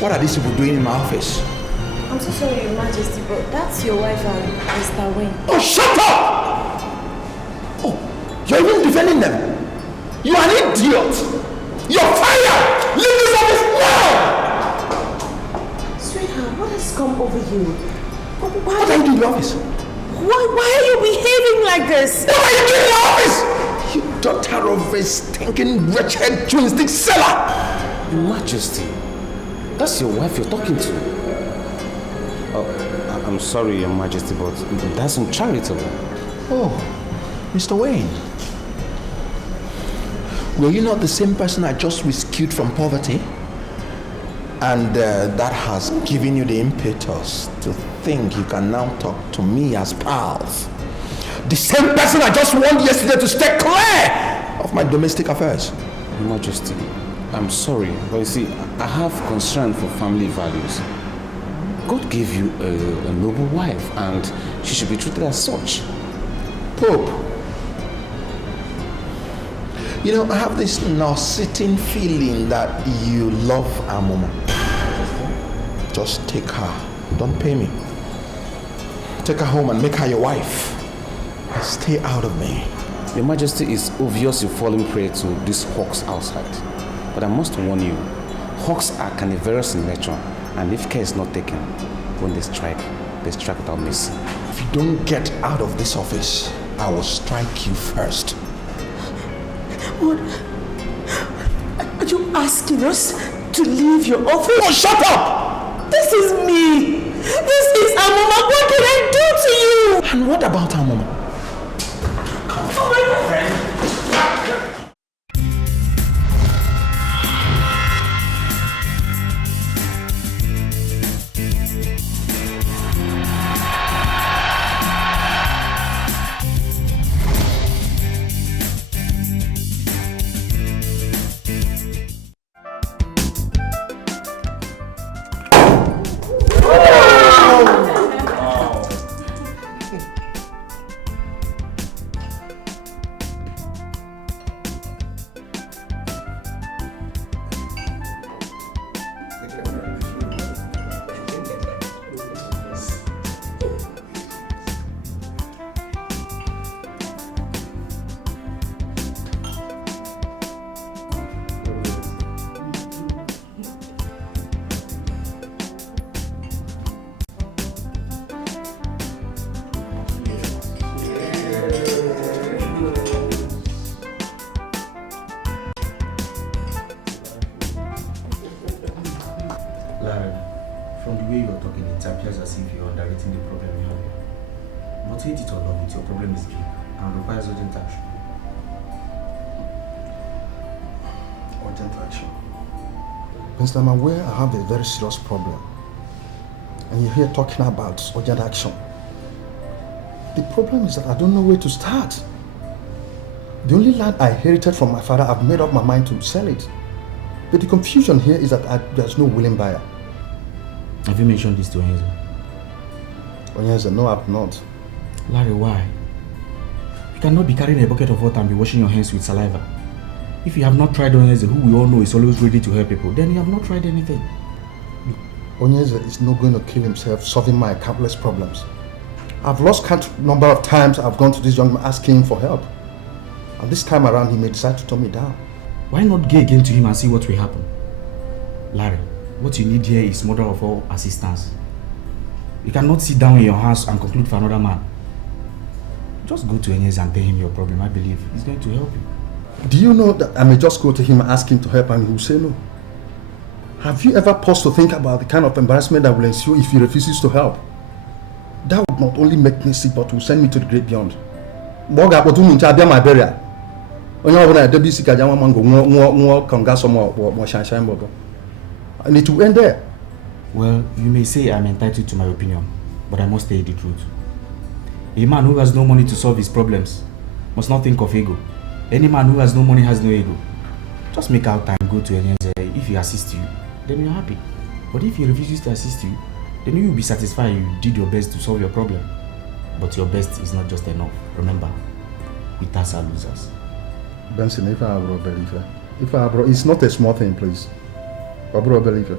What are these people doing in my office? I'm so sorry, Your Majesty, but that's your wife and Mr. Wayne. Oh, shut up! Oh, you're even defending them. You are an idiot. You're fired. Leave this office now. Sweetheart, what has come over you? What are you doing in the office? Why are you behaving like this? What are you doing in the office? You daughter of a stinking wretched twin stick seller. Your Majesty, that's your wife you're talking to. Oh, I'm sorry, Your Majesty, but that's uncharitable. Oh, Mr. Wayne. Were you not the same person I just rescued from poverty? And that has given you the impetus to think you can now talk to me as pals. The same person I just warned yesterday to stay clear of my domestic affairs. Your Majesty, I'm sorry, but you see, I have concern for family values. God gave you a noble wife, and she should be treated as such. Pope, you know, I have this nausea feeling that you love Amoma. Just take her. Don't pay me. Take her home and make her your wife. And stay out of me. Your Majesty, it's obvious you're falling prey to these hawks outside. But I must warn you, hawks are carnivorous in nature, and if care is not taken, when they strike without mercy. If you don't get out of this office, I will strike you first. What? Are you asking us to leave your office? Oh, shut up! This is me! This is Amoma! What did I do to you? And what about Amoma? Oh, my friend! I'm aware I have a very serious problem, and you're here talking about urgent action. The problem is that I don't know where to start. The only land I inherited from my father, I've made up my mind to sell it. But the confusion here is that there's no willing buyer. Have you mentioned this to Onyeze? Onyeze, no, I've not. Larry, why? You cannot be carrying a bucket of water and be washing your hands with saliva. If you have not tried Onyeze, who we all know is always ready to help people, then you have not tried anything. Onyeze is not going to kill himself solving my countless problems. I've lost count number of times I've gone to this young man asking him for help. And this time around, he may decide to turn me down. Why not go again to him and see what will happen? Larry, what you need here is mother of all assistance. You cannot sit down in your house and conclude for another man. Just go to Onyeze and tell him your problem. I believe he's going to help you. Do you know that I may just go to him and ask him to help and he will say no? Have you ever paused to think about the kind of embarrassment that will ensue if he refuses to help? That would not only make me sick, but will send me to the great beyond. My burial. And it will end there. Well, you may say I'm entitled to my opinion, but I must tell you the truth. A man who has no money to solve his problems must not think of ego. Any man who has no money has no ego. Just make out time, go to Onyeze. If he assists you, then you're happy. But if he refuses to assist you, then you will be satisfied you did your best to solve your problem. But your best is not just enough. Remember, winners are losers. Benson, if I believe it's not a small thing, please. I believer.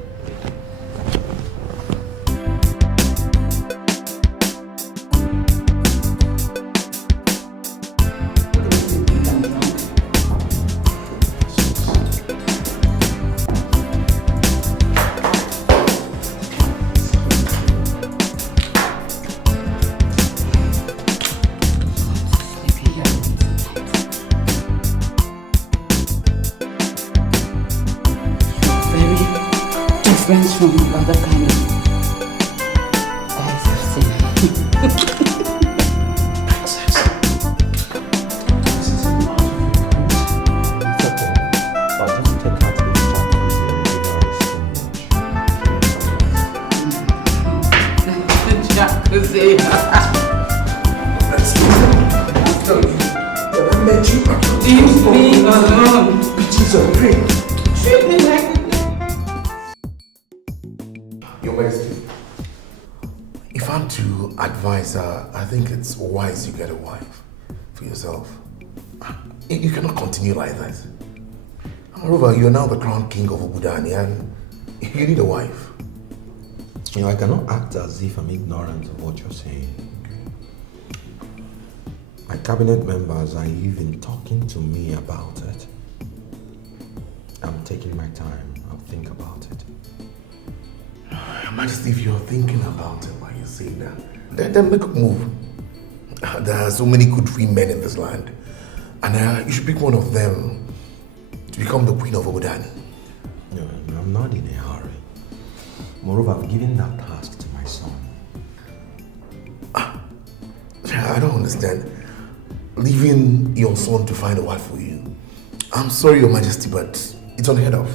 some other kind of guys I've seen. Leave me alone. Treat me like Your Majesty, if I'm to advise her, I think it's wise you get a wife for yourself. You cannot continue like that. Moreover, you're now the crown king of Obudani and you need a wife. You know, I cannot act as if I'm ignorant of what you're saying. My cabinet members are even talking to me about it. I'm taking my time. I'll think about it. Your Majesty, if you're thinking about it while you say that, then make a move. There are so many good free men in this land, and you should pick one of them to become the queen of Obudani. No, I'm not in a hurry. Moreover, I've given that task to my son. I don't understand. Leaving your son to find a wife for you. I'm sorry, Your Majesty, but it's unheard of.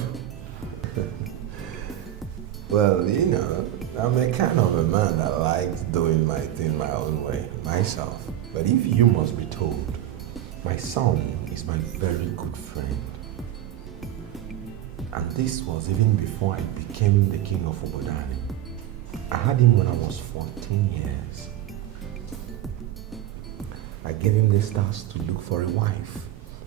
Well, you know, I'm a kind of a man that likes doing my thing my own way, myself. But if you must be told, my son is my very good friend. And this was even before I became the king of Obodani. I had him when I was 14 years. I gave him this task to look for a wife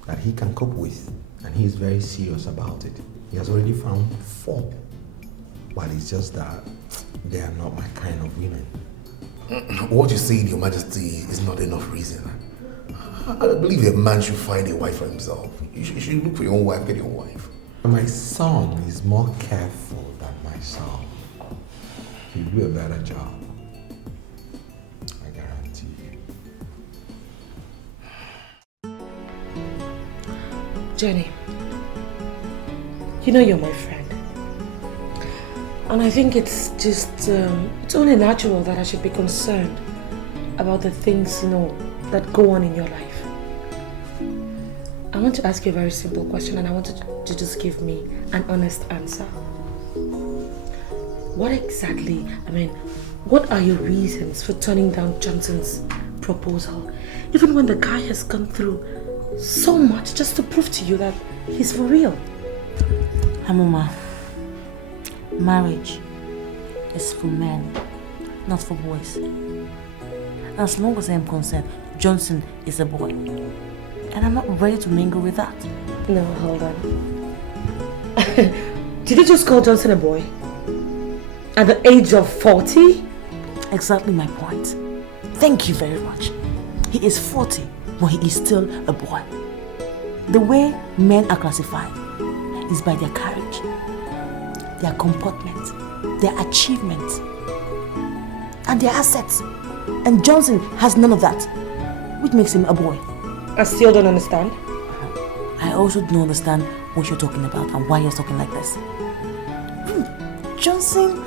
that he can cope with, and he is very serious about it. He has already found 4. But it's just that they are not my kind of women. What you say, Your Majesty, is not enough reason. I believe a man should find a wife for himself. You should look for your own wife, get your own wife. My son is more careful than myself. He'll do a better job. I guarantee you. Jenny, you know you're my friend. And I think it's just, it's only natural that I should be concerned about the things, you know, that go on in your life. I want to ask you a very simple question, and I want you to just give me an honest answer. What exactly, what are your reasons for turning down Johnson's proposal? Even when the guy has gone through so much just to prove to you that he's for real. Hamuma, marriage is for men, not for boys. As long as I am concerned, Johnson is a boy. And I'm not ready to mingle with that. No, hold on. Did you just call Johnson a boy? At the age of 40? Exactly my point. Thank you very much. He is 40, but he is still a boy. The way men are classified is by their courage, their comportment, their achievements, and their assets. And Johnson has none of that, which makes him a boy. I still don't understand. I also don't understand what you're talking about and why you're talking like this. Johnson,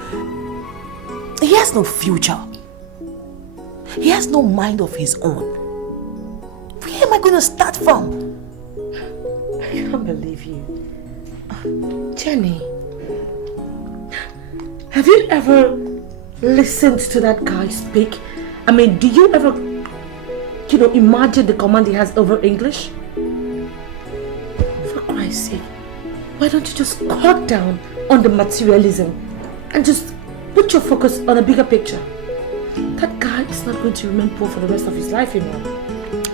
he has no future. He has no mind of his own. Where am I going to start from? I can't believe you. Jenny, have you ever listened to that guy speak? Do you ever, imagine the command he has over English? For Christ's sake, why don't you just cut down on the materialism and just put your focus on a bigger picture? That guy is not going to remain poor for the rest of his life, you know.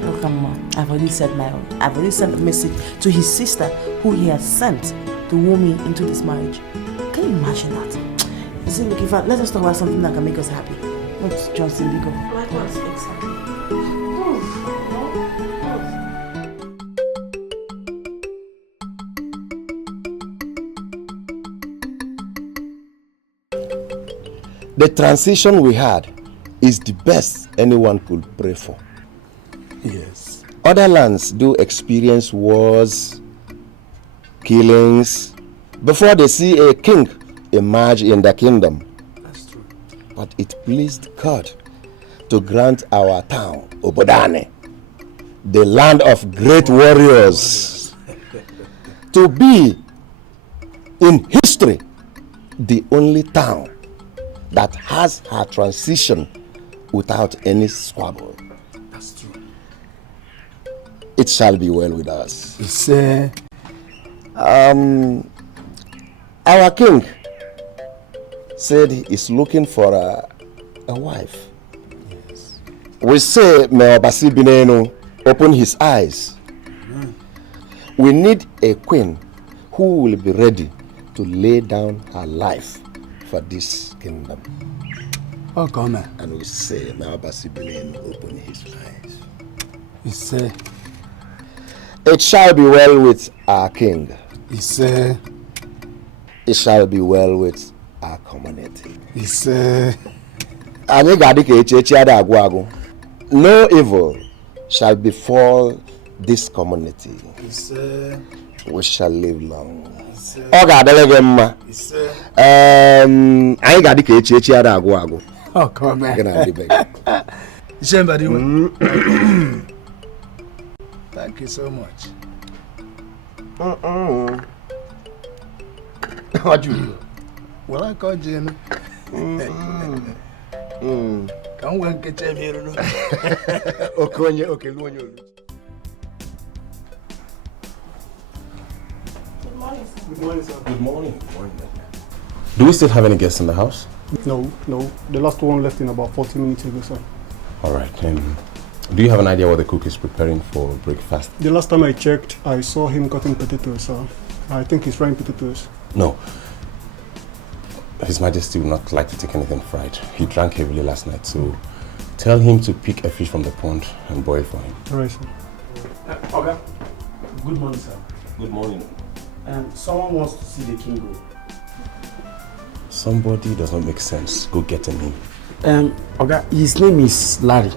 Oh, come on. I've already said my own. I've already sent a message to his sister who he has sent to woo me into this marriage. Can you imagine that? You see, look, let us talk about something that can make us happy. Not Johnson, we go. Likewise, exactly. The transition we had is the best anyone could pray for. Yes. Other lands do experience wars, killings, before they see a king emerge in the kingdom. That's true. But it pleased God to grant our town, Obodane, the land of great warriors, to be in history the only town that has her transition without any squabble. That's true. It shall be well with us. It's our king said he is looking for a wife. Yes. We say, may Obasi Binenu open his eyes. We need a queen who will be ready to lay down her life for this kingdom. Oh, come on. And we say, may Obasi Binenu open his eyes. It's It shall be well with our king. It shall be well with our community. No evil shall befall this community. We shall live long. Oh come on. Thank you so much. What do you do? Well, I called Jenny. Come on, get your Okay. Good morning, sir. Good morning, sir. Good morning. Do we still have any guests in the house? No. The last one left in about 40 minutes ago, sir. All right. Do you have an idea what the cook is preparing for breakfast? The last time I checked, I saw him cutting potatoes, sir. I think he's frying potatoes. No. His Majesty would not like to take anything fried. He drank heavily last night, so tell him to pick a fish from the pond and boil for him. All right, sir. Okay. Good morning, sir. Good morning. Someone wants to see the king. Somebody does not make sense. Go get him. Okay, his name is Larry.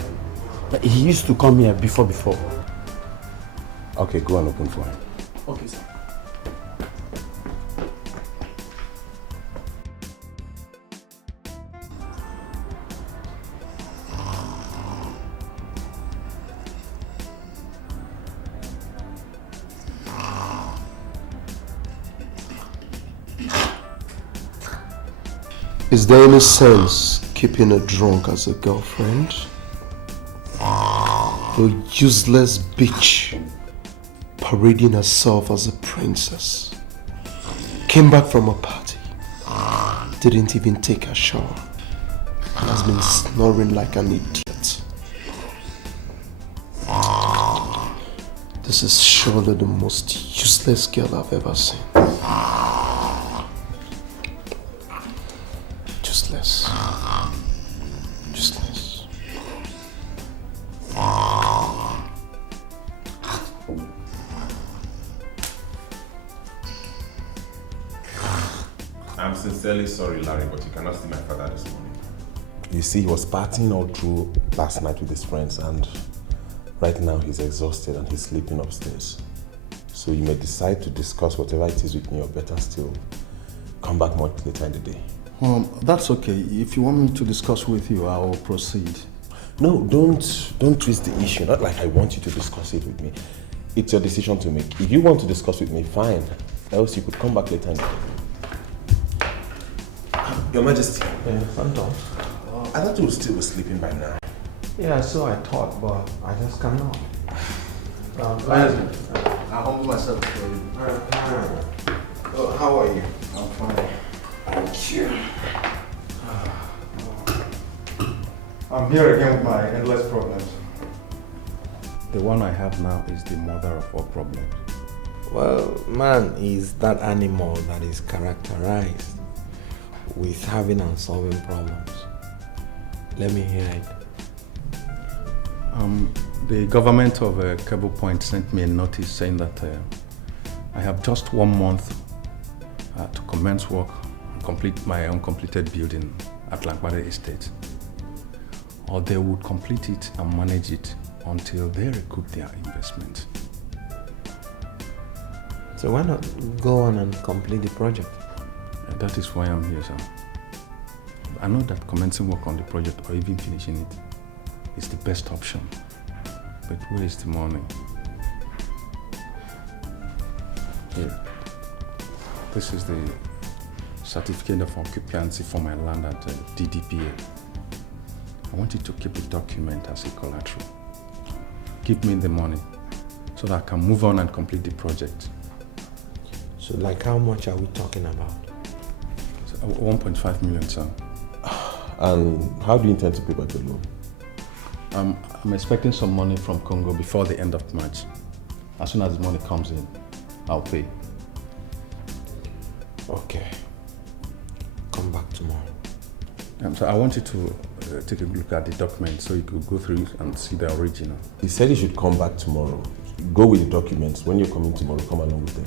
He used to come here before. Okay, go and open for him. Okay, sir. Is there any sense keeping a drunk as a girlfriend? A useless bitch parading herself as a princess. Came back from a party. Didn't even take a shower. Has been snoring like an idiot. This is surely the most useless girl I've ever seen. Useless. I'm sincerely sorry, Larry, but you cannot see my father this morning. You see, he was partying all through last night with his friends, and right now he's exhausted and he's sleeping upstairs. So you may decide to discuss whatever it is with me, or better still, come back much later in the day. That's okay. If you want me to discuss with you, I will proceed. No, don't twist the issue. Not like I want you to discuss it with me. It's your decision to make. If you want to discuss with me, fine. Else you could come back later in the day. Your Majesty. Phantom. I thought you would still be sleeping by now. Yeah, so I thought, but I just cannot. I'll humble myself for you. Oh, how are you? I'm fine. Thank you. I'm here again with my endless problems. The one I have now is the mother of all problems. Well, man is that animal that is characterized with having and solving problems. Let me hear it. The government of Cable Point sent me a notice saying that I have just 1 month to commence work and complete my uncompleted building at Langbade Estate. Or they would complete it and manage it until they recoup their investment. So why not go on and complete the project? That is why I'm here, sir. I know that commencing work on the project or even finishing it is the best option. But where is the money? Here. This is the certificate of occupancy for my land at DDPA. I want you to keep the document as a collateral. Give me the money so that I can move on and complete the project. So like how much are we talking about? 1.5 million, sir. And how do you intend to pay back the loan? I'm expecting some money from Congo before the end of March. As soon as the money comes in, I'll pay. Okay. Come back tomorrow. So I want you to take a look at the document so you could go through it and see the original. He said he should come back tomorrow. Go with the documents. When you're coming tomorrow, come along with them.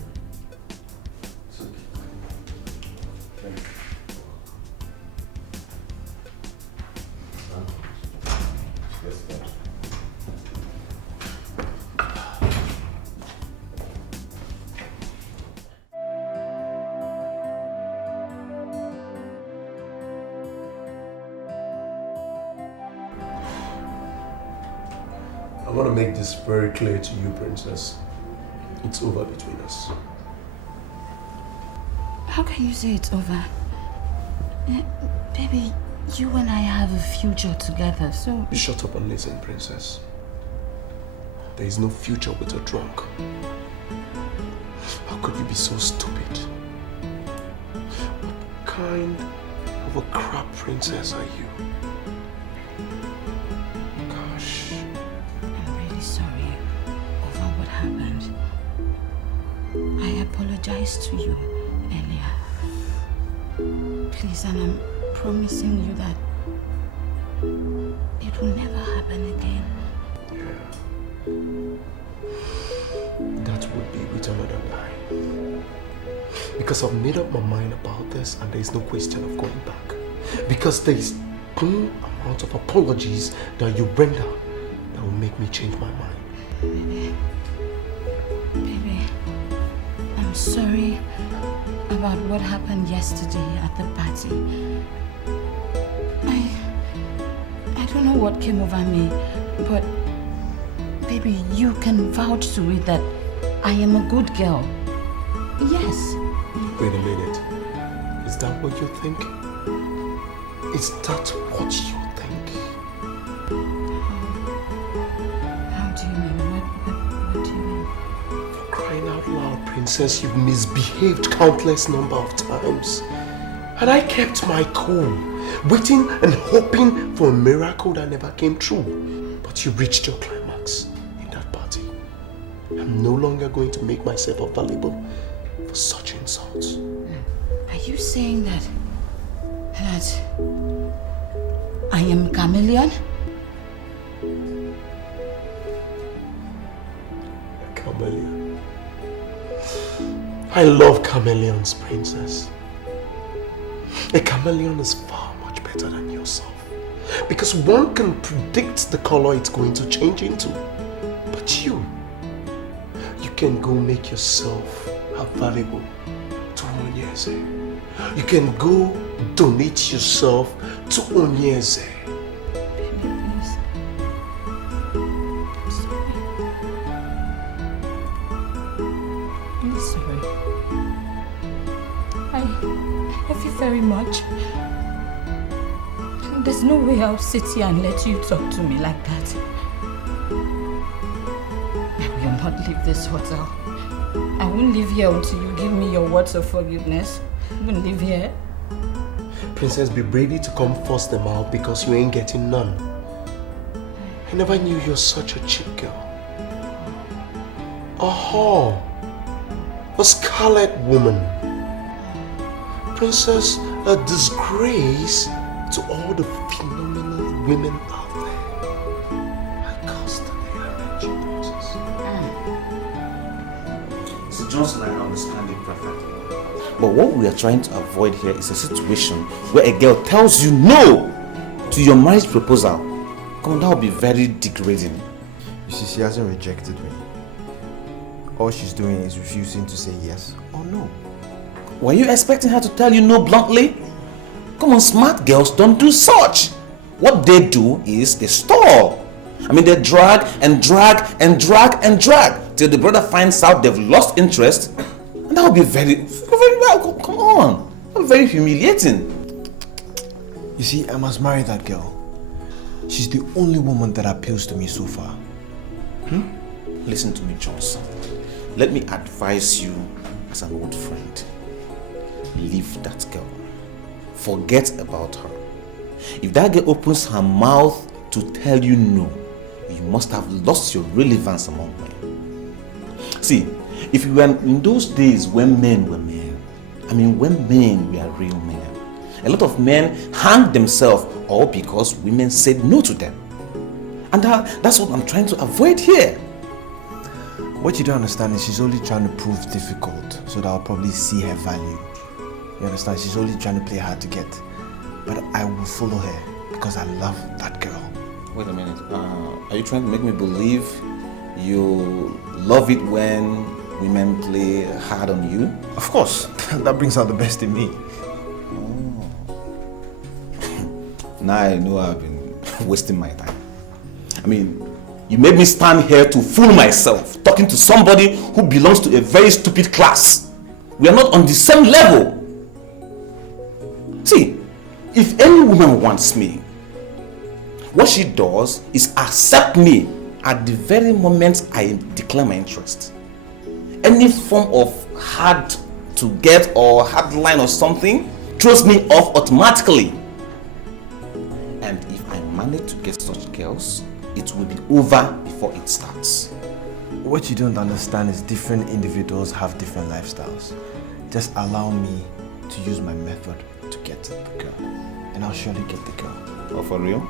I want to make this very clear to you, Princess. It's over between us. How can you say it's over? Baby, you and I have a future together, so... You shut up and listen, Princess. There is no future with a drunk. How could you be so stupid? What kind of a crap princess are you? Gosh. I'm really sorry over what happened. I apologized to you earlier. Please, and I'm promising you that it will never happen again. Yeah. That would be with another lie. Because I've made up my mind about this and there is no question of going back. Because there is no amount of apologies that you render that will make me change my mind. Baby, I'm sorry about what happened yesterday at the party. I don't know what came over me, but baby, you can vouch to it that I am a good girl. Yes. Wait a minute. Is that what you think? Is that what you think? How do you mean? What do you mean? For crying out loud, Princess, you've misbehaved countless number of times. And I kept my cool, waiting and hoping for a miracle that never came true. But you reached your climax in that party. I'm no longer going to make myself available for such insults. Are you saying that I am chameleon? A chameleon. I love chameleons, Princess. A chameleon is far much better than yourself. Because one can predict the color it's going to change into. But you can go make yourself available to Onyeze. You can go donate yourself to Onyeze. Baby, please. I'm sorry. I'm sorry. I love you very much. There's no way I'll sit here and let you talk to me like that. I will not leave this hotel. I won't leave here until you give me your words of forgiveness. I won't leave here. Princess, be ready to come force them out because you ain't getting none. I never knew you're such a cheap girl. A whore. A scarlet woman. Princess, a disgrace to all the phenomenal women out there. I constantly arrange you, Princess. Mr. Johnson, I understand it perfectly. But what we are trying to avoid here is a situation where a girl tells you no to your marriage proposal. Come on, that would be very degrading. You see, she hasn't rejected me. All she's doing is refusing to say yes or no. Were you expecting her to tell you no bluntly? Come on, smart girls don't do such. What they do is they stall. I mean, they drag and drag and drag and drag till the brother finds out they've lost interest. And that would be very well. Come on. That would be very humiliating. You see, I must marry that girl. She's the only woman that appeals to me so far. Listen to me, Johnson. Let me advise you as an old friend. Leave that girl. Forget about her. If that girl opens her mouth to tell you no, you must have lost your relevance among men. See, if you were in those days when men were men, I mean when men were real men, a lot of men hanged themselves all because women said no to them. And that's what I'm trying to avoid here. What you don't understand is she's only trying to prove difficult so that I'll probably see her value. You understand? She's only trying to play hard to get. But I will follow her because I love that girl. Wait a minute. Are you trying to make me believe you love it when women play hard on you? Of course. That brings out the best in me. Now I know I've been wasting my time. I mean, you made me stand here to fool myself, talking to somebody who belongs to a very stupid class. We are not on the same level. See, if any woman wants me, what she does is accept me at the very moment I declare my interest. Any form of hard to get or hard line or something throws me off automatically. And if I manage to get such girls, it will be over before it starts. What you don't understand is different individuals have different lifestyles. Just allow me to use my method to get the girl, and I'll surely get the girl. Oh, for real?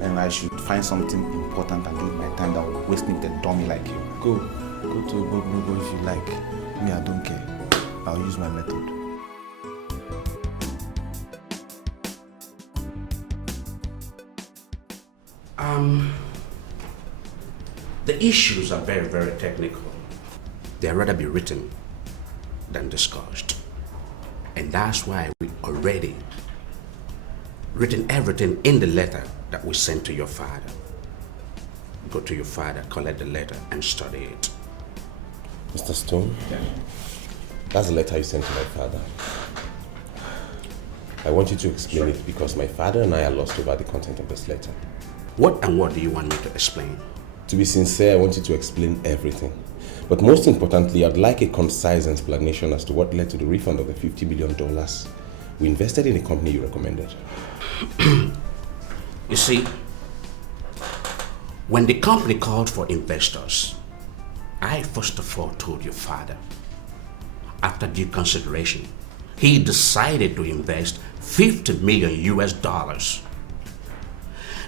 And I should find something important and give my time that will waste me with a dummy like you. Go to Bobo if you like. Me, I don't care. I'll use my method. The issues are very, very technical. They'd rather be written than discussed. And that's why we already written everything in the letter that we sent to your father. Go to your father, collect the letter, and study it. Mr. Stone, that's the letter you sent to my father. I want you to explain it because my father and I are lost over the content of this letter. What do you want me to explain? To be sincere, I want you to explain everything. But most importantly, I'd like a concise explanation as to what led to the refund of the $50 million we invested in the company you recommended. You see, when the company called for investors, I first of all told your father, after due consideration, he decided to invest $50 million US.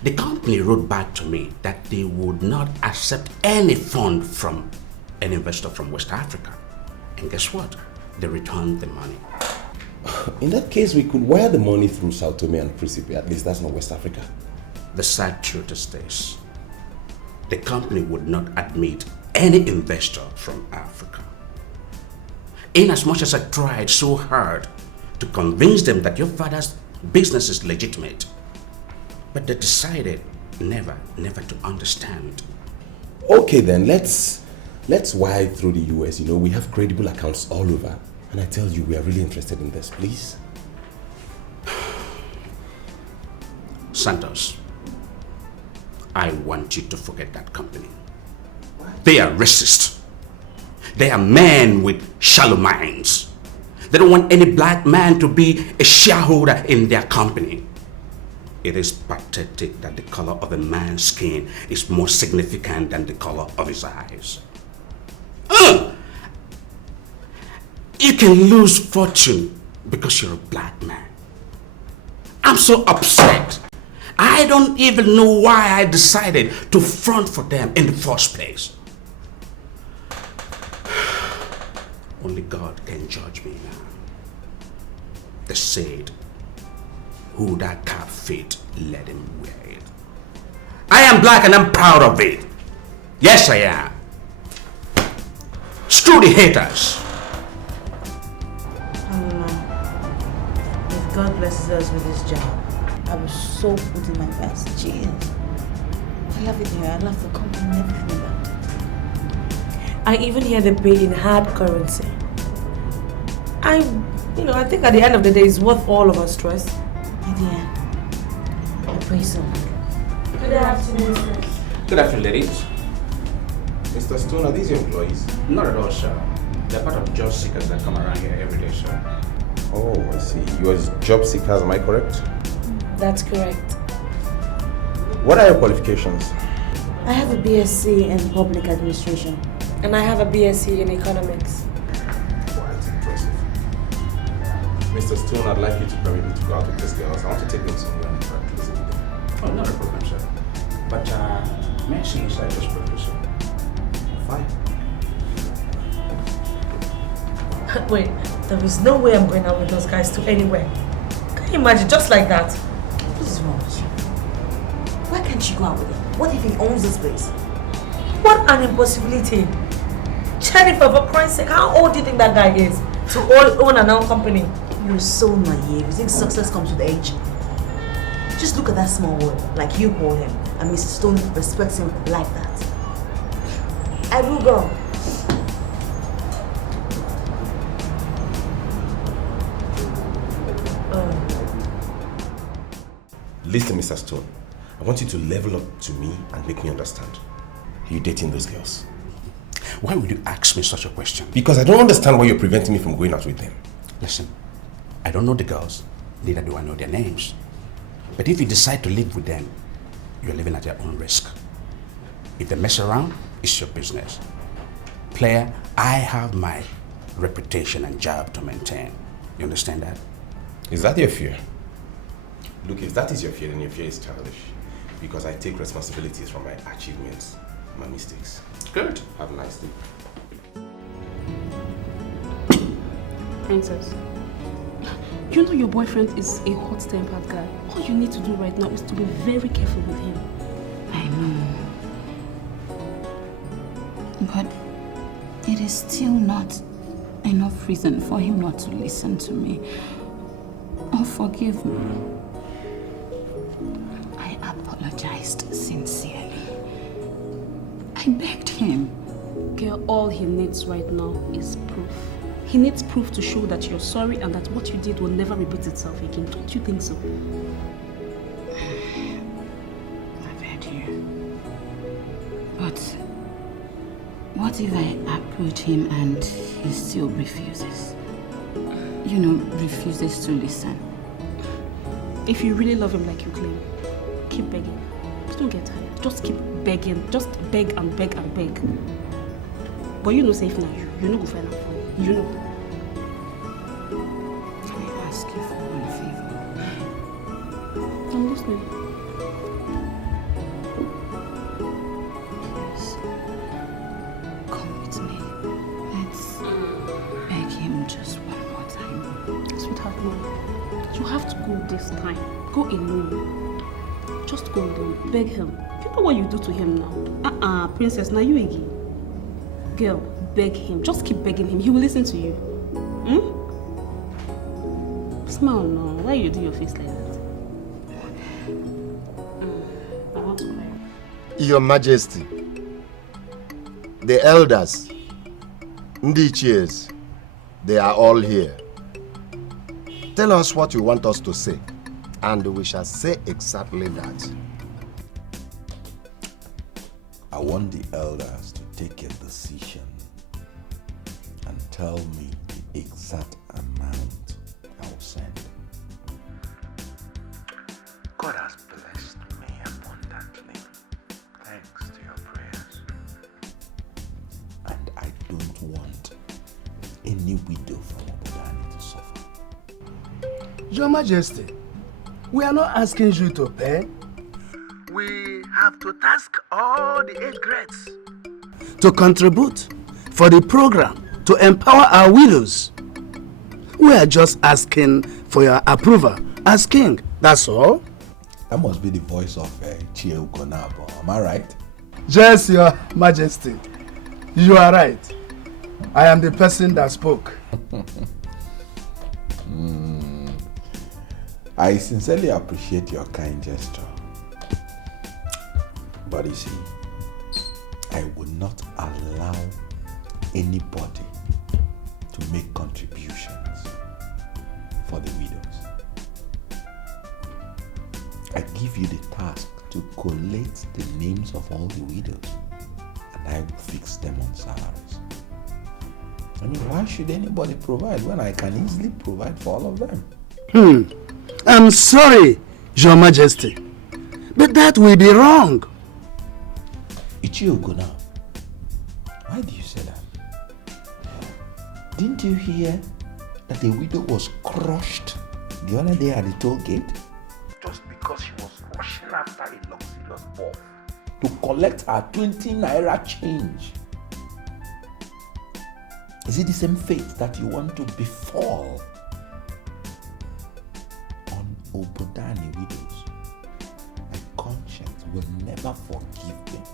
The company wrote back to me that they would not accept any fund from an investor from West Africa. And guess what? They returned the money. In that case, we could wire the money through Sao Tome and Principe. At least that's not West Africa. The sad truth is this. The company would not admit any investor from Africa. In as much as I tried so hard to convince them that your father's business is legitimate, but they decided never to understand. Okay then, let's wire through the US. You know, we have credible accounts all over. And I tell you, we are really interested in this, please. Santos, I want you to forget that company. They are racist. They are men with shallow minds. They don't want any black man to be a shareholder in their company. It is pathetic that the color of a man's skin is more significant than the color of his eyes. You can lose fortune because you're a black man. I'm so upset. I don't even know why I decided to front for them in the first place. Only God can judge me now. They said, who that cap fit, let him wear it. I am black and I'm proud of it. Yes, I am. Screw the haters. God blesses us with this job, I will so put in my best. Jeez. I love it here. I love the company and everything about it. I even hear they pay in hard currency. I think at the end of the day, it's worth all of our stress. My dear, I pray so. Good afternoon, sir. Good afternoon, ladies. Mr. Stone, are these your employees? Not at all, sir. They're part of job seekers that come around here every day, sir. Oh, I see. You are job seekers, am I correct? That's correct. What are your qualifications? I have a BSc in Public Administration. And I have a BSc in Economics. Quite impressive. Mr. Stone, I'd like you to permit me to go out with these girls. I want to take them somewhere and practice with them. Oh, not a problem, sir. But, may I see inside this professor? Fine. Wait, there is no way I'm going out with those guys to anywhere. Can you imagine, just like that? What is wrong with you? Why can't you go out with him? What if he owns this place? What an impossibility. Jennifer, for Christ's sake, how old do you think that guy is to own an own company? You're so naive. You think success comes with age? Just look at that small world, like you call him, and Mrs. Stone respects him like that. I will go. Listen, Mr. Stone. I want you to level up to me and make me understand. Are you dating those girls? Why would you ask me such a question? Because I don't understand why you're preventing me from going out with them. Listen, I don't know the girls, neither do I know their names. But if you decide to live with them, you're living at your own risk. If they mess around, it's your business. Player, I have my reputation and job to maintain. You understand that? Is that your fear? Look, if that is your fear, then your fear is childish. Because I take responsibilities for my achievements, my mistakes. Good. Have a nice day. Princess, you know your boyfriend is a hot-tempered guy. All you need to do right now is to be very careful with him. I know. But it is still not enough reason for him not to listen to me or forgive me. I apologized sincerely. I begged him. Girl, all he needs right now is proof. He needs proof to show that you're sorry and that what you did will never repeat itself again. Don't you think so? I've heard you. But what if I approach him and he still refuses? Refuses to listen. If you really love him like you claim, keep begging. Just don't get tired. Just keep begging. Just beg and beg and beg. But you know safe now. You know go find out for you. You know. Can I ask you for one favor? I'm listening. Please, come with me. Let's beg him just one more time. Sweetheart, no. You have to go this time. Go alone. Just go alone. Beg him. You know what you do to him now? Princess, now you again. Girl, beg him. Just keep begging him. He will listen to you. Smile now. Why you do your face like that? I want to cry. Your Majesty, the elders, Ndichies, they are all here. Tell us what you want us to say, and we shall say exactly that. I want the elders to take a decision and tell me the exact amount I will send. God has blessed me abundantly, thanks to your prayers. And I don't want any widow from Obodani to suffer. Your Majesty, we are not asking you to pay. We have to task all the 8 grades to contribute for the program to empower our widows. We are just asking for your approval as king, that's all. That must be the voice of Chie Ukonabo, am I right? Yes, Your Majesty, you are right. I am the person that spoke. I sincerely appreciate your kind gesture. But you see, I would not allow anybody to make contributions for the widows. I give you the task to collate the names of all the widows, and I will fix them on salaries. I mean, why should anybody provide when I can easily provide for all of them? I'm sorry, Your Majesty, but that will be wrong. Ichiogo now. Why do you say that? Didn't you hear that the widow was crushed the other day at the toll gate? Just because she was rushing after a luxurious ball to collect her 20 naira change. Is it the same fate that you want to befall on Obodani widows? My conscience will never forgive them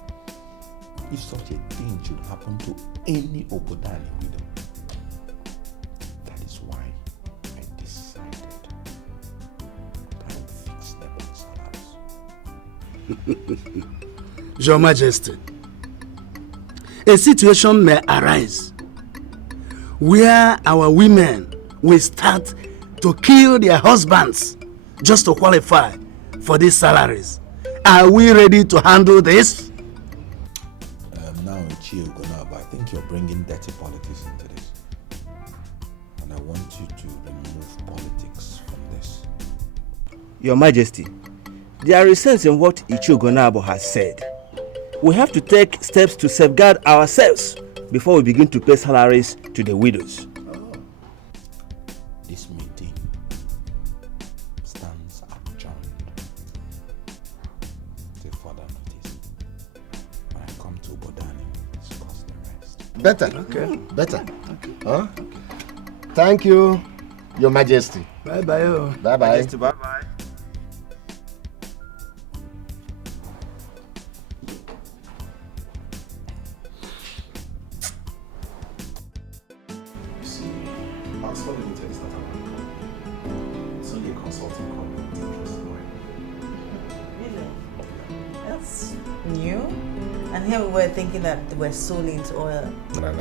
if such a thing should happen to any Obodani widow. That is why I decided that I would fix them on salaries. Your Majesty, a situation may arise where our women will start to kill their husbands just to qualify for these salaries. Are we ready to handle this? Now it's you, but I think you're bringing dirty politics into this. And I want you to remove politics from this. Your Majesty, there is sense in what Ichiogonabo has said. We have to take steps to safeguard ourselves before we begin to pay salaries to the widows. This meeting stands adjourned till further notice. When I come to Bodani, we'll discuss the rest. Better. Okay. Better. Okay. Huh? Thank you, Your Majesty. Bye-bye. Bye-bye. Majesty, bye-bye. It's only a consulting company. Really? That's new. And here we were thinking that they were solely into oil. No.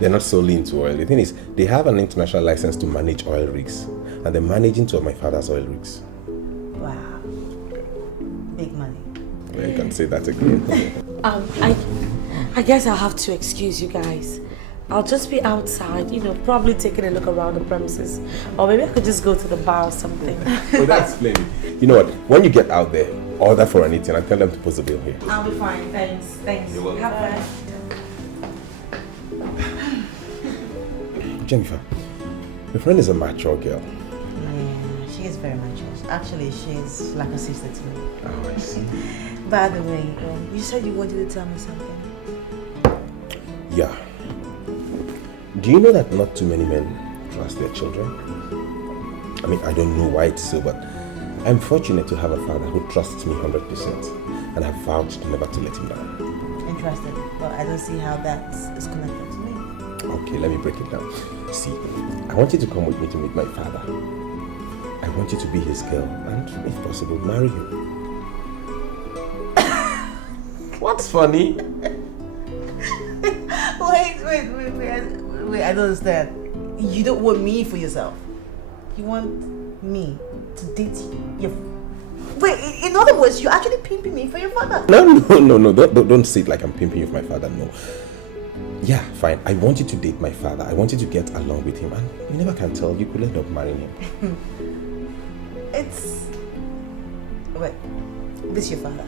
They're not solely into oil. The thing is, they have an international license to manage oil rigs. And they're managing two of my father's oil rigs. Wow. Big money. Yeah, you can say that again. I guess I'll have to excuse you guys. I'll just be outside, probably taking a look around the premises. Or maybe I could just go to the bar or something. Well, that's plenty. You know what? When you get out there, order for anything and tell them to post the bill here. I'll be fine, thanks. You're welcome. Have Jennifer, your friend is a mature girl. Yeah, she is very mature. Actually, she's like a sister to me. Oh, I see. By the way, you said you wanted to tell me something. Yeah. Do you know that not too many men trust their children? I mean, I don't know why it's so, but I'm fortunate to have a father who trusts me 100% and I've vowed never to let him down. Interested. Well, I don't see how that is connected to me. Okay, let me break it down. See, I want you to come with me to meet my father. I want you to be his girl and, if possible, marry him. What's funny? Wait, I don't understand. You don't want me for yourself. You want me to date your... Wait, in other words, you're actually pimping me for your father? No. Don't say it like I'm pimping you for my father, no. Yeah, fine. I want you to date my father. I want you to get along with him. And you never can tell. You could end up marrying him. It's... Wait, this your father?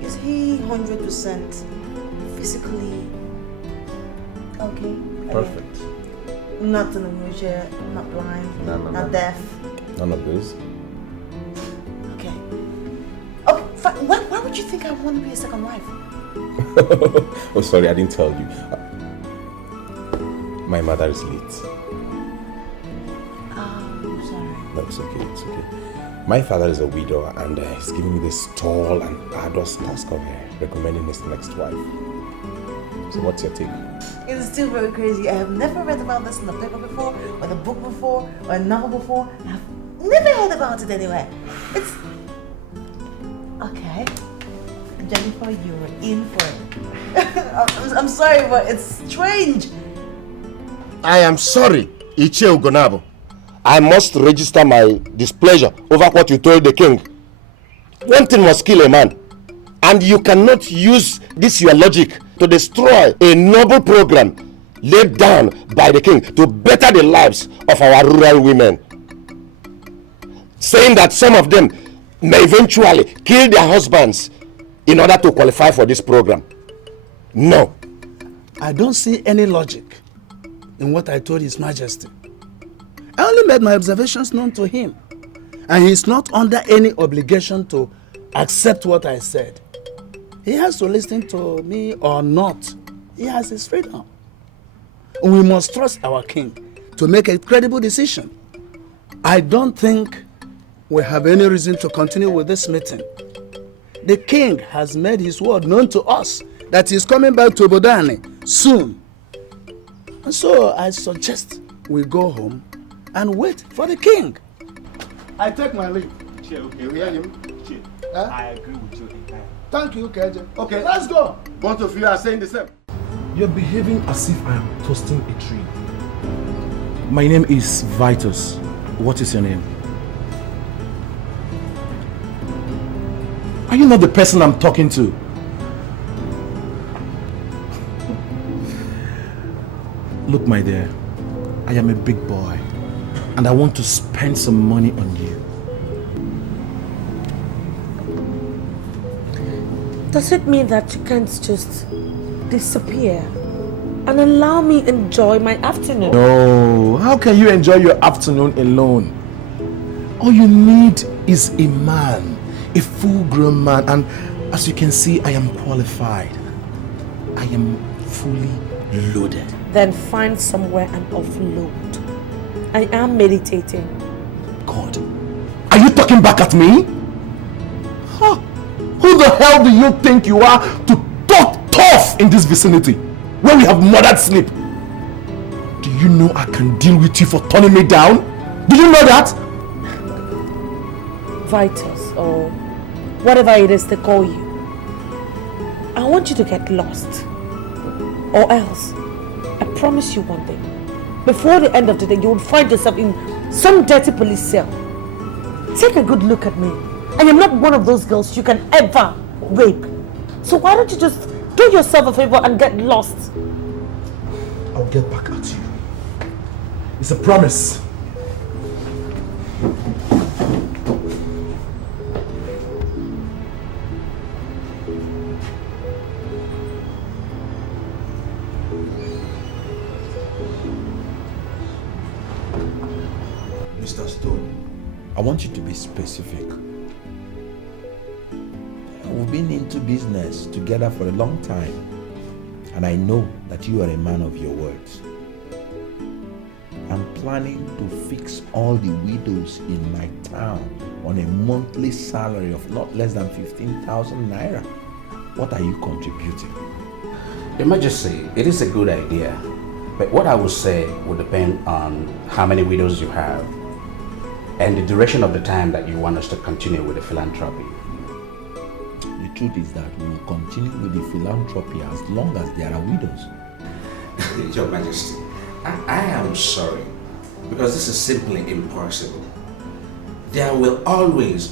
Is he 100% physically okay? Perfect. Not in a wheelchair, not blind, not deaf? None of those. Okay. Okay, fine. Why would you think I want to be a second wife? Oh, sorry, I didn't tell you. My mother is late. Oh, sorry. No, it's okay. My father is a widower and he's giving me this tall and arduous task of recommending his next wife. So what's your take? It's still very crazy. I have never read about this in the paper before, or the book before, or a novel before. I've never heard about it anywhere. It's... Okay. Jennifer, you're in for it. I'm sorry, but it's strange. I am sorry, Ichie Ugonabo. I must register my displeasure over what you told the king. One thing must kill a man. And you cannot use this your logic to destroy a noble program laid down by the king to better the lives of our rural women. Saying that some of them may eventually kill their husbands in order to qualify for this program. No. I don't see any logic in what I told His Majesty. I only made my observations known to him. And he's not under any obligation to accept what I said. He has to listen to me or not. He has his freedom. We must trust our king to make a credible decision. I don't think we have any reason to continue with this meeting. The king has made his word known to us that he's coming back to Bodani soon. And so I suggest we go home and wait for the king. I take my leave. You hear him? I agree with you entirely. Thank you, KJ. Okay. Let's go. Both of you are saying the same. You're behaving as if I am toasting a tree. My name is Vitus. What is your name? Are you not the person I'm talking to? Look, my dear, I am a big boy and I want to spend some money on you. Does it mean that you can't just disappear and allow me enjoy my afternoon? No, how can you enjoy your afternoon alone? All you need is a man, a full-grown man, and as you can see, I am qualified. I am fully loaded. Then find somewhere and offload. I am meditating. God, are you talking back at me? Huh? Who the hell do you think you are to talk tough in this vicinity when we have murdered sleep? Do you know I can deal with you for turning me down? Do you know that? Vitus, or whatever it is they call you. I want you to get lost. Or else, I promise you one thing. Before the end of the day, you will find yourself in some dirty police cell. Take a good look at me. I am not one of those girls you can ever rape. So why don't you just do yourself a favor and get lost? I'll get back at you. It's a promise. Mr. Stone, I want you to be specific. We've been into business together for a long time, and I know that you are a man of your words. I'm planning to fix all the widows in my town on a monthly salary of not less than 15,000 naira. What are you contributing? Your Majesty, it is a good idea, but what I would say would depend on how many widows you have and the duration of the time that you want us to continue with the philanthropy. The truth is that we will continue with the philanthropy as long as there are widows. Your Majesty, I am sorry, because this is simply impossible. There will always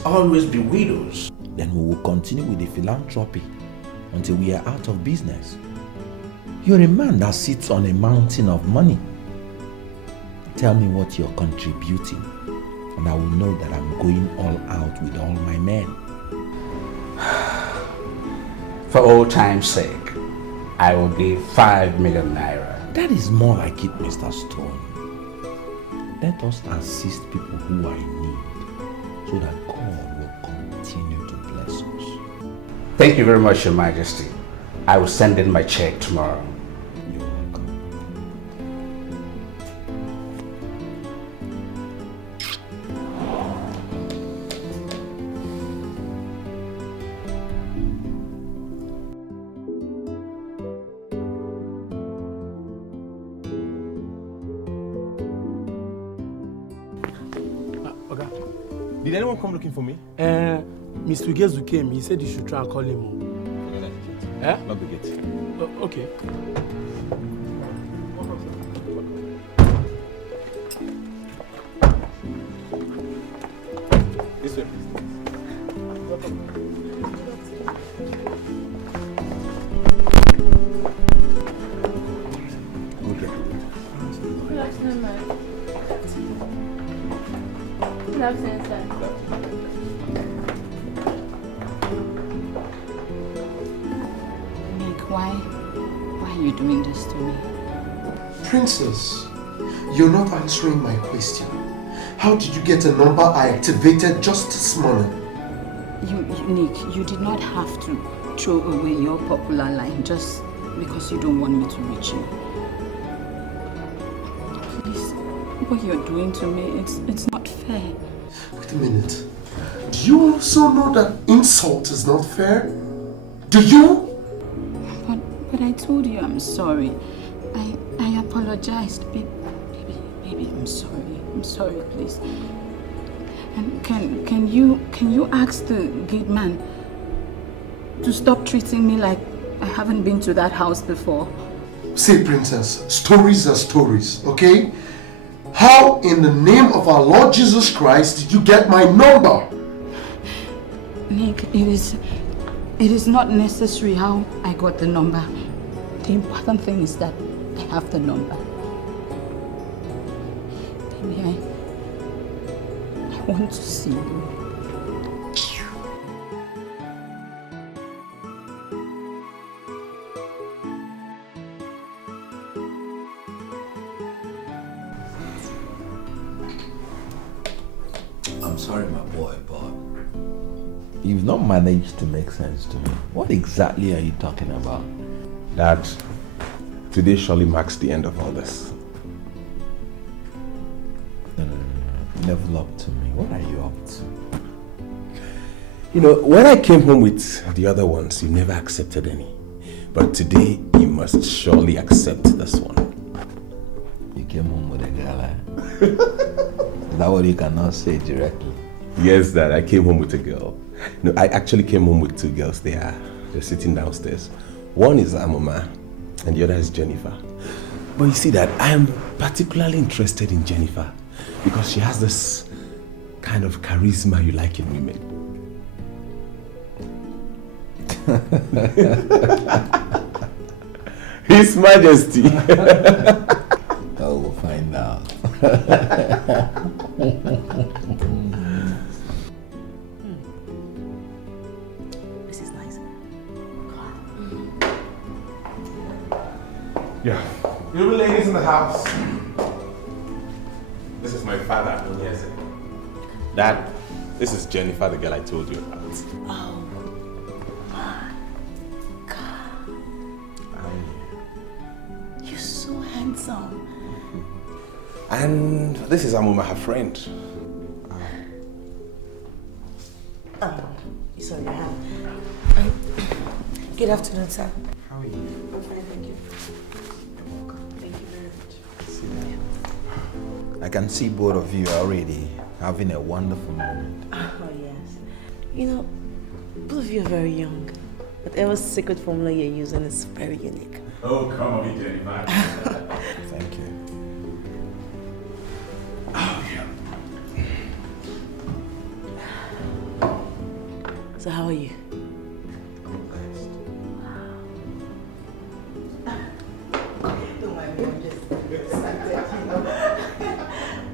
be widows. Then we will continue with the philanthropy until we are out of business. You're a man that sits on a mountain of money. Tell me what you're contributing, and I will know that I'm going all out with all my men. For old time's sake, I will give 5 million naira. That is more like it, Mr. Stone. Let us assist people who are in need, so that God will continue to bless us. Thank you very much, Your Majesty. I will send in my check tomorrow. You're welcome. Did anyone come looking for me? Mr. Ugezu came. He said you should try and call him. Eh? Lock the gate. Okay. This way. Good afternoon, ma'am. Good afternoon, sir. Nick, why are you doing this to me? Princess, you're not answering my question. How did you get a number I activated just this morning? Nick, you did not have to throw away your popular line just because you don't want me to reach you. Please, what you're doing to me, it's not fair. Wait a minute. Do you also know that insult is not fair? Do you? But I told you I'm sorry. I apologized. Baby, I'm sorry. I'm sorry, please. And can you ask the gate man to stop treating me like I haven't been to that house before? See, Princess, stories are stories, okay? How in the name of our Lord Jesus Christ did you get my number? Nick, it is not necessary how I got the number. The important thing is that I have the number. Baby, I want to see you. I'm sorry, my boy, but you've not managed to make sense to me. What exactly are you talking about? Dad, today surely marks the end of all this. No. Level up to me. What are you up to? You know, when I came home with the other ones, you never accepted any. But today, you must surely accept this one. You came home with a girl, eh? Is that what you cannot say directly? Yes, Dad, I came home with a girl. No, I actually came home with two girls. They're sitting downstairs. One is Amoma, and the other is Jennifer. But you see that I am particularly interested in Jennifer because she has this kind of charisma you like in women. His Majesty. Oh, we'll find out. This is nice. Yeah. You ladies in the house. This is my father. Yes. Dad, this is Jennifer, the girl I told you about. Oh my God. You're so handsome. And this is Amuma, her friend. You saw your hand. Good afternoon, sir. How are you? I'm fine, thank you. You're welcome. Thank you very much. I can see both of you already having a wonderful moment. Oh, yes. You know, both of you are very young. Whatever secret formula you're using is very unique. Oh, come on, Jennifer. Thank you. Oh, yeah. So how are you? Don't mind me, I'm just excited, you know.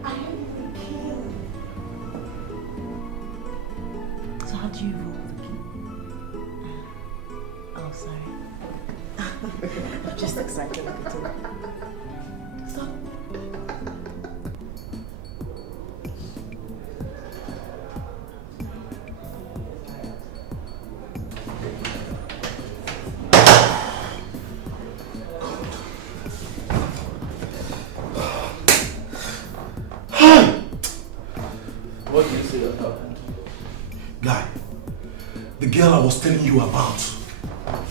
I am keen. So how do you roll the key? Oh, sorry. I'm just excited a little. So, What do you say about that? Guy, the girl I was telling you about.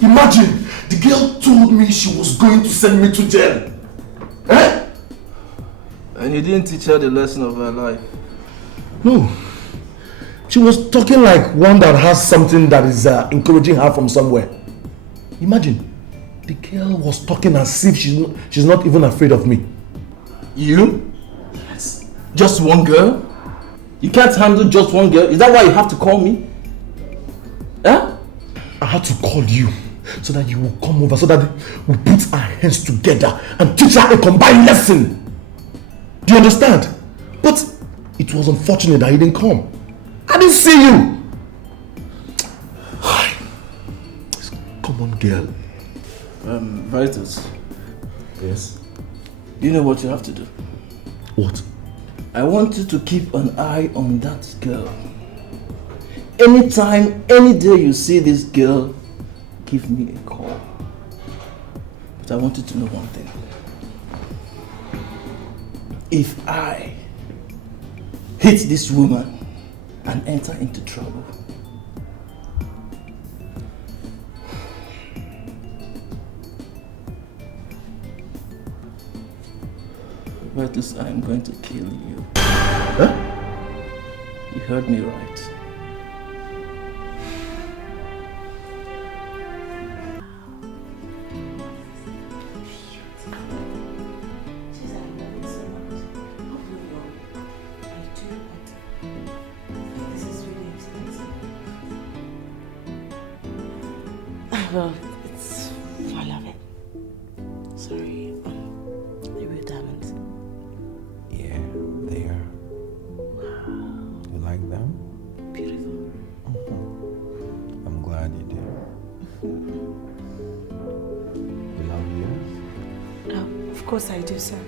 Imagine, the girl told me she was going to send me to jail. Eh? And you didn't teach her the lesson of her life. No. She was talking like one that has something that is encouraging her from somewhere. Imagine, the girl was talking as if she's not even afraid of me. You? Yes. Just one girl? You can't handle just one girl? Is that why you have to call me? Huh? I had to call you so that you will come over, so that we put our hands together and teach her a combined lesson. Do you understand? But it was unfortunate that he didn't come. I didn't see you. Come on, girl. Vitus. Yes? You know what you have to do? What? I want you to keep an eye on that girl. Anytime, any day you see this girl, give me a call. But I want you to know one thing. If I hit this woman and enter into trouble, Vitus, I am going to kill you. Huh? You heard me right. Well, it's full of it. Sorry, they were diamonds. Yeah, they are. You like them? Beautiful. I'm glad you do. You love yours? Oh, of course I do, sir.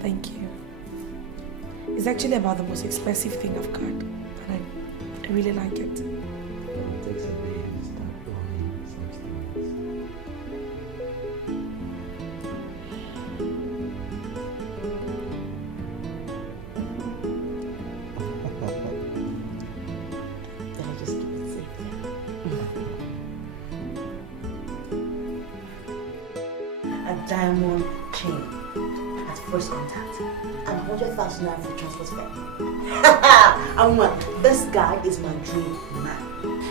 Thank you. It's actually about the most expensive thing I've got, and I really like it. It takes a day to start growing such things. Then I just keep it safe there. A diamond chain at first contact and 100,000 naira for transport fare. This guy is my dream man.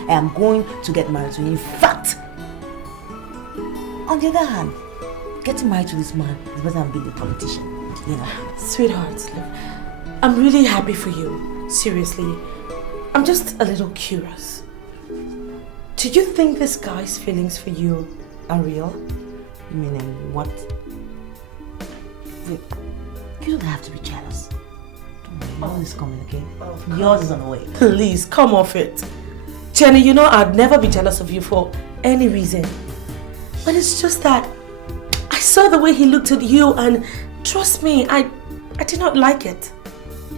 I am going to get married to him. In fact, on the other hand, getting married to this man is better than being a politician. You know. Sweetheart, look, I'm really happy for you. Seriously. I'm just a little curious. Do you think this guy's feelings for you are real? You mean what? Wait, you don't have to be jealous. Don't worry, is coming, okay? Yours is on the way. Please, come off it. Jenny, you know I'd never be jealous of you for any reason. But it's just that I saw the way he looked at you and trust me, I did not like it.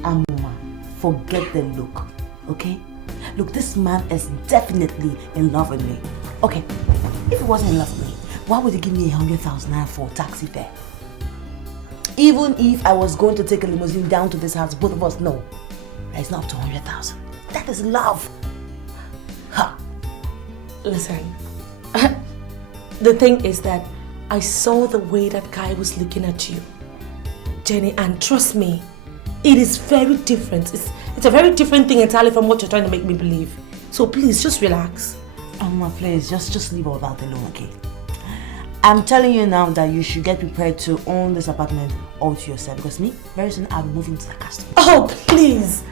Amuma, forget the look, okay? Look, this man is definitely in love with me. Okay, if he wasn't in love with me, why would he give me 100,000 naira for taxi fare? Even if I was going to take a limousine down to this house, both of us know that it's not up to 100,000. That is love. Ha! Listen, the thing is that I saw the way that guy was looking at you, Jenny, and trust me, it is very different. It's a very different thing entirely from what you're trying to make me believe. So please, just relax. Amma, please, just leave all that alone, okay? I'm telling you now that you should get prepared to own this apartment all to yourself, because me, very soon I'll be moving to the castle. Oh, please,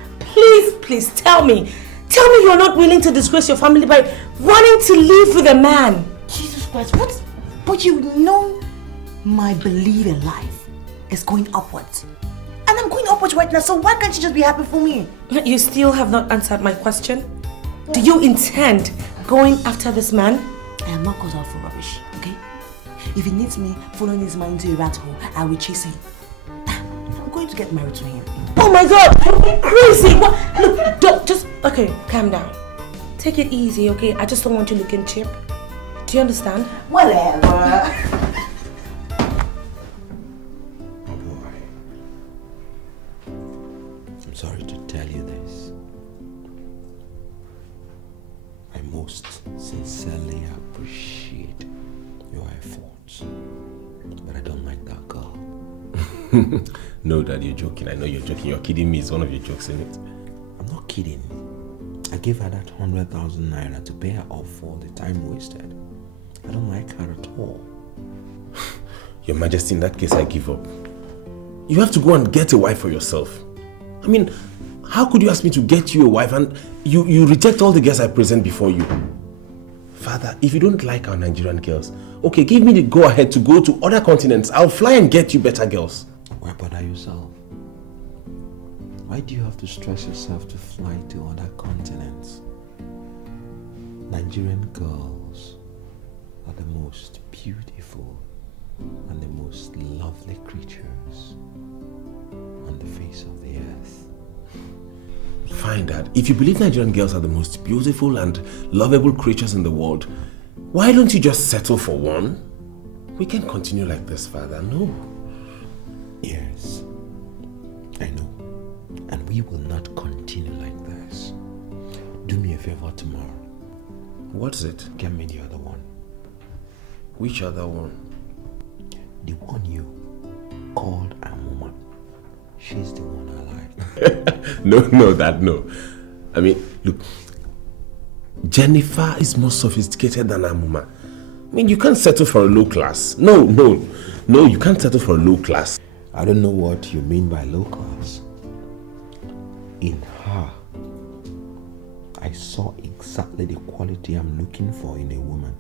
please, tell me you're not willing to disgrace your family by wanting to live with a man. Jesus Christ, what? But you know my belief in life is going upwards. And I'm going upwards right now, so why can't you just be happy for me? You still have not answered my question. Do you intend going after this man? I am not caught out for rubbish, okay? If he needs me following this man into a rat hole, I will chase him. I'm going to get married to him. Oh my God, you're crazy! What? Look, don't, just, okay, calm down. Take it easy, okay? I just don't want you looking cheap. Do you understand? Whatever. I'm sorry to tell you this. I most sincerely appreciate your efforts, but I don't like that girl. No, Dad, you're joking. I know you're joking. You're kidding me. It's one of your jokes, isn't it? I'm not kidding. I gave her that 100,000 naira to pay her off for the time wasted. I don't like her at all. Your Majesty, in that case, I give up. You have to go and get a wife for yourself. I mean, how could you ask me to get you a wife and you reject all the girls I present before you? Father, if you don't like our Nigerian girls, okay, give me the go-ahead to go to other continents. I'll fly and get you better girls. Why bother yourself? Why do you have to stress yourself to fly to other continents? Nigerian girls are the most beautiful and the most lovely creatures on the face of the earth. Fine, Dad. If you believe Nigerian girls are the most beautiful and lovable creatures in the world, why don't you just settle for one? We can't continue like this, Father. No. Yes, I know. And we will not continue like this. Do me a favor tomorrow. What's it? Get me the other one. Which other one? The one you called Amuma. She's the one I like. No, Dad, no. I mean, look, Jennifer is more sophisticated than Amuma. I mean, you can't settle for a low class. No, you can't settle for a low class. I don't know what you mean by low class. In her, I saw exactly the quality I'm looking for in a woman.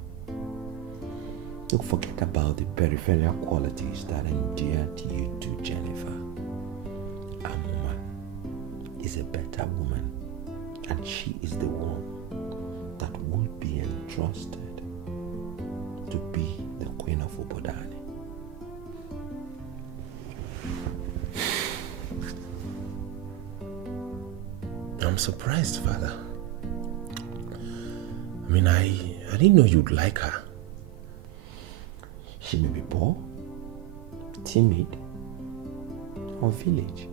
Don't forget about the peripheral qualities that endeared you to Jennifer. Amuma is a better woman, and she is the one that will be entrusted to be the Queen of Obodani. I'm surprised, Father. I mean, I didn't know you'd like her. She may be poor, timid, or village.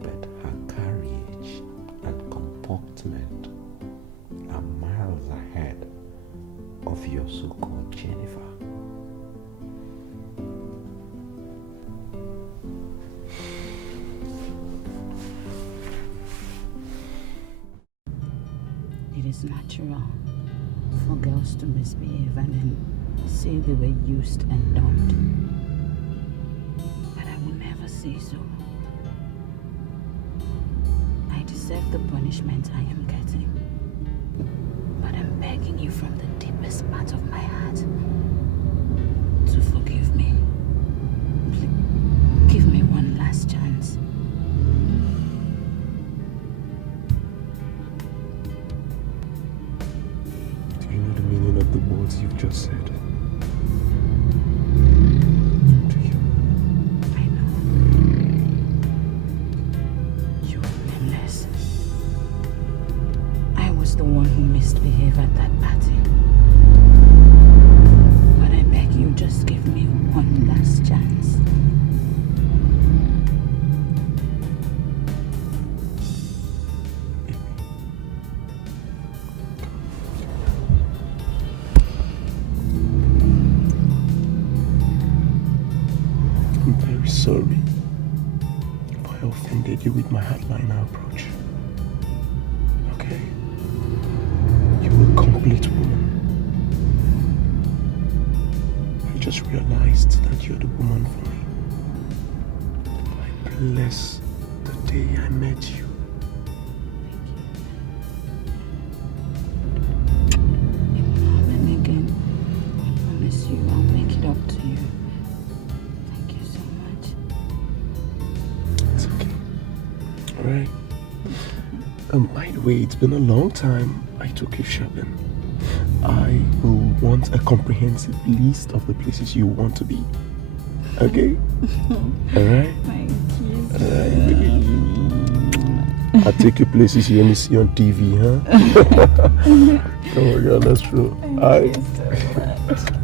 But her courage and comportment are miles ahead of your so-called Jennifer. It is natural for girls to misbehave and then say they were used and dumped. But I will never say so. I deserve the punishment I am getting. But I'm begging you from the deepest part of my heart to forgive me. Please, give me one last chance. Do you know the meaning of the words you've just said? Do you? I know. You are nameless. I was the one who misbehaved at that party. But I beg you, just give me one last chance. I'm very sorry if I offended you with my hardliner approach. Okay? You're a complete woman. I just realized that you're the woman for me. I bless the day I met you. And again, I promise you I'll make it up to you. Thank you so much. It's okay. Alright. By the way, it's been a long time I took you shopping. I will want a comprehensive list of the places you want to be. Okay? Alright? Thank you. Alright, baby. I'll take you places you only see on TV, huh? Oh my God, that's true. Thank you so much.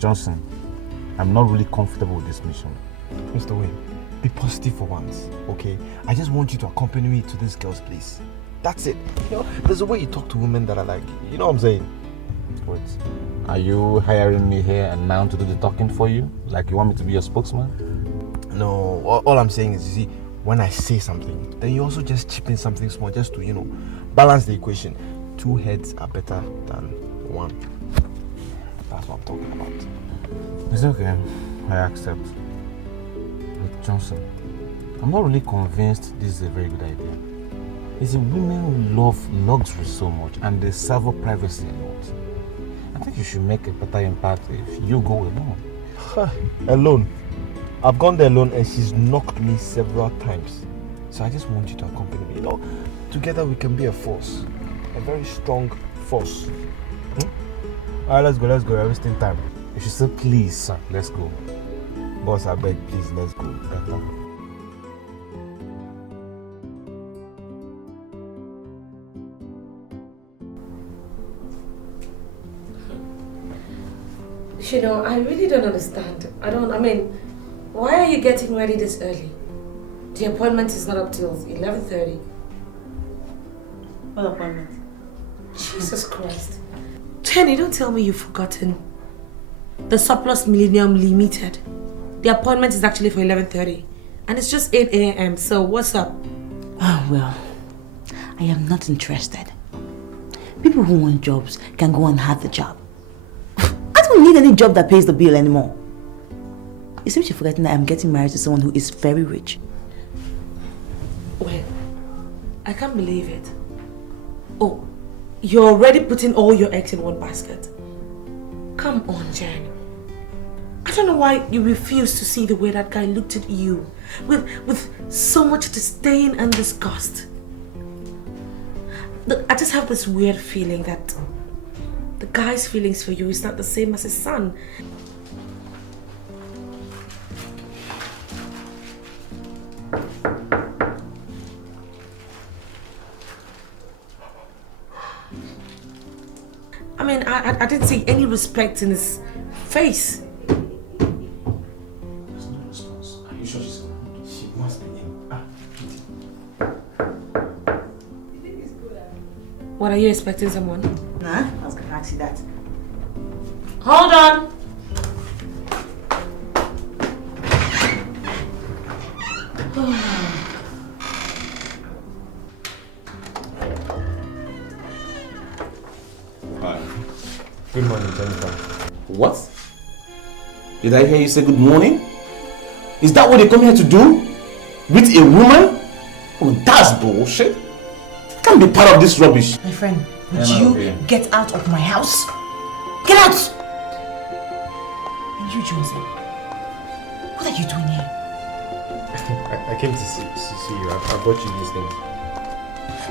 Johnson, I'm not really comfortable with this mission. Mr. Wayne, be positive for once, okay? I just want you to accompany me to this girl's place. That's it. You know, there's a way you talk to women that are like, you know what I'm saying? Wait, are you hiring me here and now to do the talking for you? Like you want me to be your spokesman? No, all I'm saying is, you see, when I say something, then you also just chip in something small just to, you know, balance the equation. 2 heads are better than 1. That's what I'm talking about. It's okay, I accept. But Johnson, I'm not really convinced this is a very good idea. You see, women love luxury so much and they savour privacy a lot. I think you should make a better impact if you go alone. Alone? I've gone there alone and she's knocked me several times. So I just want you to accompany me. You know, together we can be a force. A very strong force. Alright, let's go. We're wasting time. You should say please, sir. Let's go. Boss, I beg, please, let's go. You know, I really don't understand. I mean, why are you getting ready this early? The appointment is not up till 11:30. What appointment? Jesus Christ. Jenny, don't tell me you've forgotten. The Surplus Millennium Limited. The appointment is actually for 11:30. And it's just 8 a.m. So what's up? Oh, well, I am not interested. People who want jobs can go and have the job. I don't need any job that pays the bill anymore. It seems you're forgetting that I'm getting married to someone who is very rich. Well, I can't believe it. Oh, you're already putting all your eggs in one basket. Come on, Jen. I don't know why you refuse to see the way that guy looked at you with so much disdain and disgust. I just have this weird feeling that the guy's feelings for you is not the same as his son. I mean, I didn't see any respect in his face. There's no response. Are you sure she's good? She must be in. What, are you expecting someone? Nah, I was gonna ask you that. Hold on! Hi. Good morning, Jennifer. What? Did I hear you say good morning? Is that what they come here to do? With a woman? Oh, that's bullshit. I can't be part of this rubbish. My friend, would you get out of my house? Get out! And you, Johnson, what are you doing here? I came to see you. I brought you these things.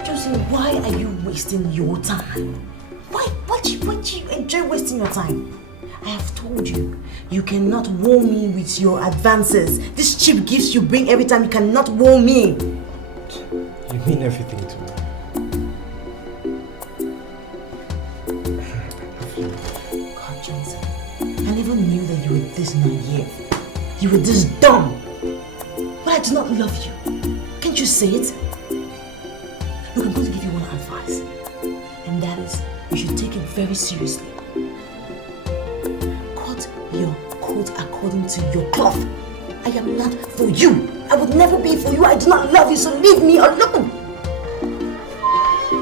Johnson, why are you wasting your time? Why do you enjoy wasting your time? I have told you, you cannot woo me with your advances. This cheap gifts you bring every time, you cannot woo me. You mean everything to me. God, Johnson, I never knew that you were this naive. You were this dumb. But I do not love you. Can't you say it? Look, I'm going to give you one advice. And that is, you should take it very seriously. Cut your coat according to your cloth. I am not for you. I would never be for you. I do not love you, so leave me alone.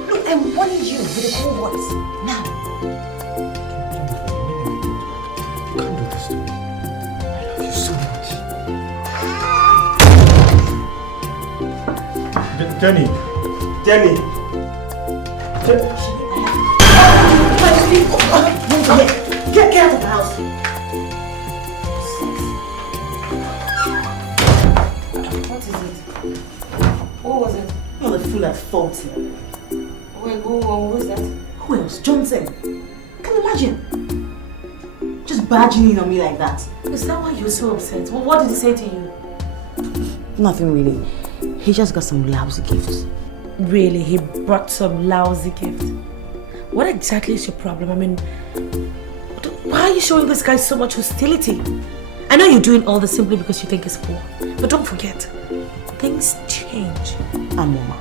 Look, I'm warning you with a cold voice. Now. You can't do this to me. I love you so much. Jenny! Get out of the house. What is it? What was it? You're the fool at fault here. Wait, who is that? Who else? Johnson. Can you imagine? Just barging in on me like that. Is that why you're so upset? What did he say to you? Nothing really. He just got some lousy gifts. Really? He brought some lousy gift? What exactly is your problem? I mean, Why are you showing this guy so much hostility? I know you're doing all this simply because you think he's poor. But don't forget, things change. Amoma,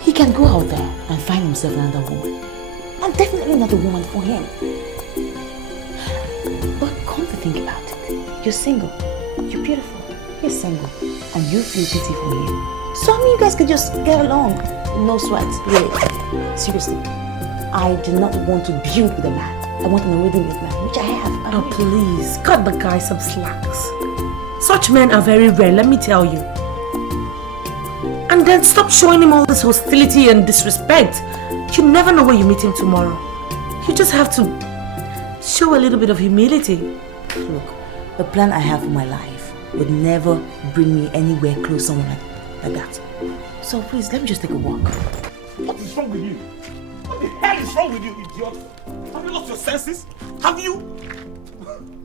he can go out there and find himself another woman. I'm definitely not the woman for him. But come to think about it, you're single, you're beautiful, you're single, and you feel pity for him. So I mean, you guys could just get along, no sweat, really. Seriously, I do not want to build with a man. I want an already made man, which I have. Oh, please, cut the guy some slacks. Such men are very rare, let me tell you. And then stop showing him all this hostility and disrespect. You never know where you meet him tomorrow. You just have to show a little bit of humility. Look, the plan I have for my life would never bring me anywhere close to someone like that. So please, let me just take a walk. What is wrong with you? What the hell is wrong with you, idiot? Have you lost your senses? Have you?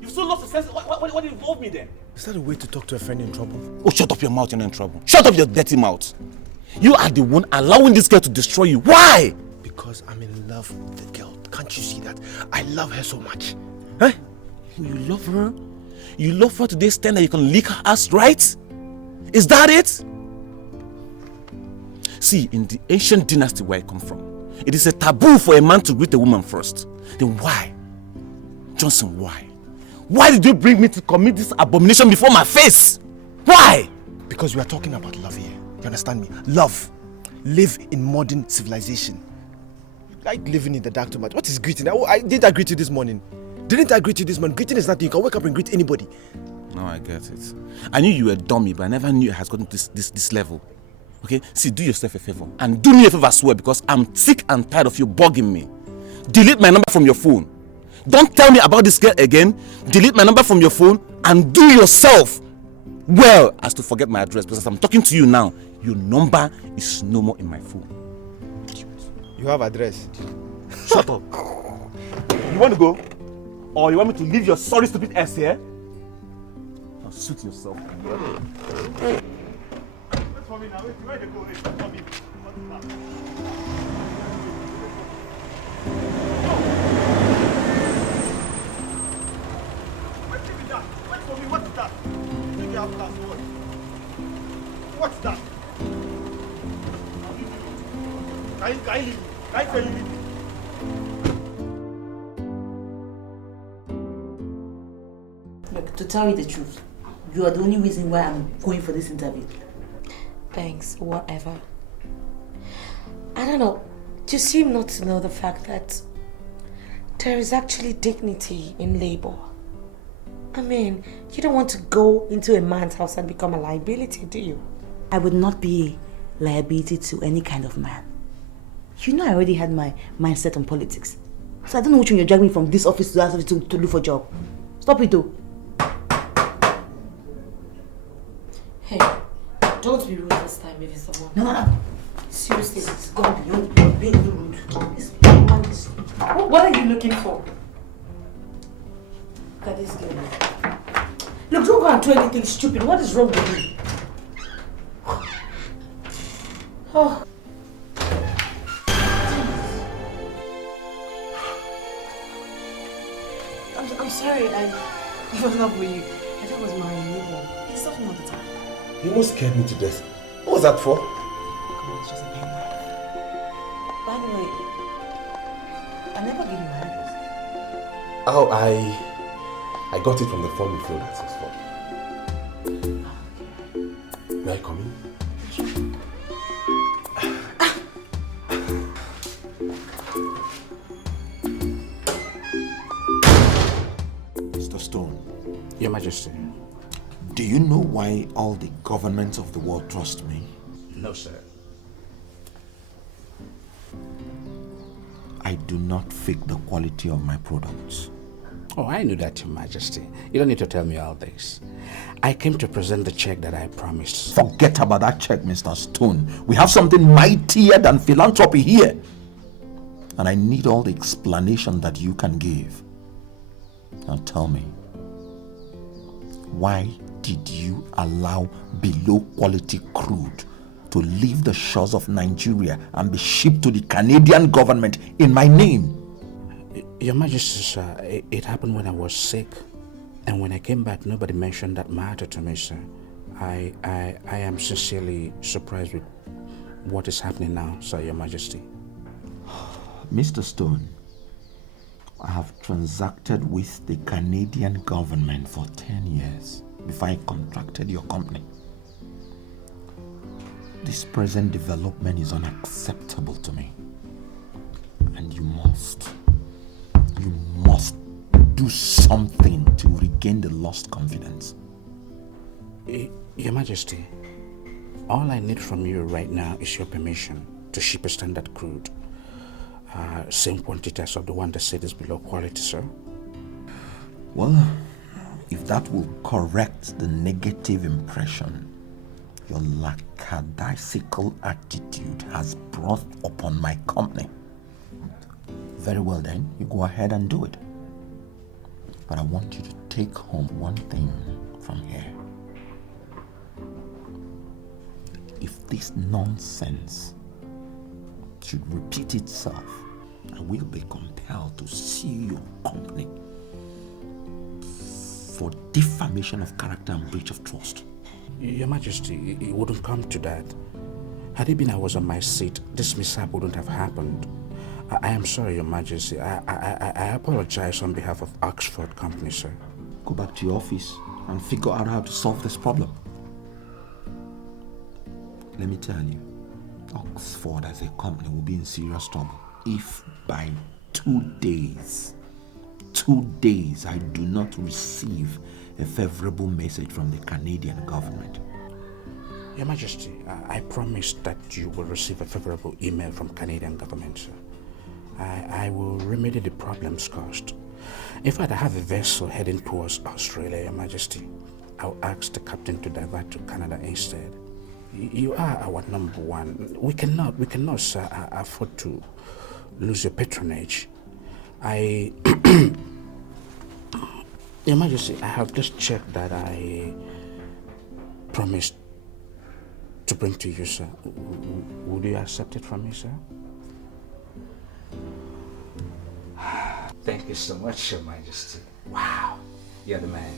You've still lost your senses? What involved me then? Is that a way to talk to a friend in trouble? Oh, shut up your mouth, you're not in trouble. Shut up your dirty mouth. You are the one allowing this girl to destroy you. Why? Because I'm in love with the girl. Can't you see that? I love her so much. Huh? You love her? You love her to the extent that you can lick her ass, right? Is that it? See, in the ancient dynasty where I come from, it is a taboo for a man to greet a woman first. Then why? Johnson, why? Why did you bring me to commit this abomination before my face? Why? Because we are talking about love here. You understand me? Love. Live in modern civilization. You like living in the dark too much. What is greeting? Didn't I greet you this morning? Didn't I greet you this morning? Greeting is nothing. You can wake up and greet anybody. No, I get it. I knew you were a dummy, but I never knew it has gotten to this level. Okay? See, do yourself a favor. And do me a favor as well, because I'm sick and tired of you bugging me. Delete my number from your phone. Don't tell me about this girl again. Delete my number from your phone and do yourself well as to forget my address, because I'm talking to you now. Your number is no more in my phone. You have address. Shut up. You want to go? Or you want me to leave your sorry stupid ass here? Now suit yourself. Wait for me now. Where they go? Wait for me. What's that? What's that? Can you tell me? Look, to tell you the truth, you are the only reason why I'm going for this interview. Thanks, whatever. I don't know. You seem not to know the fact that there is actually dignity in labor. I mean, you don't want to go into a man's house and become a liability, do you? I would not be a liability to any kind of man. You know I already had my mindset on politics. So I don't know which one you're dragging me from this office to that office to look for a job. Stop it though. Hey, don't be rude this time if it's someone. No. Seriously, it's gone beyond being rude. What are you looking for? Look at this girl. Look, don't go and do anything stupid. What is wrong with you? Oh. I'm sorry, it was not for you. I thought it was my neighbor. He's talking all the time. You almost scared me to death. What was that for? God, it's just a pen knife. By the way, I never gave you my address. Oh, I got it from the phone before that 6-4. May I come in? Mr. Stone. Your Majesty. Do you know why all the governments of the world trust me? No, sir. I do not fake the quality of my products. Oh, I knew that, Your Majesty. You don't need to tell me all this. I came to present the check that I promised. Forget about that check, Mr. Stone. We have something mightier than philanthropy here. And I need all the explanation that you can give. Now tell me, why did you allow below quality crude to leave the shores of Nigeria and be shipped to the Canadian government in my name? Your Majesty, sir, it happened when I was sick. And when I came back, nobody mentioned that matter to me, sir. I am sincerely surprised with what is happening now, sir, Your Majesty. Mr. Stone, I have transacted with the Canadian government for 10 years before I contracted your company. This present development is unacceptable to me. And you must do something to regain the lost confidence. Your Majesty, all I need from you right now is your permission to ship a standard crude. Same quantity as of the one that said is below quality, sir. Well, if that will correct the negative impression your lackadaisical attitude has brought upon my company, very well then, you go ahead and do it. But I want you to take home one thing from here. If this nonsense should repeat itself, I will be compelled to sue your company for defamation of character and breach of trust. Your Majesty, it wouldn't come to that. Had it been I was on my seat, this mishap wouldn't have happened. I am sorry, Your Majesty. I apologize on behalf of Oxford Company, sir. Go back to your office and figure out how to solve this problem. Let me tell you, Oxford as a company will be in serious trouble if by 2 days I do not receive a favorable message from the Canadian government. Your Majesty, I promise that you will receive a favorable email from Canadian government, sir. I will remedy the problems caused. In fact, I have a vessel heading towards Australia, Your Majesty. I'll ask the captain to divert to Canada instead. You are our number one. We cannot, sir, afford to lose your patronage. Your Majesty, I have just checked that I promised to bring to you, sir. Would you accept it from me, sir? Thank you so much, Your Majesty. Wow, you're the man.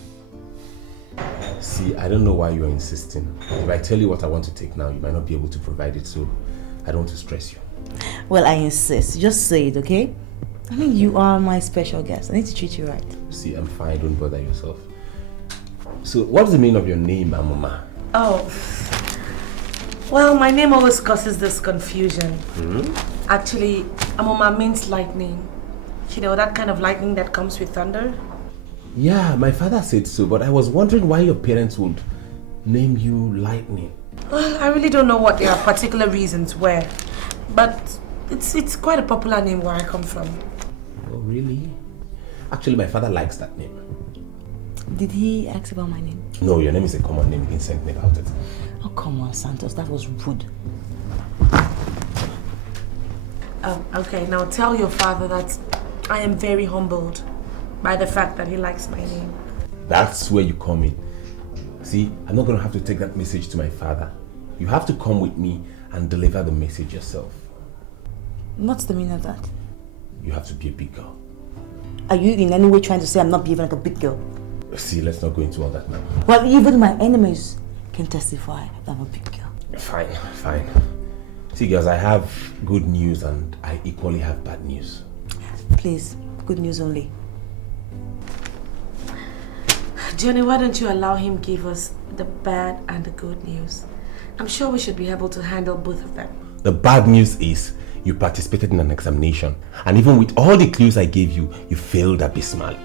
See, I don't know why you're insisting. If I tell you what I want to take now, you might not be able to provide it, so I don't want to stress you. Well, I insist. Just say it, okay? I mean, you are my special guest. I need to treat you right. See, I'm fine. Don't bother yourself. So, what's the meaning of your name, Amoma? Oh, well, my name always causes this confusion. Actually, Amoma means lightning. You know, that kind of lightning that comes with thunder? Yeah, my father said so, but I was wondering why your parents would name you Lightning. Well, I really don't know what their particular reasons were, but it's quite a popular name where I come from. Oh, really? Actually, my father likes that name. Did he ask about my name? No, your name is a common name. He didn't say anything about it. Oh, come on, Santos. That was rude. Okay, now tell your father that I am very humbled by the fact that he likes my name. That's where you come in. See, I'm not going to have to take that message to my father. You have to come with me and deliver the message yourself. What's the meaning of that? You have to be a big girl. Are you in any way trying to say I'm not behaving like a big girl? See, let's not go into all that now. Well, even my enemies can testify that I'm a big girl. Fine, fine. See, girls, I have good news and I equally have bad news. Please, good news only. Johnny, why don't you allow him give us the bad and the good news? I'm sure we should be able to handle both of them. The bad news is you participated in an examination, and even with all the clues I gave you, you failed abysmally.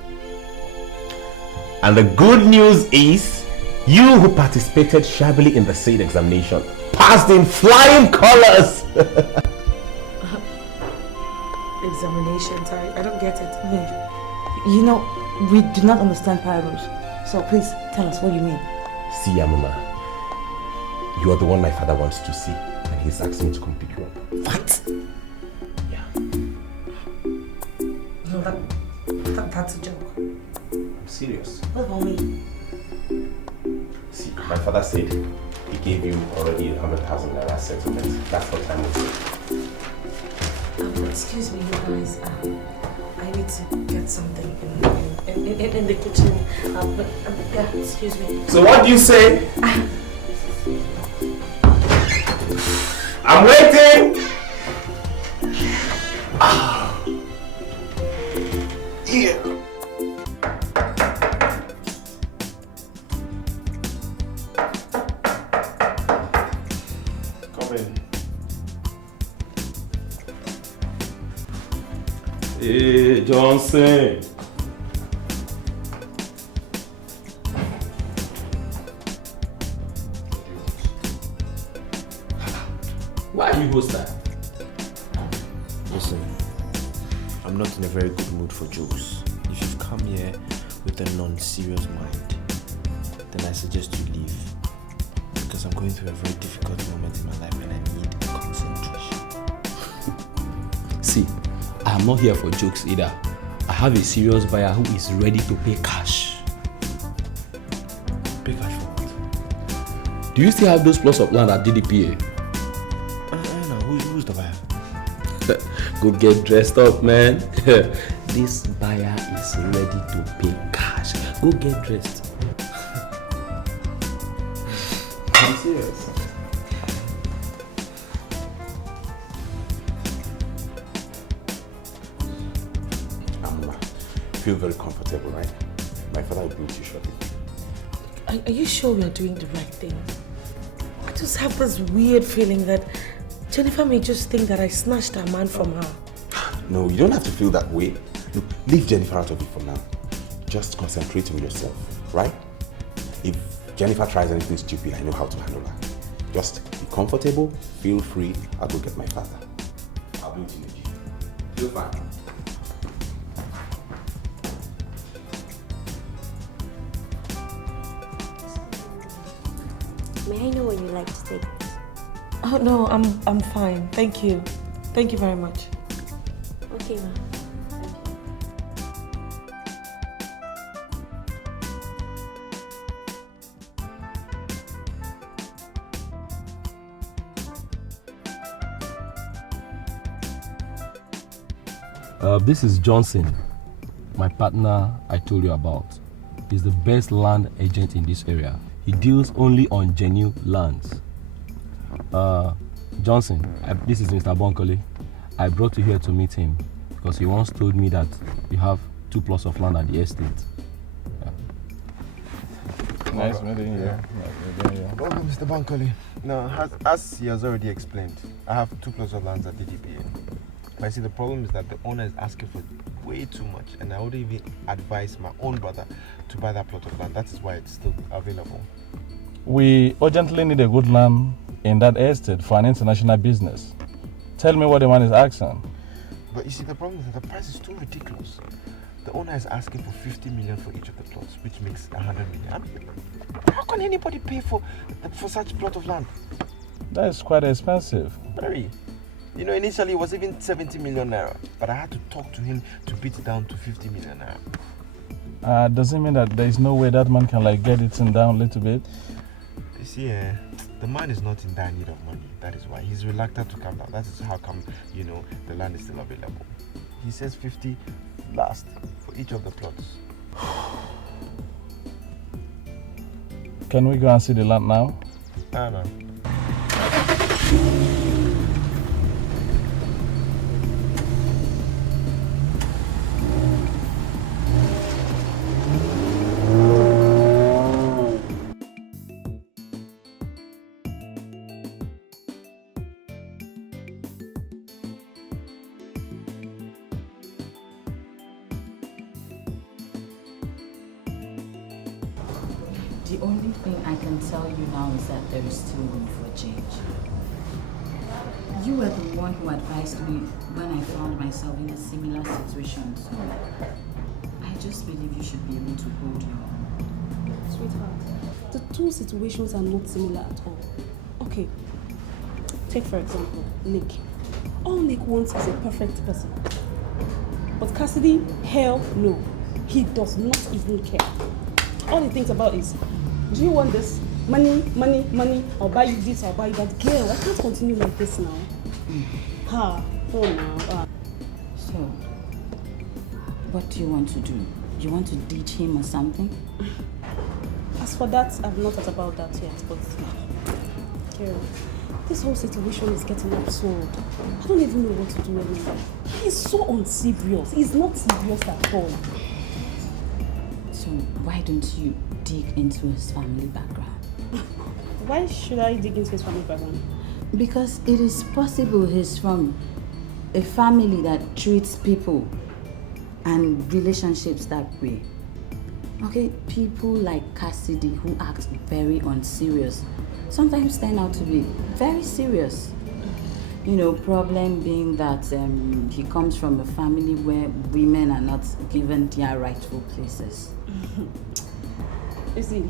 And the good news is you who participated shabbily in the said examination passed in flying colors. Examinations, I don't get it. You know, we do not understand parables. So please tell us what you mean. See, Amama, you are the one my father wants to see, and he's asked me to come pick you up. What? Yeah. No, that's a joke. I'm serious. What about me? See, my father said he gave you already 100,000 naira settlement. That's what time is. Excuse me, you guys. I need to get something in the kitchen. Yeah, excuse me. So what do you say? I'm waiting! Yeah. Come in. Hey, Johnson. Why are you hostile? Listen, I'm not in a very good mood for jokes. If you've come here with a non-serious mind, then I suggest you leave. Because I'm going through a very difficult moment in my life and I need concentration. See, I am not here for jokes either. I have a serious buyer who is ready to pay cash. Pay cash for what? Do you still have those plots of land at DDPA? No, who's the buyer? Go get dressed up, man. This buyer is ready to pay cash. Go get dressed. I'm serious. Feel very comfortable, right? My father will bring you shopping. Are you sure we are doing the right thing? I just have this weird feeling that Jennifer may just think that I snatched her man from her. No, you don't have to feel that way. Look, leave Jennifer out of it for now. Just concentrate on yourself, right? If Jennifer tries anything stupid, I know how to handle her. Just be comfortable, feel free. I'll go get my father. I'll be with you. Feel fine. May I know when you like to take this? Oh no, I'm fine. Thank you. Thank you very much. Okay, ma. This is Johnson, my partner I told you about. He's the best land agent in this area. He deals only on genuine lands. Johnson, this is Mr. Bonkole. I brought you here to meet him because he once told me that you have 2 plots of land at the estate. Nice meeting you. Welcome, Mr. Bonkole. Now, as he has already explained, I have 2 plots of land at DDPA. But I see the problem is that the owner is asking for way too much, and I would even advise my own brother to buy that plot of land. That is why it's still available. We urgently need a good land in that estate for an international business. Tell me what the man is asking. But you see, the problem is that the price is too ridiculous. The owner is asking for 50 million for each of the plots, which makes 100 million. I mean, how can anybody pay for such a plot of land? That is quite expensive. Very. You know, initially it was even 70 million naira, but I had to talk to him to beat it down to 50 million naira. Does it mean that there is no way that man can get it down a little bit? You see, the man is not in dire need of money. That is why he's reluctant to come down. That is how come, the land is still available. He says 50 last for each of the plots. Can we go and see the land now? No. The only thing I can tell you now is that there is still room for change. You were the one who advised me when I found myself in a similar situation, so I just believe you should be able to hold your own. Sweetheart, the 2 situations are not similar at all. Okay, take for example, Nick. All Nick wants is a perfect person. But Cassidy, hell no. He does not even care. All he thinks about is, do you want this? Money, money, money. I'll buy you this, I'll buy you that. Girl, I can't continue like this now. Oh, now. So, What do you want to do? You want to ditch him or something? As for that, I've not thought about that yet, but Carol, this whole situation is getting absurd. I don't even know what to do anymore. He's so unserious. He's not serious at all. So why don't you dig into his family background? Why should I dig into his family background? Because it is possible he's from a family that treats people and relationships that way. Okay, people like Cassidy who act very unserious sometimes turn out to be very serious. You know, problem being that he comes from a family where women are not given their rightful places. You see,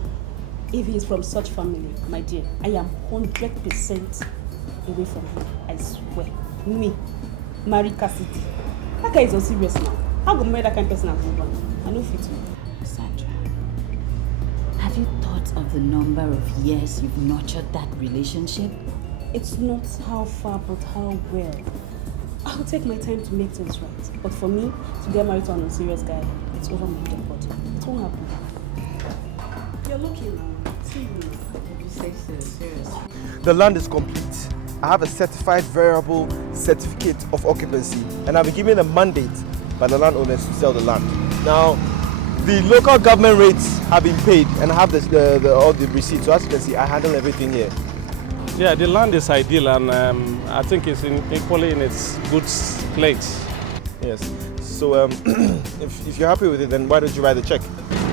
if he is from such family, my dear, I am 100% away from him. I swear. Me, marry Cassidy. That guy is unserious now. How go marry that kind of person and move on? I know fit to. Sandra, have you thought of the number of years you've nurtured that relationship? It's not how far, but how well. I'll take my time to make things right. But for me, to get married to an unserious guy, it's over my dead body. It won't happen. You're lucky now. See you now. You say so, seriously. The land is complete. I have a certified variable certificate of occupancy, and I've been given a mandate by the landowners to sell the land. Now, the local government rates have been paid, and I have all the receipts. So as you can see, I handle everything here. Yeah, the land is ideal, and I think it's equally in its good place. Yes. So if you're happy with it, then why don't you write the check?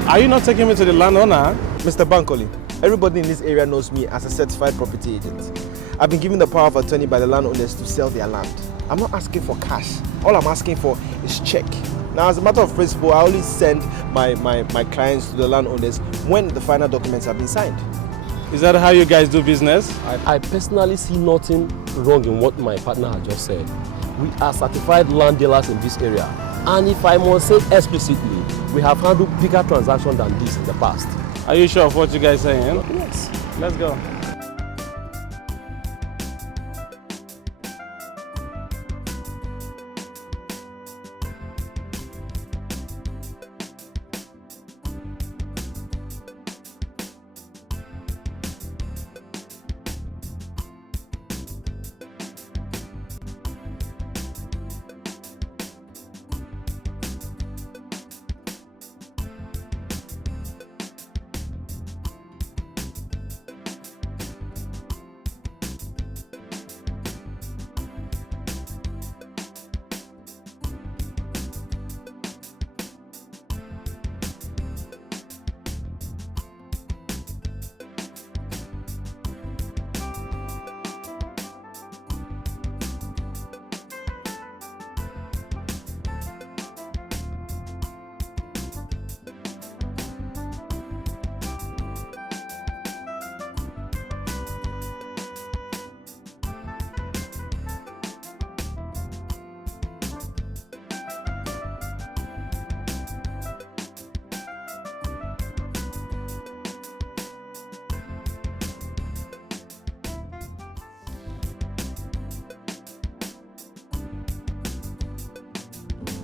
Are you not taking me to the landowner? Mr. Bankole, everybody in this area knows me as a certified property agent. I've been given the power of attorney by the landowners to sell their land. I'm not asking for cash. All I'm asking for is check. Now, as a matter of principle, I only send my clients to the landowners when the final documents have been signed. Is that how you guys do business? I personally see nothing wrong in what my partner has just said. We are certified land dealers in this area. And if I must say explicitly, we have handled bigger transactions than this in the past. Are you sure of what you guys are saying? Yes. Let's go.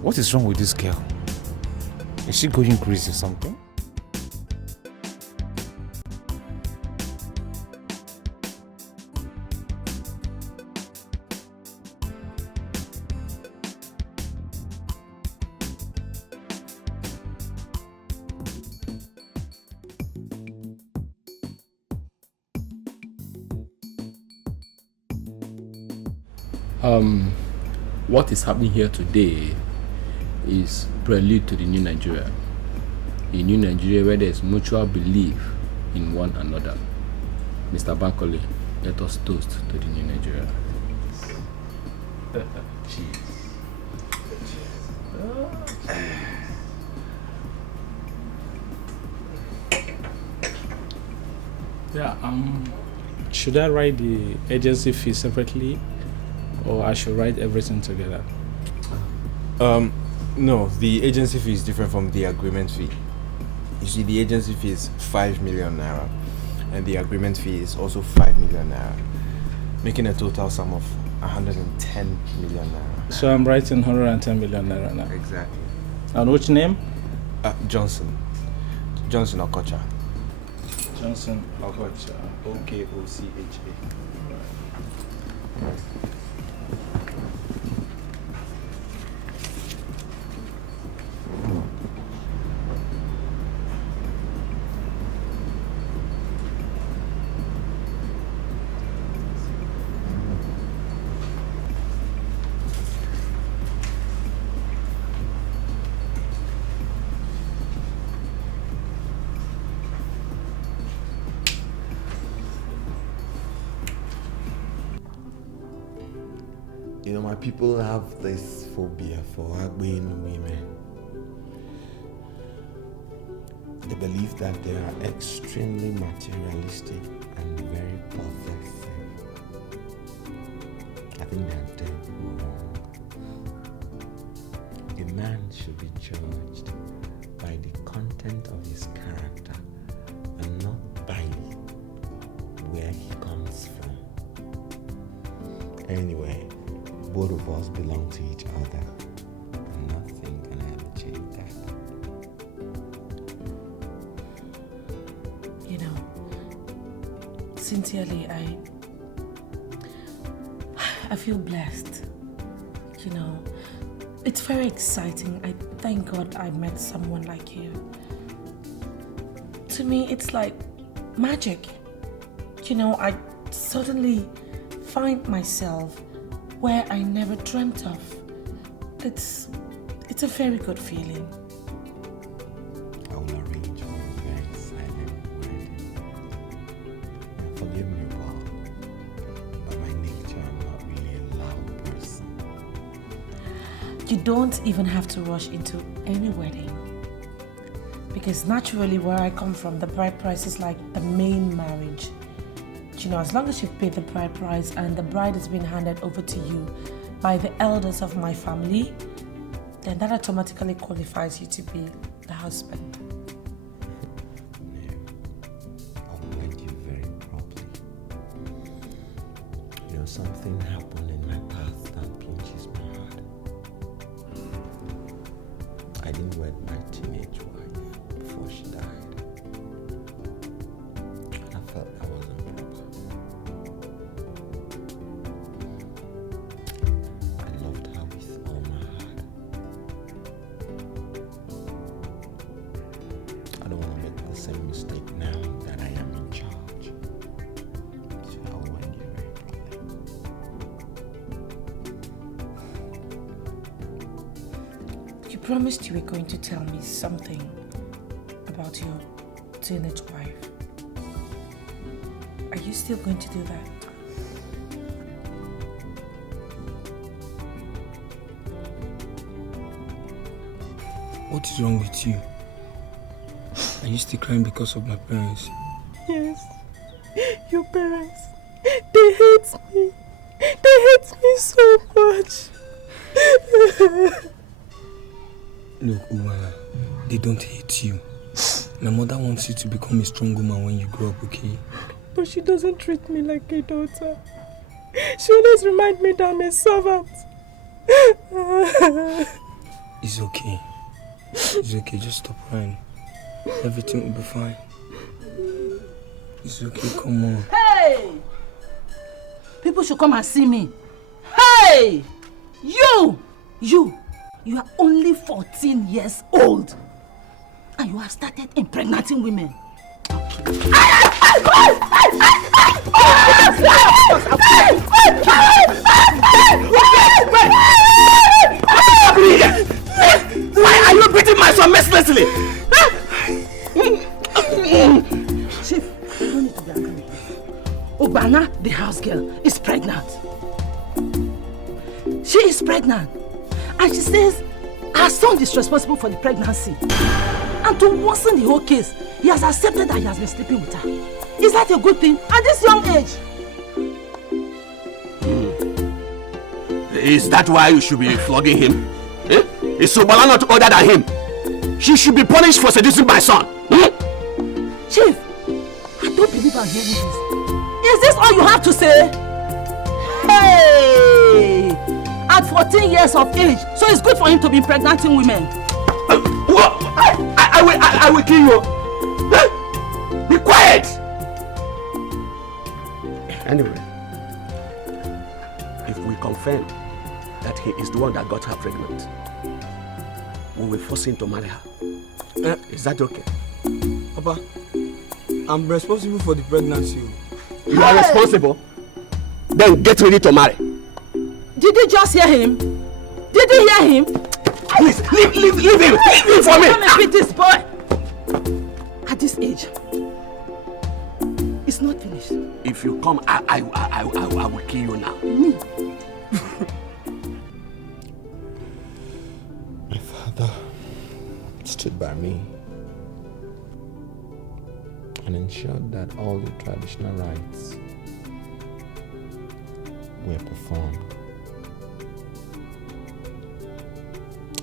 What is wrong with this girl? Is she going crazy or something? What is happening here today is prelude to the new Nigeria. A new Nigeria where there is mutual belief in one another. Mr. Bankole, let us toast to the new Nigeria. Cheers. Yeah, should I write the agency fee separately, or I should write everything together? No, the agency fee is different from the agreement fee. You see, the agency fee is 5 million naira, and the agreement fee is also 5 million naira, making a total sum of 110 million naira. So I'm writing 110 million naira now. Exactly. And which name? Johnson. Johnson Okocha. Johnson Okocha. O-K-O-C-H-A. You know, my people have this phobia for Agbein women. They believe that they are extremely materialistic and very possessive. I think they are dead wrong. A man should be judged by the content of his character and not by where he comes from. Anyway, both of us belong to each other, and nothing can ever change that. You know, sincerely, I feel blessed. You know, it's very exciting. I thank God I met someone like you. To me, it's like magic. You know, I suddenly find myself where I never dreamt of. It's a very good feeling. I will arrange for a very silent wedding. Forgive me, Paul. By my nature, I'm not really a loud person. You don't even have to rush into any wedding. Because naturally, where I come from, the bride price is like the main marriage. You know, as long as you've paid the bride price and the bride has been handed over to you by the elders of my family, then that automatically qualifies you to be the husband. I will wed you very properly. You know, something happened in my past that pinches my heart. I didn't wed my teenage wife before she died. And I felt I wasn't proper. I loved her with all my heart. I don't want to make the same mistake now that I am in charge. So I'll wed you very properly. You promised you were going to tell me something about your teenage wife. Are you still going to do that? What is wrong with you? Are you still crying because of my parents? Yes. Your parents. They hate me. They hate me so much. Look, Umala, they don't hate you. My mother wants you to become a strong woman when you grow up, okay? But she doesn't treat me like a daughter. She always reminds me that I'm a servant. It's okay. It's okay, just stop crying. Everything will be fine. It's okay, come on. Hey! People should come and see me. Hey! You are only 14 years old. And you have started impregnating women. Why are you beating my son mercilessly? Chief, you don't need to be angry. Obana, the house girl, is pregnant. She is pregnant. And she says her son is responsible for the pregnancy. And to worsen the whole case, he has accepted that he has been sleeping with her. Is that a good thing at this young age? Is that why you should be flogging him? Eh? Is Sobala not older than him? She should be punished for seducing my son. Chief, I don't believe I'm hearing this. Is this all you have to say? Hey! At 14 years of age, so it's good for him to be impregnating women. I will kill you. Be quiet. Anyway, if we confirm that he is the one that got her pregnant, we will force him to marry her. Is that okay? Papa, I'm responsible for the pregnancy. You are responsible? Then get ready to marry. Did you just hear him? Did you hear him? Please, leave him! Leave him for me! Come and beat this boy! At this age, it's not finished. If you come, I will kill you now. Me? My father stood by me and ensured that all the traditional rites were performed.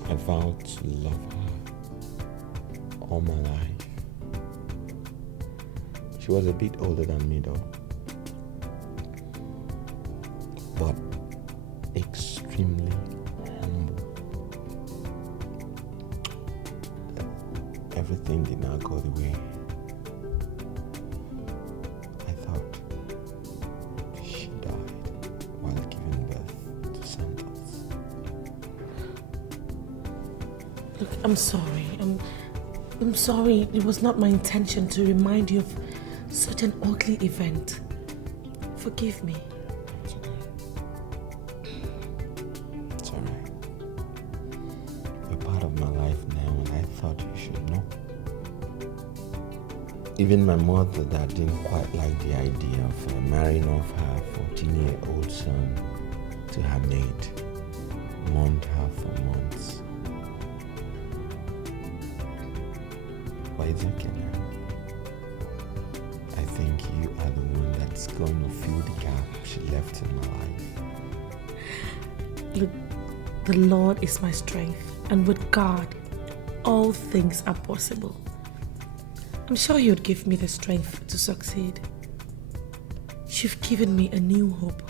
I vowed to love her all my life. She was a bit older than me though, but extremely humble. Everything did not go the way I thought. She died while giving birth to Santos. Look, I'm sorry. I'm sorry. It was not my intention to remind you of such an ugly event. Forgive me. It's alright. You're part of my life now, and I thought you should know. Even my mother that didn't quite like the idea of marrying off her 14-year-old son to her maid, mourned her for months. But it's okay now. I think you are the one that's going to fill the gap she left in my life. Look, the Lord is my strength, and with God, all things are possible. I'm sure He would give me the strength to succeed. You've given me a new hope,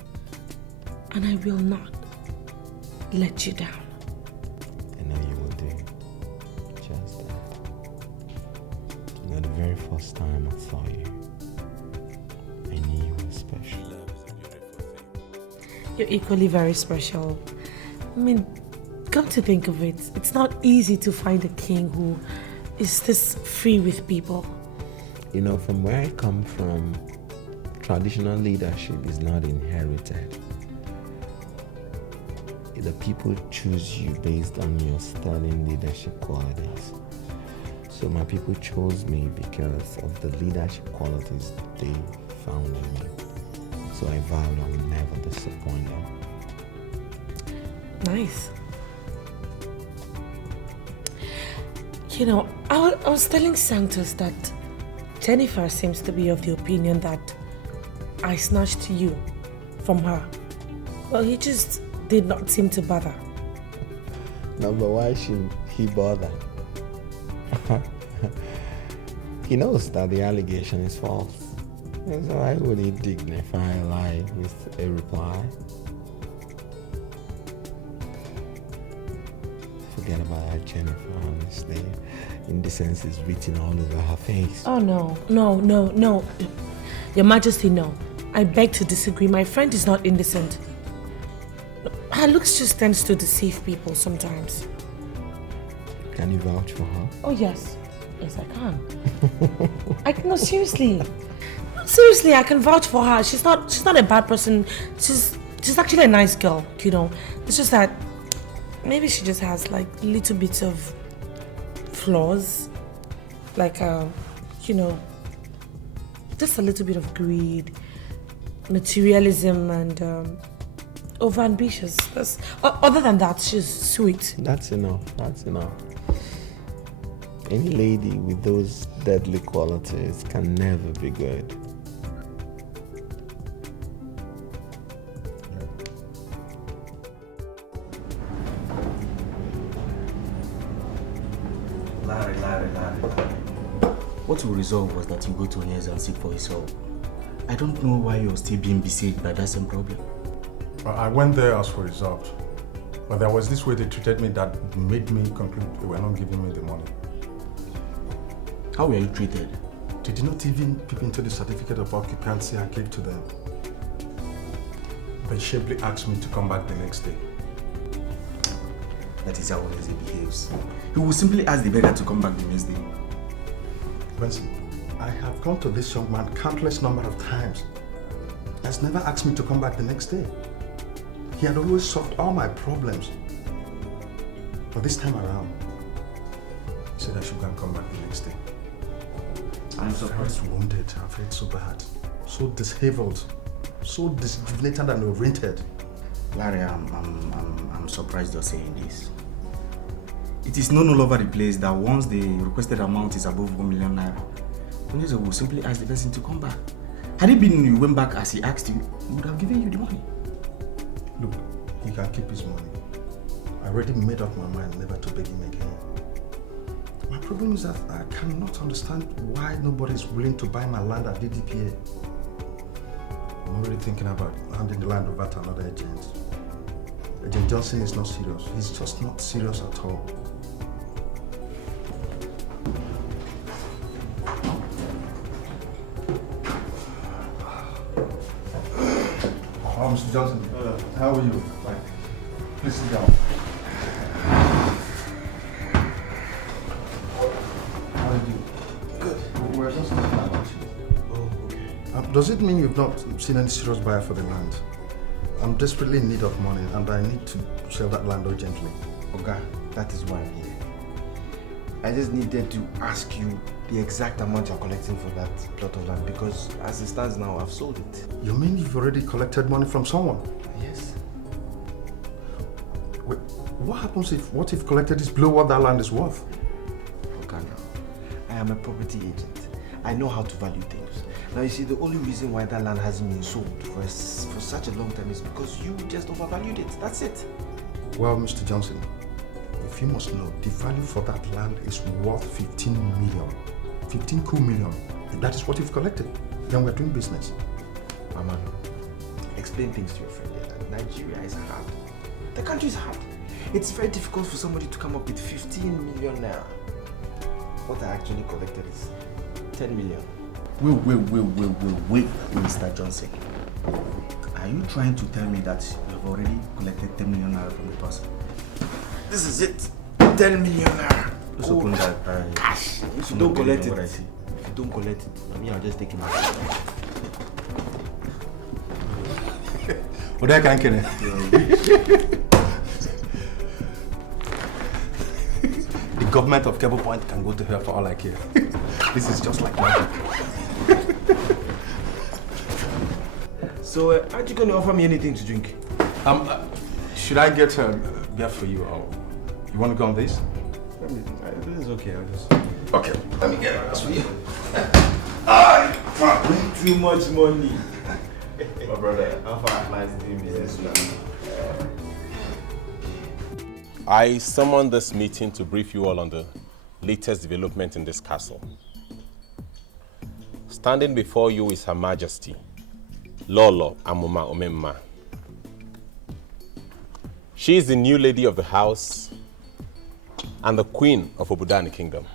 and I will not let you down. I know you will do just that. You know, the very first time I saw you, I knew you were special. You're equally very special. I mean, come to think of it, it's not easy to find a king who is this free with people. You know, from where I come from, traditional leadership is not inherited. The people choose you based on your sterling leadership qualities. So my people chose me because of the leadership qualities they found in me. So I vowed I will never disappoint them. Nice. You know, I was telling Santos that Jennifer seems to be of the opinion that I snatched you from her. Well, he just did not seem to bother. No, but why should he bother? He knows that the allegation is false. So why would he dignify a lie with a reply? Forget about that, Jennifer, honestly. Indecency is written all over her face. Oh, no. Your Majesty, no. I beg to disagree. My friend is not indecent. Her looks just tends to deceive people sometimes. Can you vouch for her? Oh, yes. Yes, I can. No, seriously. Seriously, I can vouch for her. She's not a bad person. She's actually a nice girl, you know. It's just that maybe she just has like little bits of flaws. Like, you know, just a little bit of greed, materialism, and over-ambitious. Other than that, she's sweet. That's enough. Any lady with those deadly qualities can never be good. Larry. What we resolved was that you go to Onyeza and seek for his help. I don't know why you're still being besieged by that same problem. Well, I went there as resolved. But there was this way they treated me that made me conclude they were not giving me the money. How were you treated? They did not even peep into the certificate of occupancy I gave to them. But Shipley asked me to come back the next day. That is how he behaves. He will simply ask the beggar to come back the next day. Benson, I have gone to this young man countless number of times. He has never asked me to come back the next day. He had always solved all my problems. But this time around, he said I should go and come back the next day. I'm surprised. I was wounded. I felt so bad, so disheveled, so disjuvenated and oriented. Larry, I'm surprised you're saying this. It is known all over the place that once the requested amount is above 1 million naira, Tunisia will simply ask the person to come back. Had it been you went back as he asked you, he would have given you the money. Look, he can keep his money. I already made up my mind never to beg him again. My problem is that I cannot understand why nobody is willing to buy my land at DDPA. I'm already thinking about handing the land over to another agent. Agent Johnson is not serious. He's just not serious at all. Oh, Mr. Johnson, how are you? Fine. Please sit down. How are you? Good. We're just talking about you. Oh, okay. Does it mean you've not seen any serious buyer for the land? I'm desperately in need of money and I need to sell that land urgently. Oga, that is why I'm here. I just needed to ask you the exact amount you're collecting for that plot of land because as it stands now, I've sold it. You mean you've already collected money from someone? Yes. Wait, what if collected is below what that land is worth? Okay, now, I am a property agent. I know how to value things. Now you see, the only reason why that land hasn't been sold for such a long time is because you just overvalued it. That's it. Well, Mr. Johnson, if you must know, the value for that land is worth 15 million. 15 cool million. If that is what you've collected, then we're doing business. Mama, explain things to your friend here. Nigeria is hard. The country is hard. It's very difficult for somebody to come up with 15 million naira. What I actually collected is 10 million. Wait, Mr. Johnson. Are you trying to tell me that you've already collected 10 million naira from the person? This is it. 10 million naira. Just open that. Cash. If you don't collect it, if you don't collect it, I mean, I'll just take it back. What I can kill it. The government of Cable Point can go to hell for all I care. This is just like magic. So, aren't you going to offer me anything to drink? Should I get a beer for you, or you want to go on this? This is okay. I'll just. Okay, let me get this for you. Way too much money. My brother, how far nice doing business with you? I summoned this meeting to brief you all on the latest development in this castle. Standing before you is Her Majesty, Lolo Amuma Omemma. She is the new lady of the house and the queen of Obudani Kingdom.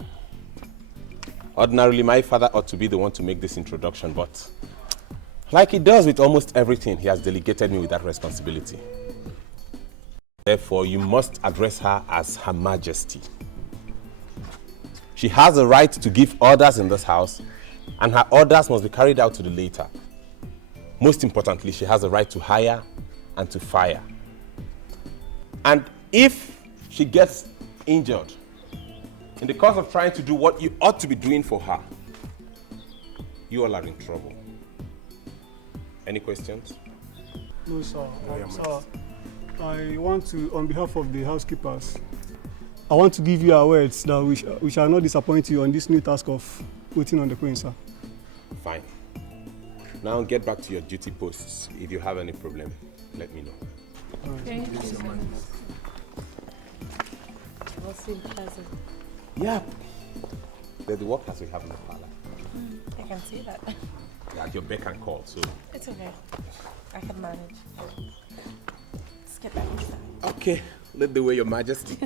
Ordinarily, my father ought to be the one to make this introduction, but like he does with almost everything, he has delegated me with that responsibility. Therefore, you must address her as Her Majesty. She has the right to give orders in this house, and her orders must be carried out to the letter. Most importantly, she has the right to hire and to fire. And if she gets injured in the course of trying to do what you ought to be doing for her, you all are in trouble. Any questions? No, sir. Sir, I want to, on behalf of the housekeepers, I want to give you our words that we shall not disappoint you on this new task of waiting on the queen, sir. Fine. Now get back to your duty posts. If you have any problem, let me know. Thank you so much. Was it pleasant? Yeah. They're the workers we have in the parlor. I can see that. They're at your beck and call, so. It's okay. I can manage. Let's get back inside. Okay. Lead the way, Your Majesty.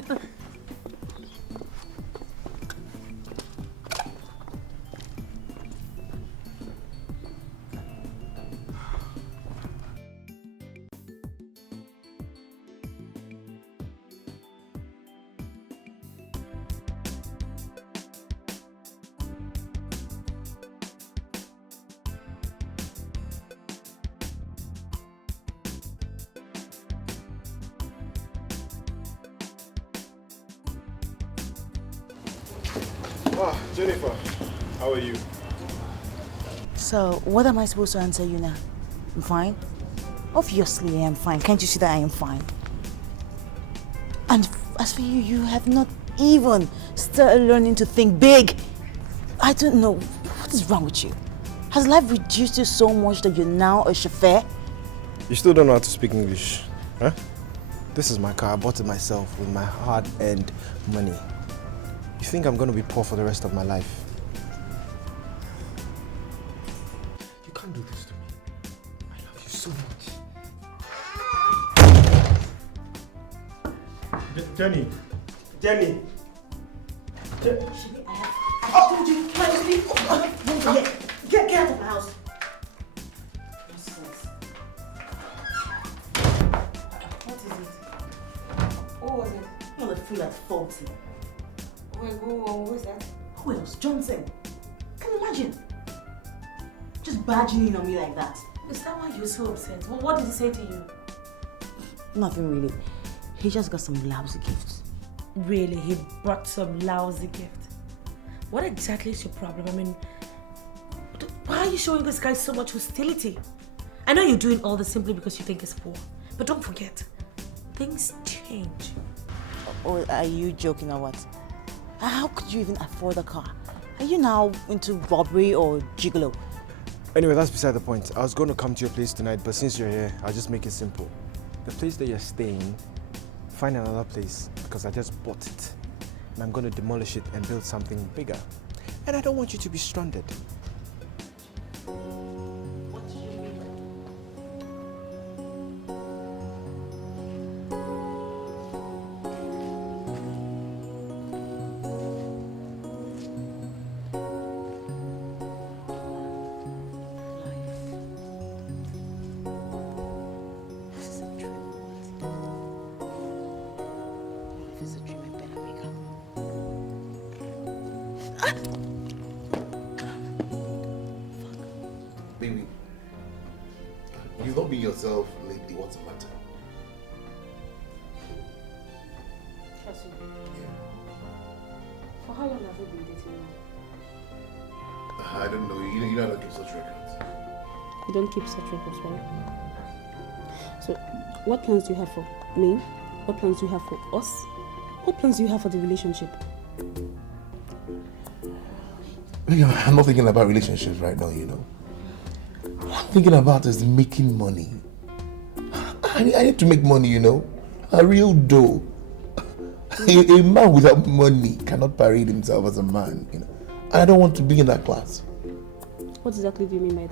Jennifer, how are you? So, what am I supposed to answer you now? I'm fine? Obviously, I am fine. Can't you see that I am fine? And as for you, you have not even started learning to think big. I don't know. What is wrong with you? Has life reduced you so much that you're now a chauffeur? You still don't know how to speak English, huh? This is my car. I bought it myself with my hard-earned money. You think I'm going to be poor for the rest of my life? You can't do this to me. I love you so much. Jenny. Jenny. I told you twice. Get out of my house. What is it? What was it? Not a fool at 40. Wait, who is that? Who else? Johnson. Can you imagine? Just barging in on me like that. Is that why you're so upset? What did he say to you? Nothing really. He just got some lousy gifts. Really? He brought some lousy gift? What exactly is your problem? I mean, why are you showing this guy so much hostility? I know you're doing all this simply because you think he's poor. But don't forget, things change. Or are you joking or what? How could you even afford a car? Are you now into robbery or gigolo? Anyway, that's beside the point. I was going to come to your place tonight, but since you're here, I'll just make it simple. The place that you're staying, find another place because I just bought it. And I'm going to demolish it and build something bigger. And I don't want you to be stranded. Baby, you've not been yourself lately. What's the matter? Cassie. For how long have you been dating me? I don't know. You know I don't keep such records. You don't keep such records, right? So, what plans do you have for me? What plans do you have for us? What plans do you have for the relationship? I'm not thinking about relationships right now, you know. What I'm thinking about is making money. I need to make money, you know. A real dough. A man without money cannot parade himself as a man, you know. And I don't want to be in that class. What exactly do you mean by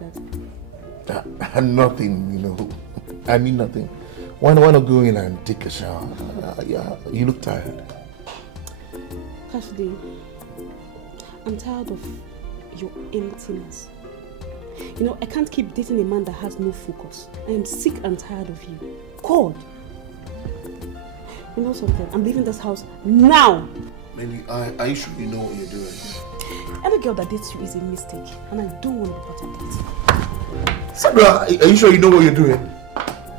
that? Nothing, you know. I mean nothing. Why not go in and take a shower? Yeah, you look tired. Cassidy, I'm tired of your emptiness. You know, I can't keep dating a man that has no focus. I am sick and tired of you. God! You know something? I'm leaving this house now! Maybe, are you sure you know what you're doing? Every girl that dates you is a mistake, and I don't want to be part of that. Sandra, are you sure you know what you're doing?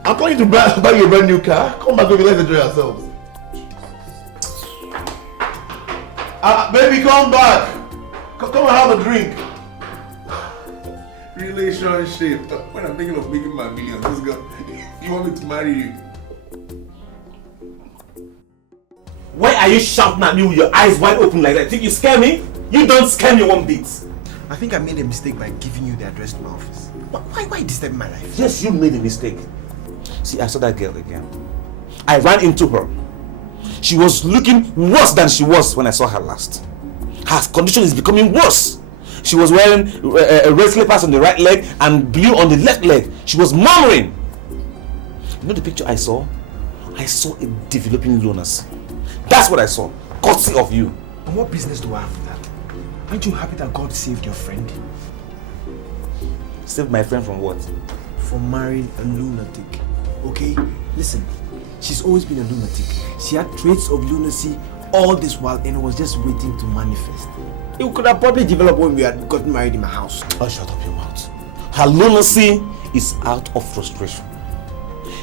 I'm planning to buy you a brand new car. Come back, baby, let's enjoy ourselves. Baby, come back. Come and have a drink. Relationship. When I'm thinking of making my millions, this girl, you want me to marry you? Why are you shouting at me with your eyes wide open like that? Think you scare me? You don't scare me one bit. I think I made a mistake by giving you the address to my office. Why disturb my life? Yes, you made a mistake. See, I saw that girl again. I ran into her. She was looking worse than she was when I saw her last. Her condition is becoming worse. She was wearing red slippers on the right leg and blue on the left leg. She was murmuring. You know the picture I saw? I saw a developing lunacy. That's what I saw. Courtesy of you. And what business do I have with that? Aren't you happy that God saved your friend? Saved my friend from what? From marrying a lunatic. Okay? Listen, she's always been a lunatic. She had traits of lunacy all this while and was just waiting to manifest. It could have probably developed when we had gotten married in my house. Oh, shut up your mouth. Her lunacy is out of frustration.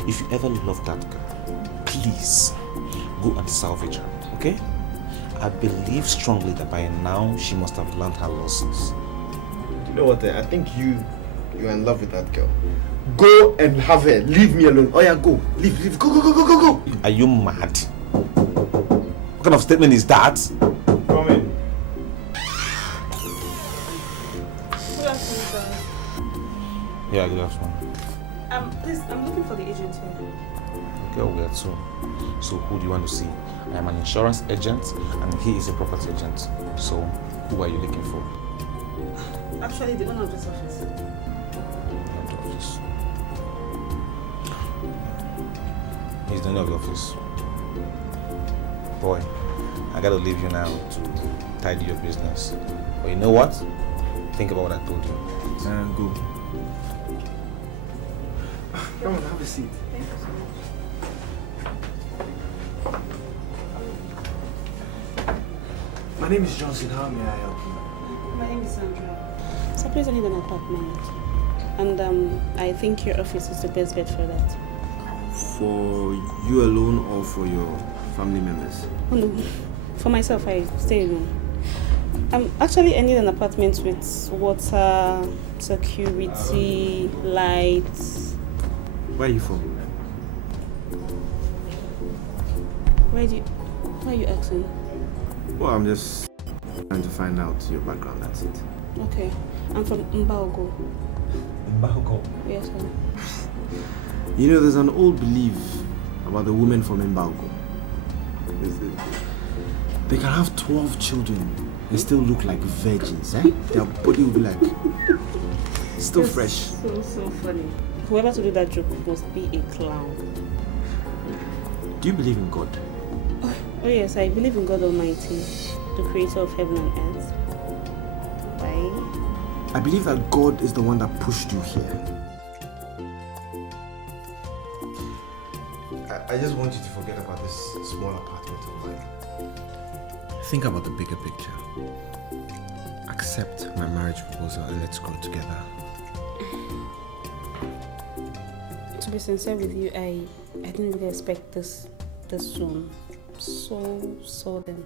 If you ever love that girl, please go and salvage her, okay? I believe strongly that by now she must have learned her lessons. You know what? I think you're in love with that girl. Go and have her. Leave me alone. Oh yeah, go. Leave. Go. Are you mad? What kind of statement is that? Come in. Good afternoon, sir. Yeah, good afternoon. Please, I'm looking for the agent here. Okay, where to? So who do you want to see? I am an insurance agent and he is a property agent. So who are you looking for? Actually, the owner of this office. He's the owner of the office. Boy, I gotta leave you now to tidy your business. But you know what? Think about what I told you. And go. Come on, have a seat. Thank you so much. My name is Johnson. How may I help you? My name is Sandra. So please, I need an apartment. And I think your office is the best bet for that. For you alone or for your family members? Oh no, for myself, I stay alone. Actually, I need an apartment with water, security, lights. Where are you from? Why are you asking? Well, I'm just trying to find out your background, that's it. Okay, I'm from Mbaogo. Mbaogo? Yes, sir. You know, there's an old belief about the women from Mbaogo. They can have 12 children and still look like virgins, eh? Their body will be like, still That's fresh. So funny. Whoever to do that joke must be a clown. Do you believe in God? Oh yes, I believe in God Almighty, the creator of heaven and earth. Why? I believe that God is the one that pushed you here. I just want you to forget about this small apartment of mine. Think about the bigger picture. Accept my marriage proposal and let's grow together. To be sincere with you, I didn't really expect this soon. So sudden.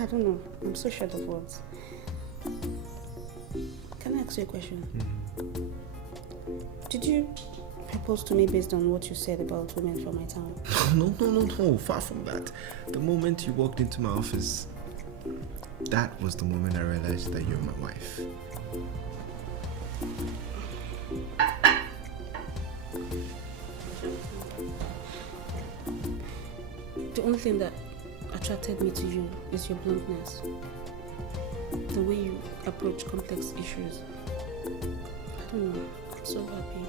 I don't know. I'm so short of words. Can I ask you a question? Did you propose to me based on what you said about women from my town? No. Far from that. The moment you walked into my office, that was the moment I realized that you're my wife. The only thing that attracted me to you is your bluntness. The way you approach complex issues. I don't know. I'm so happy.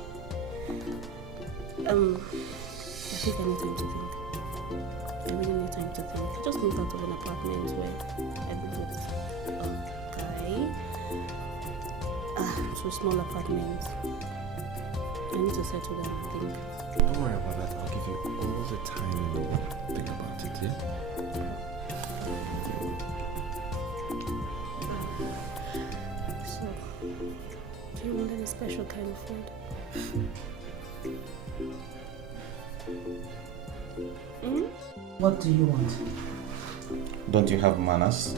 I think I need time to think. I really need time to think. I just moved out of an apartment where I live with a guy. So small apartment. I need to settle down and think. Don't worry about that. I'll give you all the time in the world to think about it, yeah? So, do you want any special kind of food? What do you want? Don't you have manners?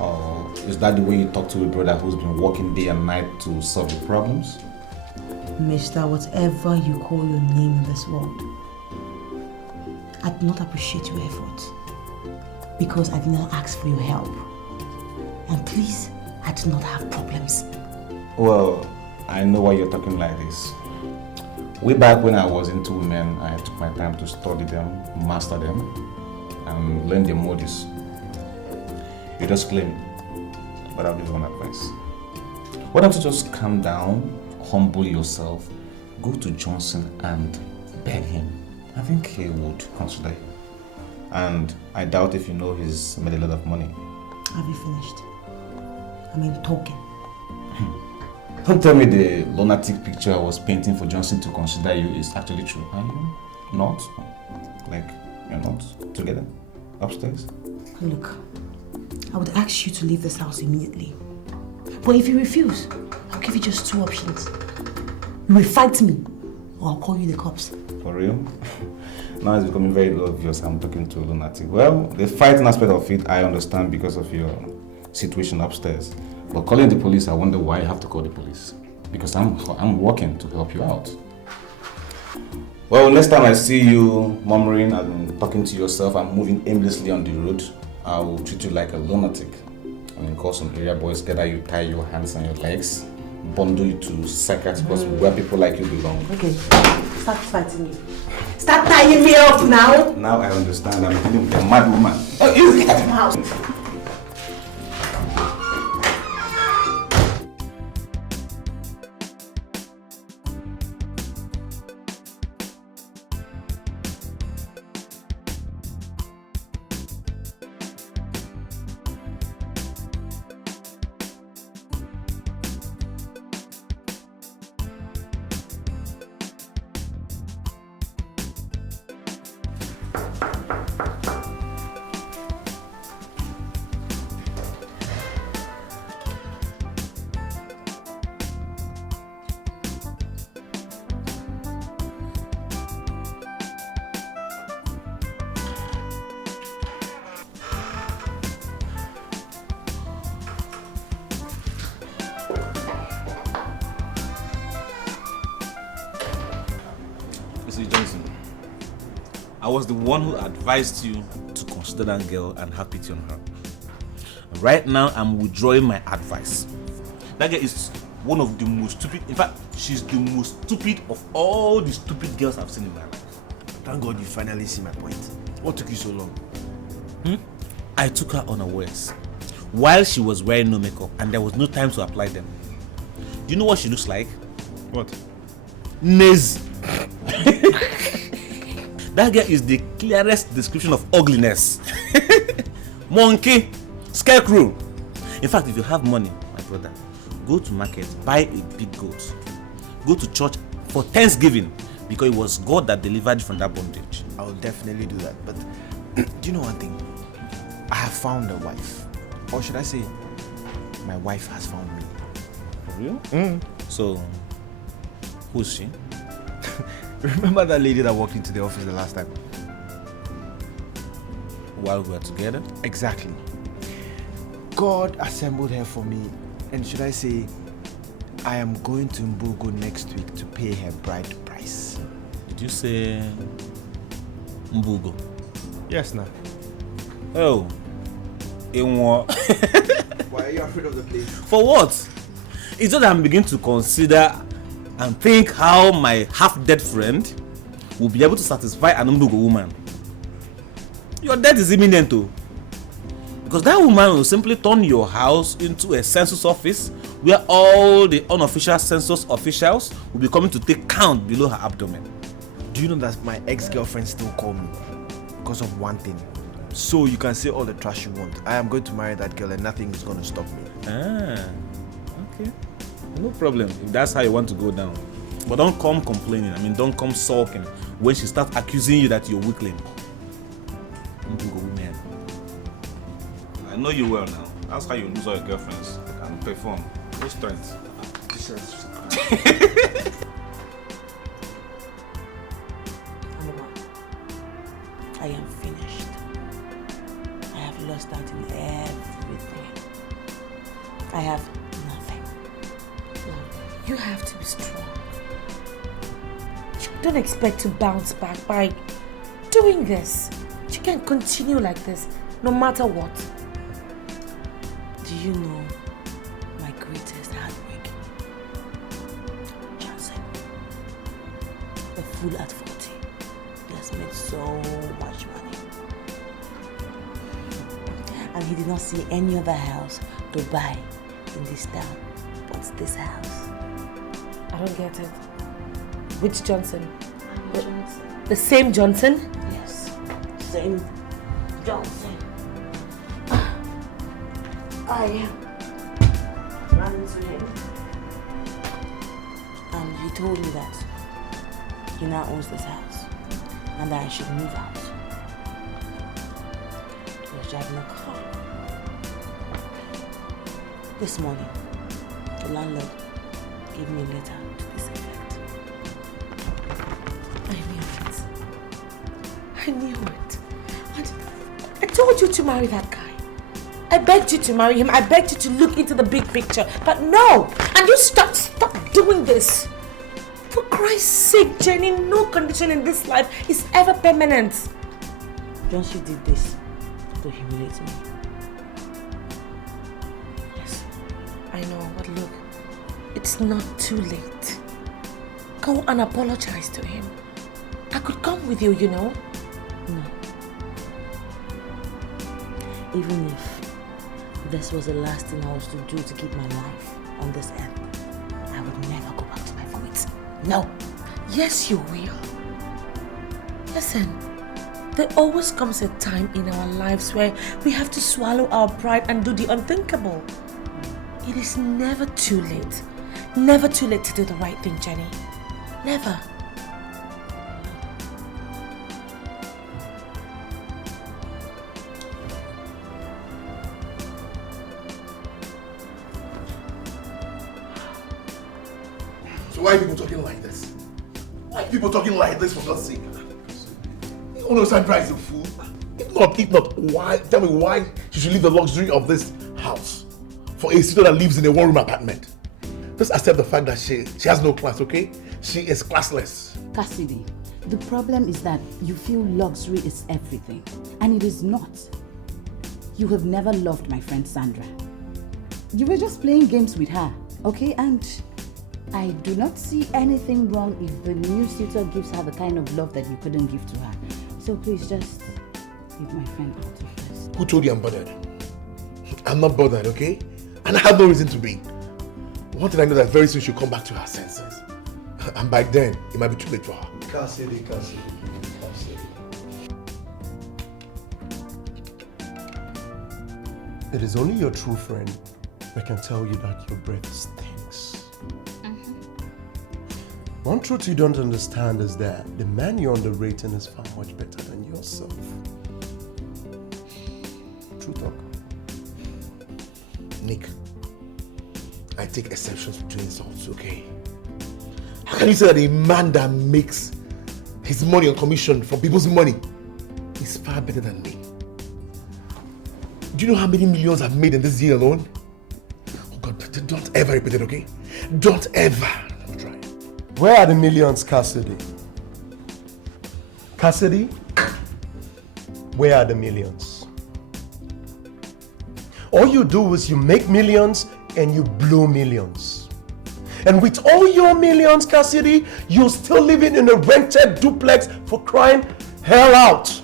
Or is that the way you talk to a brother who's been working day and night to solve your problems? Mister, whatever you call your name in this world, I do not appreciate your efforts because I did not ask for your help. And please, I do not have problems. Well, I know why you're talking like this. Way back when I was into women, I took my time to study them, master them, and learn their modus. You just claim, but I'll give you one advice. Why don't you just calm down, humble yourself, go to Johnson and beg him. I think he would consider you. And I doubt if you know he's made a lot of money. Have you finished? I mean, talking. Don't tell me the lunatic picture I was painting for Johnson to consider you is actually true. Are you not? Like, you're not together? Upstairs? Look, I would ask you to leave this house immediately. But if you refuse, I'll give you just two options. You will fight me, or I'll call you the cops. For real? Now it's becoming very obvious I'm talking to a lunatic. Well, the fighting aspect of it, I understand because of your situation upstairs. But calling the police, I wonder why I have to call the police. Because I'm working to help you out. Well, next time I see you murmuring and talking to yourself and moving aimlessly on the road, I will treat you like a lunatic. I mean, call some area boys, gather you, tie your hands and your legs, bundle you to psychiatric hospital where people like you belong. Okay, start fighting me. Start tying me up now. Now I understand. I'm dealing with a mad woman. Oh, you get out of my house. I was the one who advised you to consider that girl and have pity on her. Right now, I'm withdrawing my advice. That girl is one of the most stupid, in fact, she's the most stupid of all the stupid girls I've seen in my life. Thank God you finally see my point. What took you so long? I took her unawares while she was wearing no makeup and there was no time to apply them. Do you know what she looks like? What? Naze. That girl is the clearest description of ugliness. Monkey, scarecrow. In fact, if you have money, my brother, go to market, buy a big goat. Go to church for Thanksgiving because it was God that delivered you from that bondage. I will definitely do that. But do you know one thing? I have found a wife. Or should I say, my wife has found me. For real? So, who's she? Remember that lady that walked into the office the last time? While we were together? Exactly. God assembled her for me. And should I say, I am going to Mbugo next week to pay her bride price. Did you say Mbugo? Yes, now. Oh. In what? Why are you afraid of the place? For what? It's just that I'm beginning to consider and think how my half-dead friend will be able to satisfy an Mbugo woman. Your death is imminent too. Because that woman will simply turn your house into a census office where all the unofficial census officials will be coming to take count below her abdomen. Do you know that my ex-girlfriend still called me because of one thing? So you can say all the trash you want. I am going to marry that girl and nothing is going to stop me. Ah, okay. No problem if that's how you want to go down. But don't come complaining. I mean, don't come sulking when she starts accusing you that you're weakling. Women. I know you well now. That's how you lose all your girlfriends and perform. No strength. I am finished. I have lost out in everything. I have nothing. You have to be strong. You don't expect to bounce back by doing this. You can't continue like this, no matter what. Do you know my greatest heartbreak? Johnson. A fool at 40. He has made so much money. And he did not see any other house to buy in this town but this house. I don't get it. Which Johnson? The same Johnson? Yes. Same Johnson. I ran into him and he told me that he now owns this house and that I should move out. He was driving a car. This morning, the landlord gave me a letter to this effect. I knew it. I knew it. I told you to marry that guy. I begged you to marry him. I begged you to look into the big picture. But no! And you stop doing this. For Christ's sake, Jenny, no condition in this life is ever permanent. Once you did this to humiliate me. Yes, I know, but look, it's not too late. Go and apologize to him. I could come with you, you know. No. Even if this was the last thing I was to do to keep my life on this earth, I would never go back to my quits. No. Yes, you will. Listen, there always comes a time in our lives where we have to swallow our pride and do the unthinkable. It is never too late. Never too late to do the right thing, Jenny. Never. So why are people talking like this? Why are people talking like this, for God's sake? You don't know Sandra is a fool. If not, why? Tell me why she should leave the luxury of this house for a sister that lives in a one-room apartment. Just accept the fact that she has no class, okay? She is classless. Cassidy, the problem is that you feel luxury is everything, and it is not. You have never loved my friend Sandra. You were just playing games with her, okay? And I do not see anything wrong if the new suitor gives her the kind of love that you couldn't give to her. So please just leave my friend out of this. Who told you I'm bothered? I'm not bothered, okay? And I have no reason to be. One thing I know that very soon she'll come back to her senses. And by then, it might be too late for her. Cassidy. It is only your true friend that can tell you that your breath stinks. One truth you don't understand is that the man you're underrating is far much better than yourself. True talk. Nick, I take exceptions to insults, okay? How can you say that a man that makes his money on commission from people's money is far better than me? Do you know how many millions I've made in this year alone? Oh God, don't ever repeat it, okay? Don't ever. Where are the millions, Cassidy? Cassidy, where are the millions? All you do is you make millions and you blow millions. And with all your millions, Cassidy, you're still living in a rented duplex for crying hell out.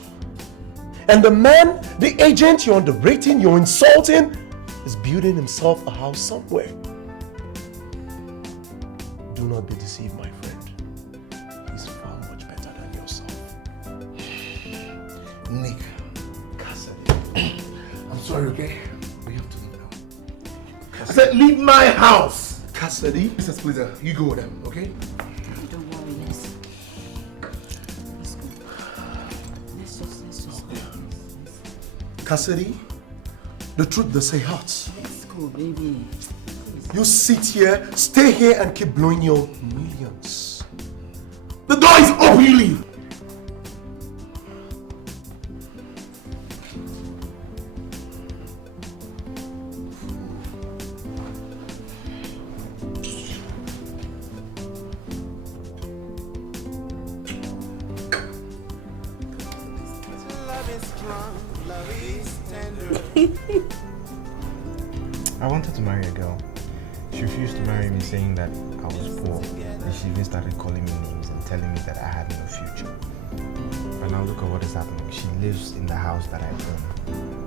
And the man, the agent you're underrating, you're insulting, is building himself a house somewhere. Do not be deceived, my friend. He's far much better than yourself. Nick, Cassidy, I'm sorry, okay? We have to leave now. I said leave my house! Cassidy? Mr. Splitter, you go with them, okay? Don't worry, let's go. Let's just go. Cassidy, the truth they say hurts. Let's go, baby. You sit here, stay here and keep blowing your millions. The door is open, you leave! I wanted to marry a girl. She refused to marry me, saying that I was poor, and she even started calling me names and telling me that I had no future. But now look at what is happening. She lives in the house that I own.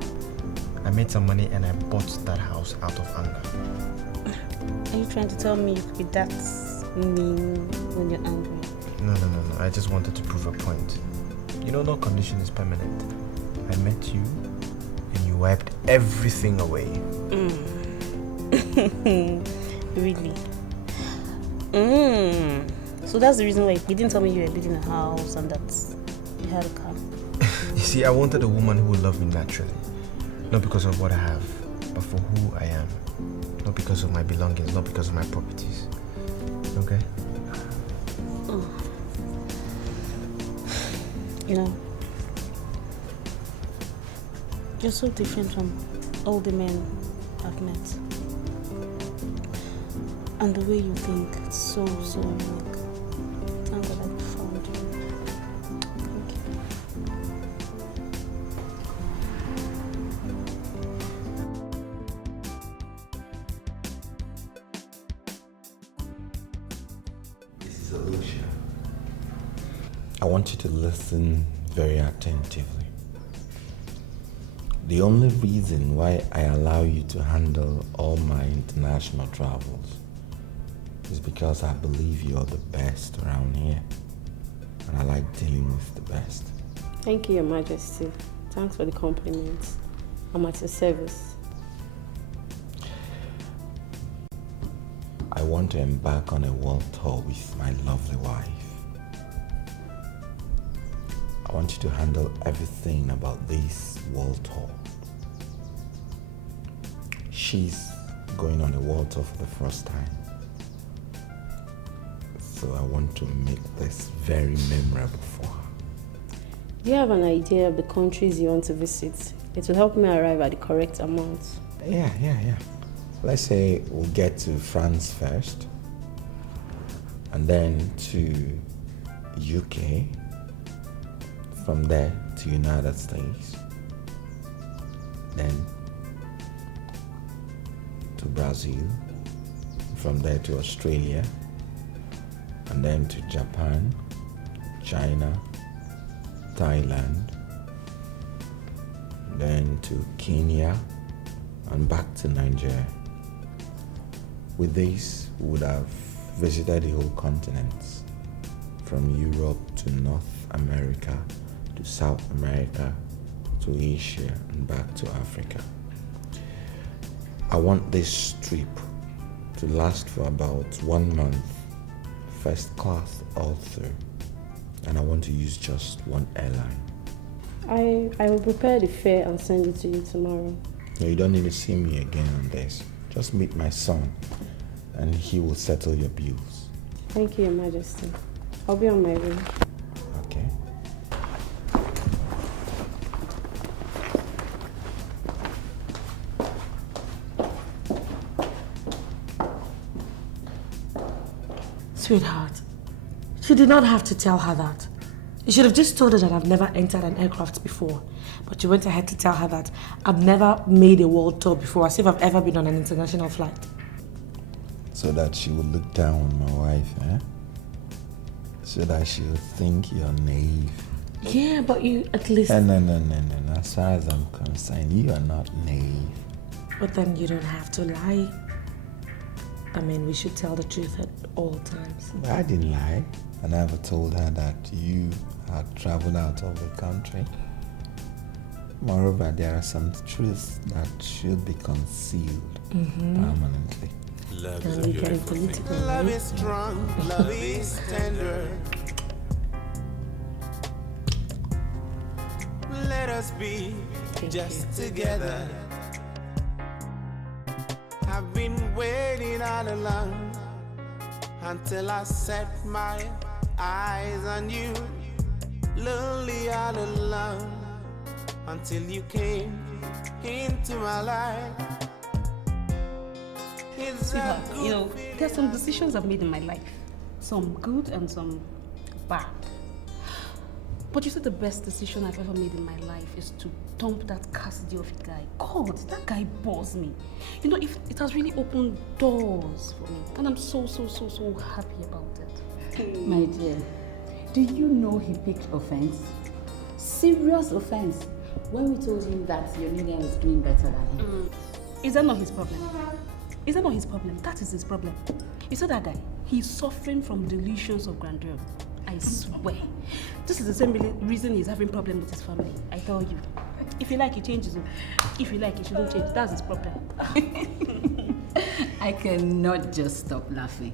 I made some money and I bought that house out of anger. Are you trying to tell me you could be that mean when you're angry? No. I just wanted to prove a point. You know, no condition is permanent. I met you and you wiped everything away. Really? So that's the reason why you didn't tell me you were building a house and that you had a car. You see, I wanted a woman who would love me naturally. Not because of what I have, but for who I am. Not because of my belongings, not because of my properties. Okay? You know, You're so different from all the men I've met. And the way you think, it's so unique. Thank God I found you. Thank you. This is Alicia. I want you to listen very attentively. The only reason why I allow you to handle all my international travels is because I believe you're the best around here. And I like dealing with the best. Thank you, Your Majesty. Thanks for the compliments. I'm at your service. I want to embark on a world tour with my lovely wife. I want you to handle everything about this world tour. She's going on a world tour for the first time. So I want to make this very memorable for her. Do you have an idea of the countries you want to visit? It will help me arrive at the correct amount. Yeah. Let's say we'll get to France first, and then to UK, from there to United States, then to Brazil, from there to Australia, and then to Japan, China, Thailand, then to Kenya, and back to Nigeria. With this, we would have visited the whole continent, from Europe to North America, to South America, to Asia, and back to Africa. I want this trip to last for about 1 month, first class all through, and I want to use just one airline. I will prepare the fare and send it to you tomorrow. No, you don't need to see me again on this. Just meet my son, and he will settle your bills. Thank you, Your Majesty. I'll be on my way. Okay. Sweetheart, you did not have to tell her that. You should have just told her that I've never entered an aircraft before. But you went ahead to tell her that I've never made a world tour before, as if I've ever been on an international flight. So that she would look down on my wife, eh? So that she would think you're naive. Yeah, but you at least... No. As far as I'm concerned, you are not naive. But then you don't have to lie. I mean, we should tell the truth at all times. Well, I didn't lie. I never told her that you had traveled out of the country. Moreover, there are some truths that should be concealed permanently. Love is a beautiful thing. Love is strong, love is tender. Let us be just together. I've been waiting all along until I set my eyes on you. Lonely all alone until you came into my life. Sweetheart, you know, there's some decisions I've made in my life. Some good and some bad. But you said the best decision I've ever made in my life is to dump that Cassidy of a guy. God, that guy bores me. You know, if it has really opened doors for me. And I'm so happy about it. My dear, do you know he picked offense? Serious offense. When we told him that your new guy was doing better than him. Is that not his problem? Is that not his problem? That is his problem. You saw that guy? He's suffering from delusions of grandeur. I swear. This is the same reason he's having problems with his family. I tell you. If you like, he changes it. If you like, he shouldn't change. That's his problem. I cannot just stop laughing.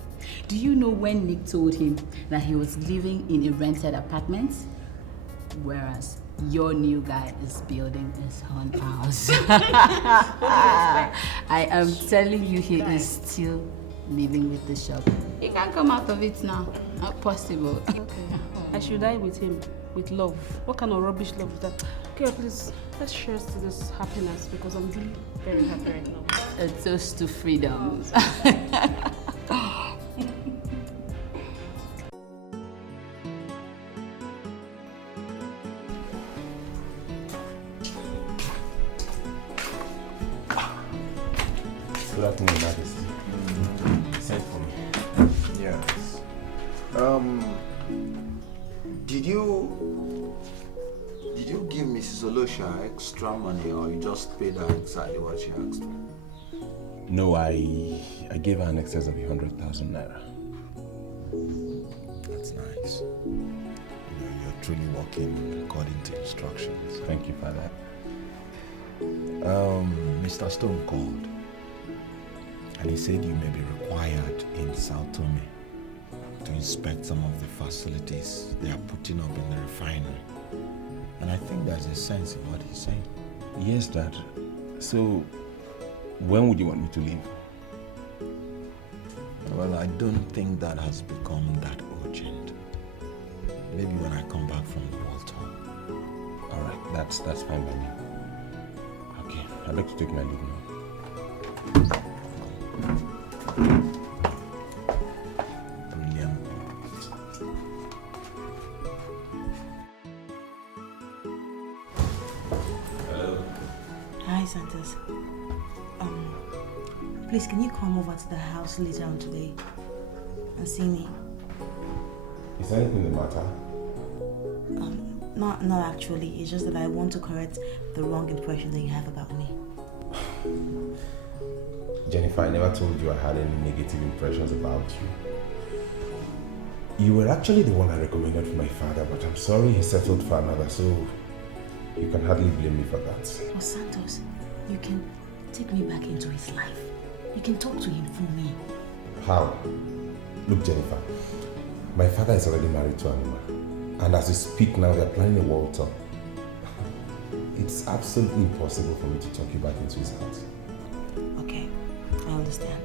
Do you know when Nick told him that he was living in a rented apartment? Whereas your new guy is building his own house. I am telling you, he is still living with the shop. You can't come out of it now. Not possible. Okay. I should die with him, with love. What kind of rubbish love is that? Okay, please, let's share this happiness because I'm really very happy right now. A toast to freedom. Good afternoon, Maurice. Send for me. Yes. Did you give Mrs. Olosha extra money or you just paid her exactly what she asked for? No, I gave her an excess of 100,000 naira. That's nice. You're truly working according to instructions. Thank you for that. Mr. Stone called and he said you may be required in Sao Tome to inspect some of the facilities they are putting up in the refinery. And I think there's a sense in what he's saying. Yes, Dad. So, when would you want me to leave? Well, I don't think that has become that urgent. Maybe when I come back from the World Tour. All right, that's fine by me. Okay, I'd like to take my leave now. Brilliant. Hello. Hi, Santos. Please, can you come over to the house later on today and see me? Is anything the matter? Not actually. It's just that I want to correct the wrong impression that you have about me. Jennifer, I never told you I had any negative impressions about you. You were actually the one I recommended for my father, but I'm sorry he settled for another, so you can hardly blame me for that. Oh, Santos, you can take me back into his life. You can talk to him for me. How? Look, Jennifer, my father is already married to a woman, and as we speak now, they're planning a world tour. It's absolutely impossible for me to talk you back into his house. Okay, I understand.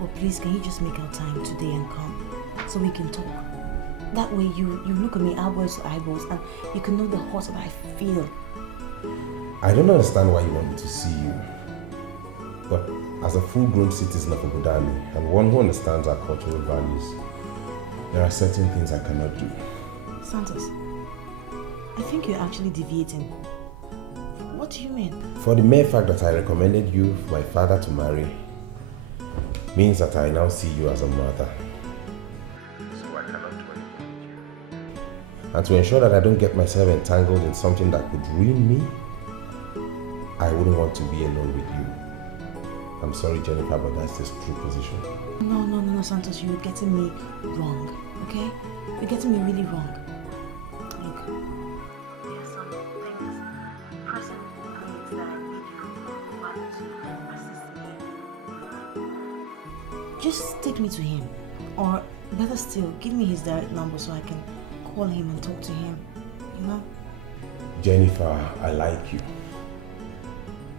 But please, can you just make our time today and come so we can talk? That way you look at me eyeballs to eyeballs and you can know the hurt that I feel. I don't understand why you want me to see you. But as a full-grown citizen of Obodani and one who understands our cultural values, there are certain things I cannot do. Santos, I think you're actually deviating. What do you mean? For the mere fact that I recommended you for my father to marry means that I now see you as a mother. So I cannot do anything with you. And to ensure that I don't get myself entangled in something that could ruin me, I wouldn't want to be alone with you. I'm sorry, Jennifer, but that's the true position. No, Santos, you're getting me wrong, okay? You're getting me really wrong. Look. There are some things, pressing needs that I need you to assist me. Just take me to him. Or better still, give me his direct number so I can call him and talk to him, you know? Jennifer, I like you.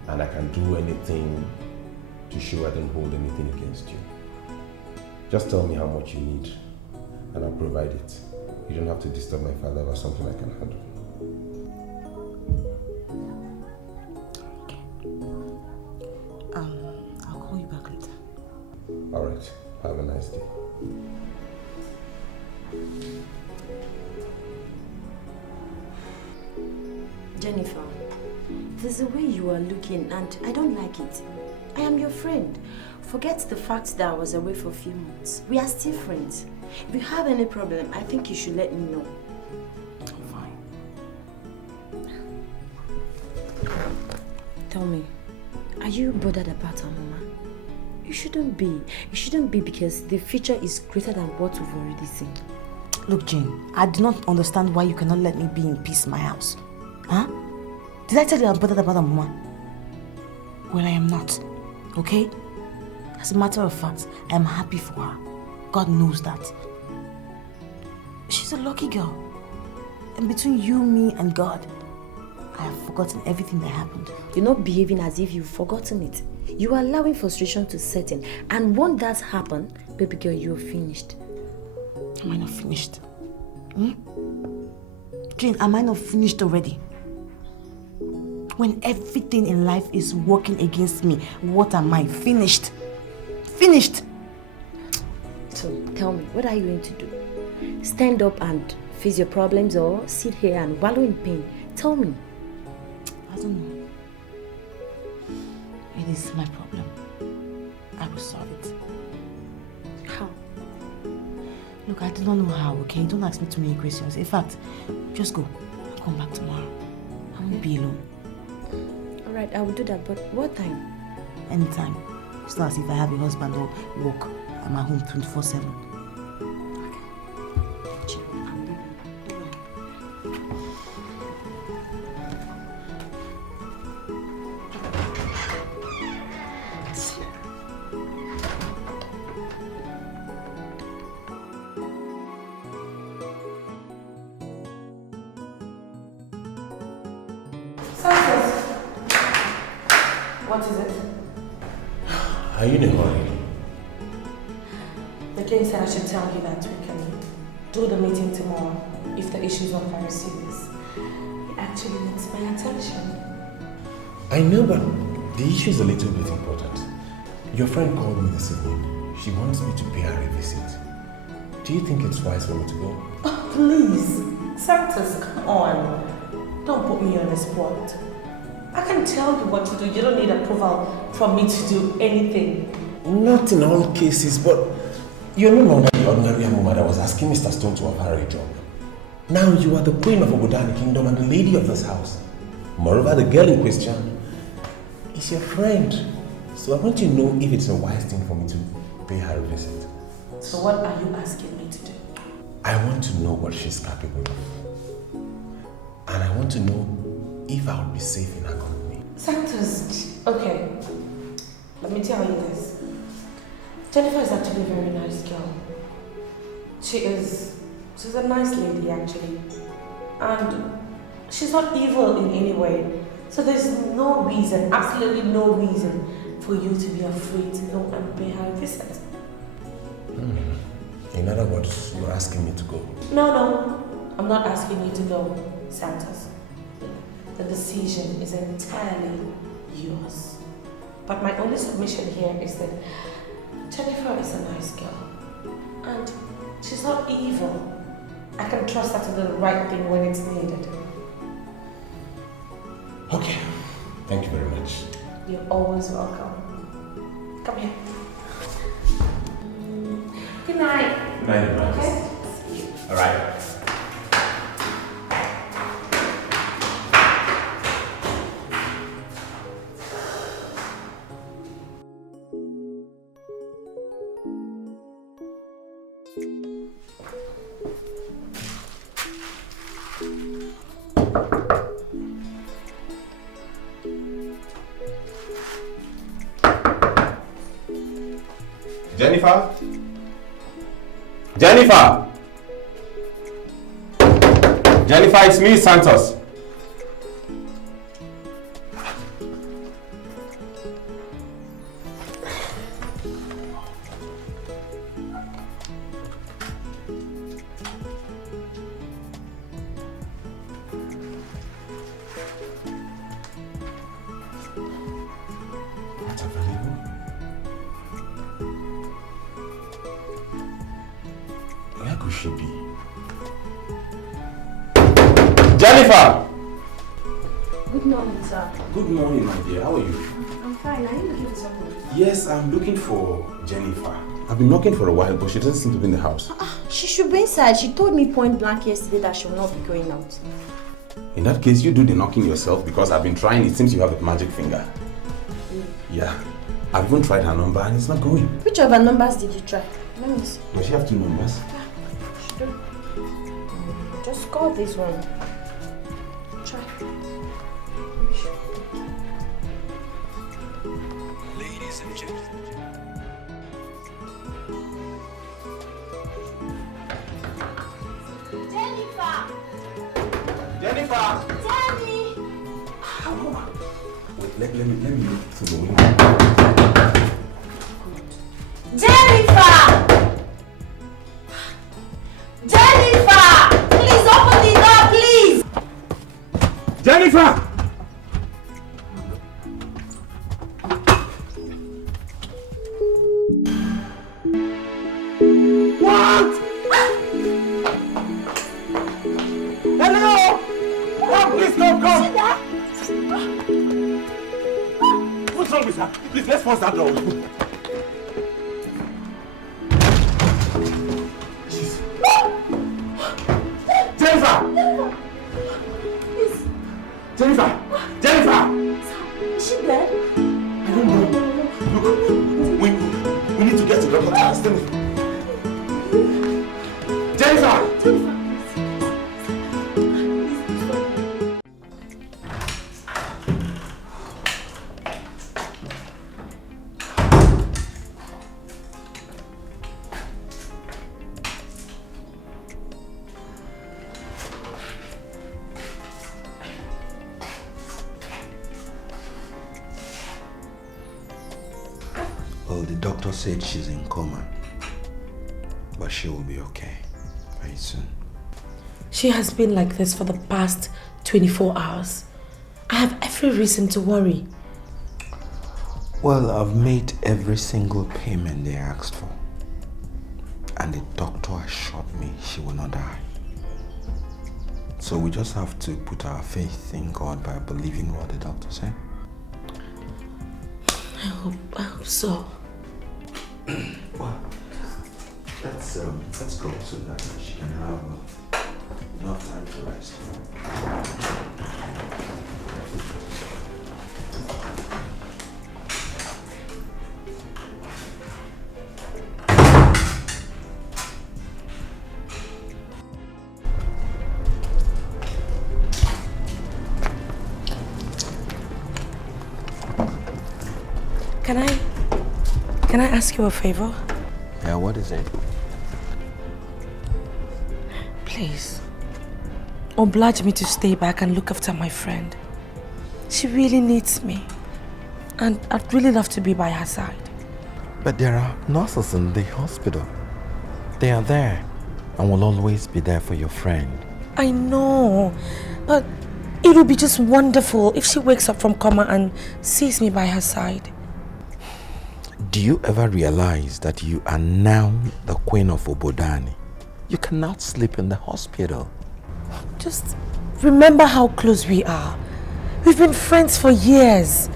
And I can do anything to show I don't hold anything against you. Just tell me how much you need and I'll provide it. You don't have to disturb my father about something I can handle. Okay. I'll call you back later. Alright, have a nice day. Jennifer, there's a way you are looking and I don't like it. I am your friend. Forget the fact that I was away for a few months. We are still friends. If you have any problem, I think you should let me know. Fine. Tell me, are you bothered about our mama? You shouldn't be. You shouldn't be because the future is greater than what we've already seen. Look, Jane, I do not understand why you cannot let me be in peace in my house. Huh? Did I tell you I'm bothered about our mama? Well, I am not. Okay? As a matter of fact, I am happy for her. God knows that. She's a lucky girl. And between you, me, and God, I have forgotten everything that happened. You're not behaving as if you've forgotten it. You are allowing frustration to set in. And once that's happened, baby girl, you're finished. Am I not finished? Jane, am I not finished already? When everything in life is working against me, what am I? Finished. Finished. So tell me, what are you going to do? Stand up and face your problems or sit here and wallow in pain? Tell me. I don't know. It is my problem. I will solve it. How? Look, I do not know how, okay? Don't ask me too many questions. In fact, just go. I'll come back tomorrow. I won't be alone. Alright, I will do that, but what time? Anytime. It's not as if I have a husband or work. I'm at home 24/7. What is it? Are you in a hurry? The king said I should tell you that we can do the meeting tomorrow if the issue is not very serious. It actually needs my attention. I know, but the issue is a little bit important. Your friend called me this evening. She wants me to pay her a visit. Do you think it's wise for me to go? Oh, please. Santos, come on. Don't put me on the spot. I can tell you what to do. You don't need approval from me to do anything. Not in all cases, but you're no longer the ordinary woman that was asking Mr. Stone to offer her a job. Now you are the queen of Obodani Kingdom and the lady of this house. Moreover, the girl in question is your friend. So I want to know if it's a wise thing for me to pay her a visit. So what are you asking me to do? I want to know what she's capable of. And I want to know if I would be safe in her company. Santos, okay. Let me tell you this. Jennifer is actually a very nice girl. She's a nice lady actually. And she's not evil in any way. So there's no reason, absolutely no reason for you to be afraid to go and pay her a visit. In other words, you're asking me to go. No, I'm not asking you to go, Santos. The decision is entirely yours. But my only submission here is that Jennifer is a nice girl. And she's not evil. I can trust her to do the right thing when it's needed. Okay. Thank you very much. You're always welcome. Come here. Good night. Good night, okay? All right. Jennifer? Jennifer! Jennifer, it's me, Santos. Jennifer! Good morning, sir. Good morning, my dear. How are you? I'm fine. Are you looking for someone? Yes, I'm looking for Jennifer. I've been knocking for a while, but she doesn't seem to be in the house. She should be inside. She told me point blank yesterday that she will not be going out. In that case, you do the knocking yourself because I've been trying. It seems you have a magic finger. Yeah. I've even tried her number and it's not going. Which of her numbers did you try? Let me see. Does she have two numbers? She do. Just call this one. Try. Ladies and gentlemen. Jennifer! Jennifer! Jenny! Wait. Let me look through the window. Jennifer! Jennifer! Please open the door, please! Jennifer! What? Hello? Oh, please come. What's wrong with her? Please, let's force that door. Jennifer! Jennifer! Jennifer! Is she dead? I don't know. Look, we need to get to Dr. Charleston. Jennifer! Well, the doctor said she's in coma, but she will be okay very soon. She has been like this for the past 24 hours. I have every reason to worry. Well, I've made every single payment they asked for, and the doctor assured me she will not die. So we just have to put our faith in God by believing what the doctor said. I hope so. Well, let's go so that she can have enough time to rest. Can I ask you a favor? Yeah, what is it? Please, oblige me to stay back and look after my friend. She really needs me, and I'd really love to be by her side. But there are nurses in the hospital. They are there and will always be there for your friend. I know, but it would be just wonderful if she wakes up from coma and sees me by her side. Do you ever realize that you are now the queen of Obodani? You cannot sleep in the hospital. Just remember how close we are. We've been friends for years.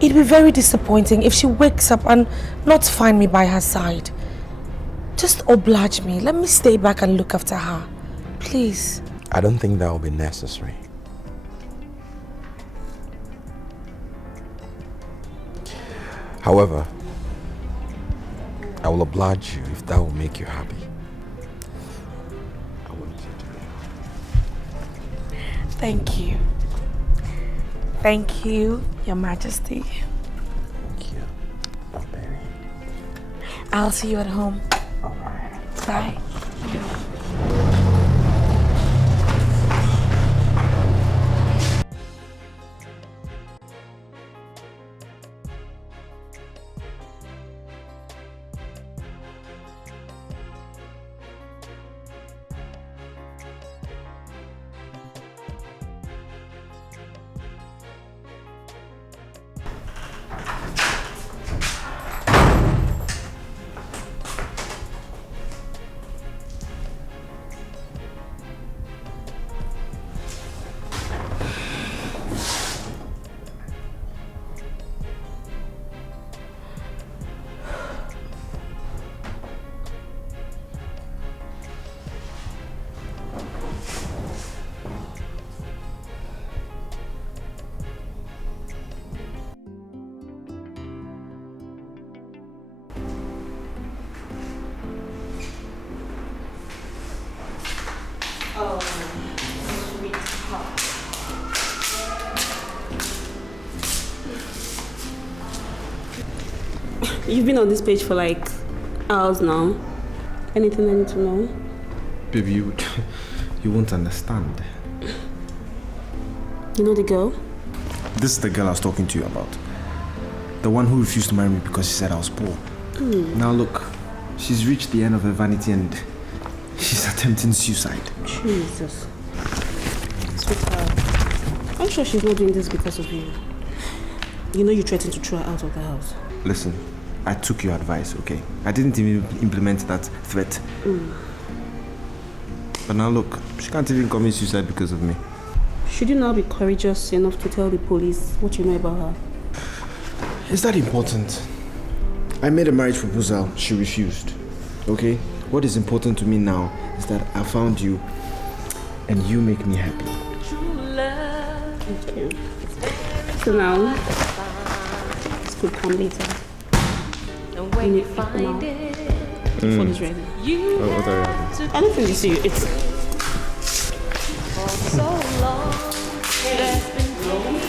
It'd be very disappointing if she wakes up and not find me by her side. Just oblige me. Let me stay back and look after her. Please. I don't think that will be necessary. However, I will oblige you if that will make you happy. I want you to be happy. Thank you. Thank you, Your Majesty. Thank you, my baby. I'll see you at home. All right. Bye. You've been on this page for like hours now. Anything I need to know? Baby, you won't understand. You know the girl? This is the girl I was talking to you about. The one who refused to marry me because she said I was poor. Now look, she's reached the end of her vanity and she's attempting suicide. Jesus. Sweetheart, I'm sure she's not doing this because of you. You know you threatened to throw her out of the house. Listen, I took your advice, okay? I didn't even implement that threat. But now look, she can't even commit suicide because of me. Should you now be courageous enough to tell the police what you know about her? Is that important? I made a marriage proposal, she refused. Okay? What is important to me now is that I found you and you make me happy. Thank you. So now, this could come later. When you find it, food is ready. Oh, what are you having? I don't think you see it. It's For so long, it has been blowing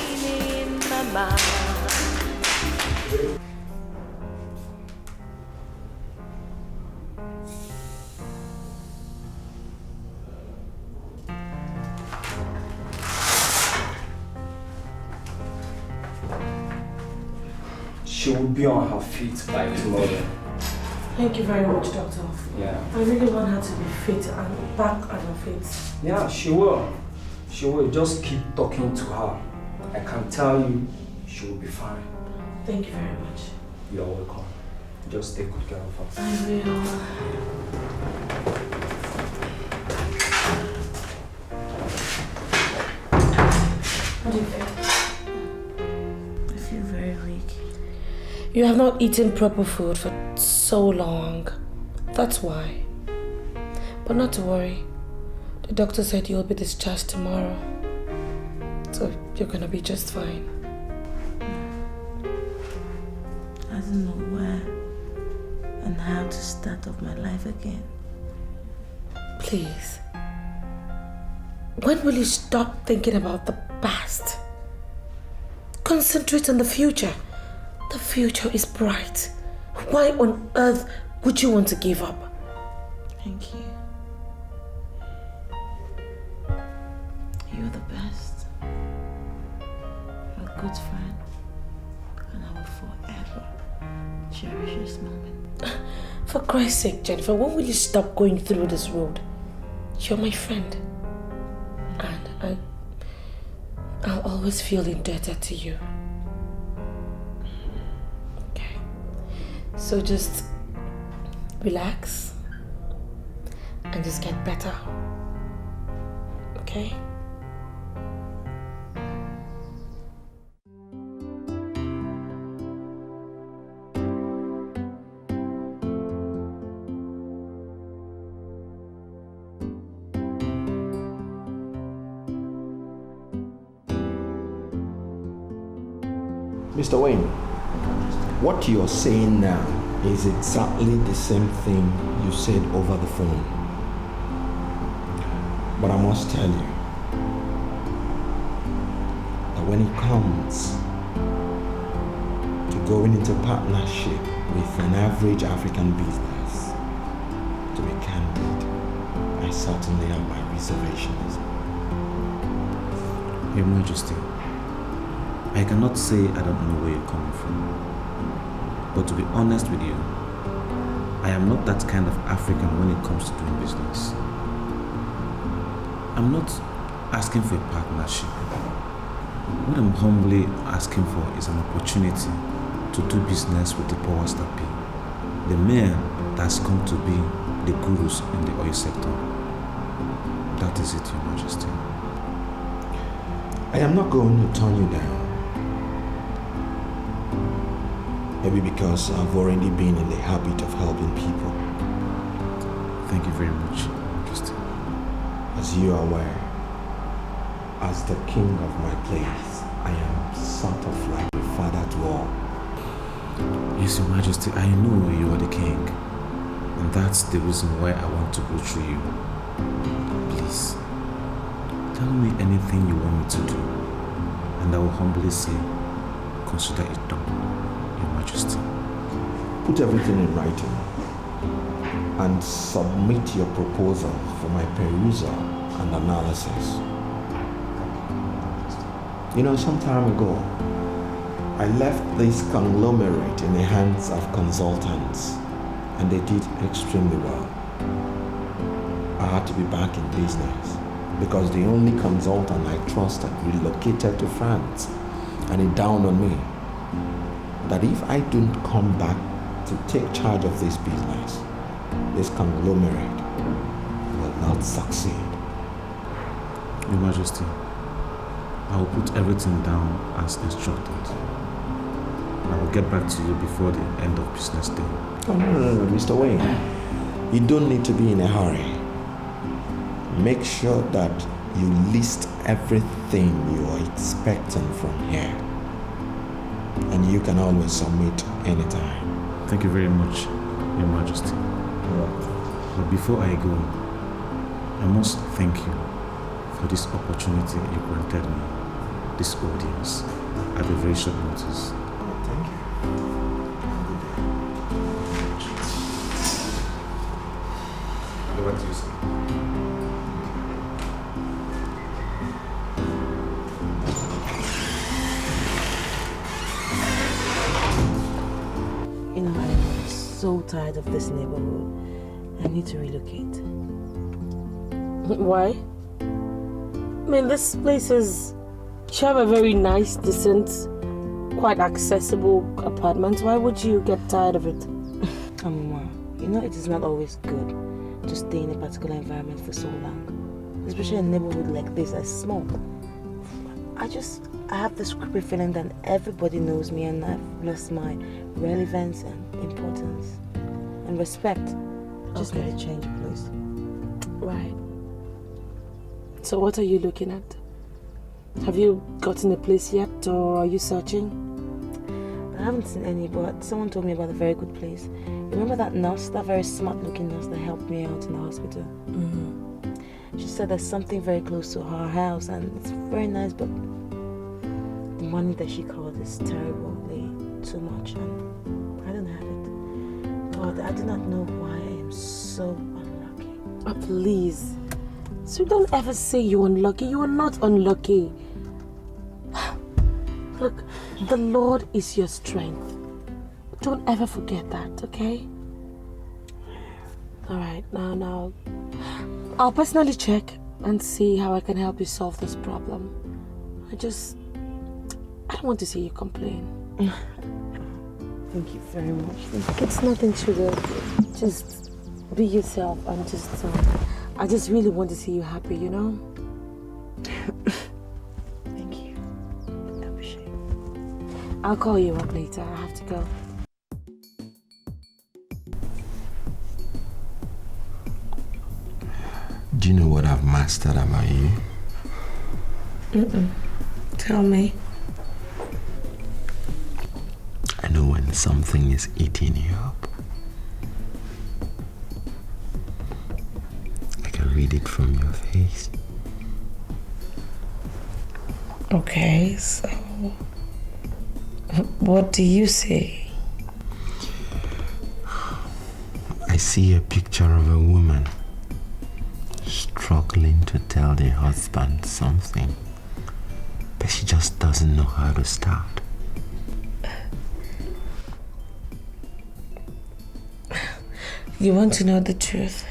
in my mind. She will be on her feet by tomorrow. Thank you very much, Doctor. Yeah. I really want her to be fit and back on her feet. Yeah, she will. She will. Just keep talking to her. I can tell you, she will be fine. Thank you very much. You're welcome. Just take good care of her. I will. How do you feel? I feel very weak. You have not eaten proper food for so long. That's why. But not to worry. The doctor said you'll be discharged tomorrow. So you're gonna be just fine. I don't know where and how to start off my life again. Please. When will you stop thinking about the past? Concentrate on the future. The future is bright. Why on earth would you want to give up? Thank you. You're the best. You're a good friend. And I will forever cherish this moment. For Christ's sake, Jennifer, when will you stop going through this road? You're my friend. And I'll always feel indebted to you. Okay. So just relax and just get better. Okay? Mr. Wayne, what you're saying now is exactly the same thing you said over the phone. But I must tell you that when it comes to going into partnership with an average African business, to be candid, I certainly have my reservations. Your Majesty, I cannot say I don't know where you're coming from. But to be honest with you, I am not that kind of African when it comes to doing business. I'm not asking for a partnership. What I'm humbly asking for is an opportunity to do business with the powers that be, the men that's come to be the gurus in the oil sector. That is it, Your Majesty. I am not going to turn you down. Maybe because I've already been in the habit of helping people. Thank you very much, Majesty. As you are aware, as the king of my place, I am sort of like a father to all. Yes, Your Majesty, I know you are the king. And that's the reason why I want to go through you. Please, tell me anything you want me to do. And I will humbly say, consider it done, Your Majesty. Put everything in writing and submit your proposal for my perusal and analysis. You know, some time ago, I left this conglomerate in the hands of consultants, and they did extremely well. I had to be back in business because the only consultant I trusted relocated to France, and it dawned on me that if I don't come back to take charge of this business, this conglomerate will not succeed. Your Majesty, I will put everything down as instructed. I will get back to you before the end of business day. Oh, no, Mr. Wayne. You don't need to be in a hurry. Make sure that you list everything you are expecting from here. And you can always submit anytime. Thank you very much, Your Majesty. But before I go, I must thank you for this opportunity you granted me, this audience, at a very short notice. Thank you. Go back to you, sir. You know, I'm so tired of this neighborhood. I need to relocate. Why? I mean, this place is... You have a very nice, decent, quite accessible apartment. Why would you get tired of it? Mama, you know it is not always good to stay in a particular environment for so long. Especially in a neighborhood like this, that's small. I have this creepy feeling that everybody knows me and I've lost my relevance and importance and respect. Just Okay. gotta change of place. Right. So what are you looking at? Have you gotten a place yet, or are you searching? I haven't seen any, but someone told me about a very good place. You remember that nurse, that very smart looking nurse that helped me out in the hospital? Mm-hmm. She said there's something very close to her house and it's very nice, but the money that she called is terribly too much and I don't have it. But I do not know why I am so unlucky. Oh, please. So don't ever say you're unlucky. You are not unlucky. Look, the Lord is your strength. Don't ever forget that, okay? Alright, now, I'll personally check and see how I can help you solve this problem. I don't want to see you complain. Thank you very much. It's nothing to do. Just be yourself and I just really want to see you happy, you know? Thank you. I appreciate it. I'll call you up later. I have to go. Do you know what I've mastered about you? Tell me. I know when something is eating you up. I can read it from your face. Okay, so what do you say? I see a picture of a woman struggling to tell the husband something, but she just doesn't know how to start. You want to know the truth?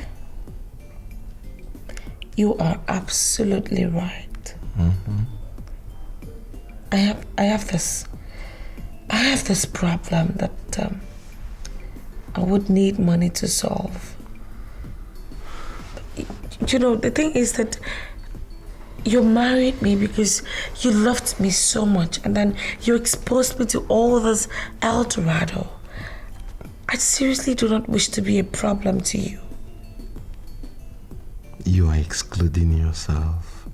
You are absolutely right. Mm-hmm. I have this problem that I would need money to solve. You know, the thing is that you married me because you loved me so much, and then you exposed me to all this El Dorado. I seriously do not wish to be a problem to you. You are excluding yourself,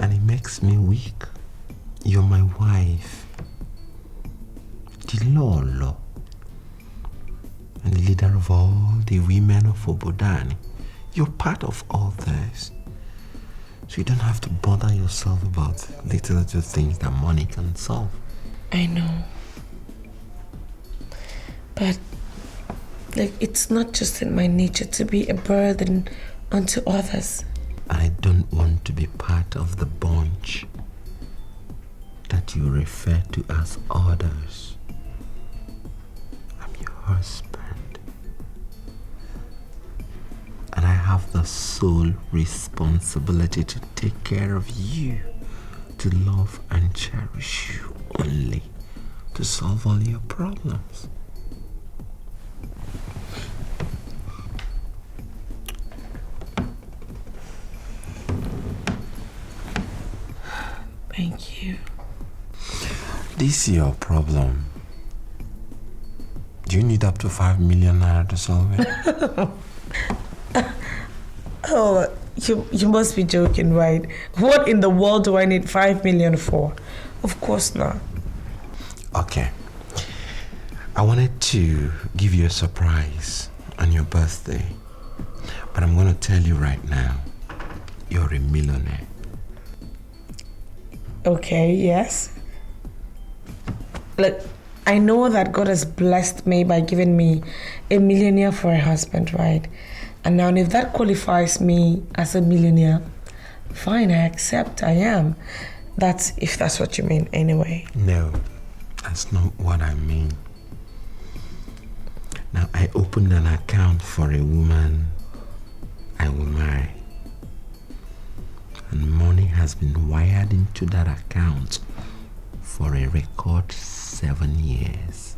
and it makes me weak. You're my wife, the Lolo, and the leader of all the women of Obodani. You're part of all this. So you don't have to bother yourself about little things that money can solve. I know. But like, it's not just in my nature to be a burden unto others. I don't want to be part of the bunch that you refer to as others. I'm your husband. And I have the sole responsibility to take care of you, to love and cherish you only, to solve all your problems. Thank you. This is your problem. Do you need up to 5 million naira to solve it? Oh, you must be joking, right? What in the world do I need 5 million for? Of course not. Okay. I wanted to give you a surprise on your birthday. But I'm going to tell you right now, you're a millionaire. Okay, yes. Look, I know that God has blessed me by giving me a millionaire for a husband, right? And now if that qualifies me as a millionaire, fine, I accept, I am. That's if that's what you mean anyway. No, that's not what I mean. Now, I opened an account for a woman I will marry. And money has been wired into that account for a record 7 years.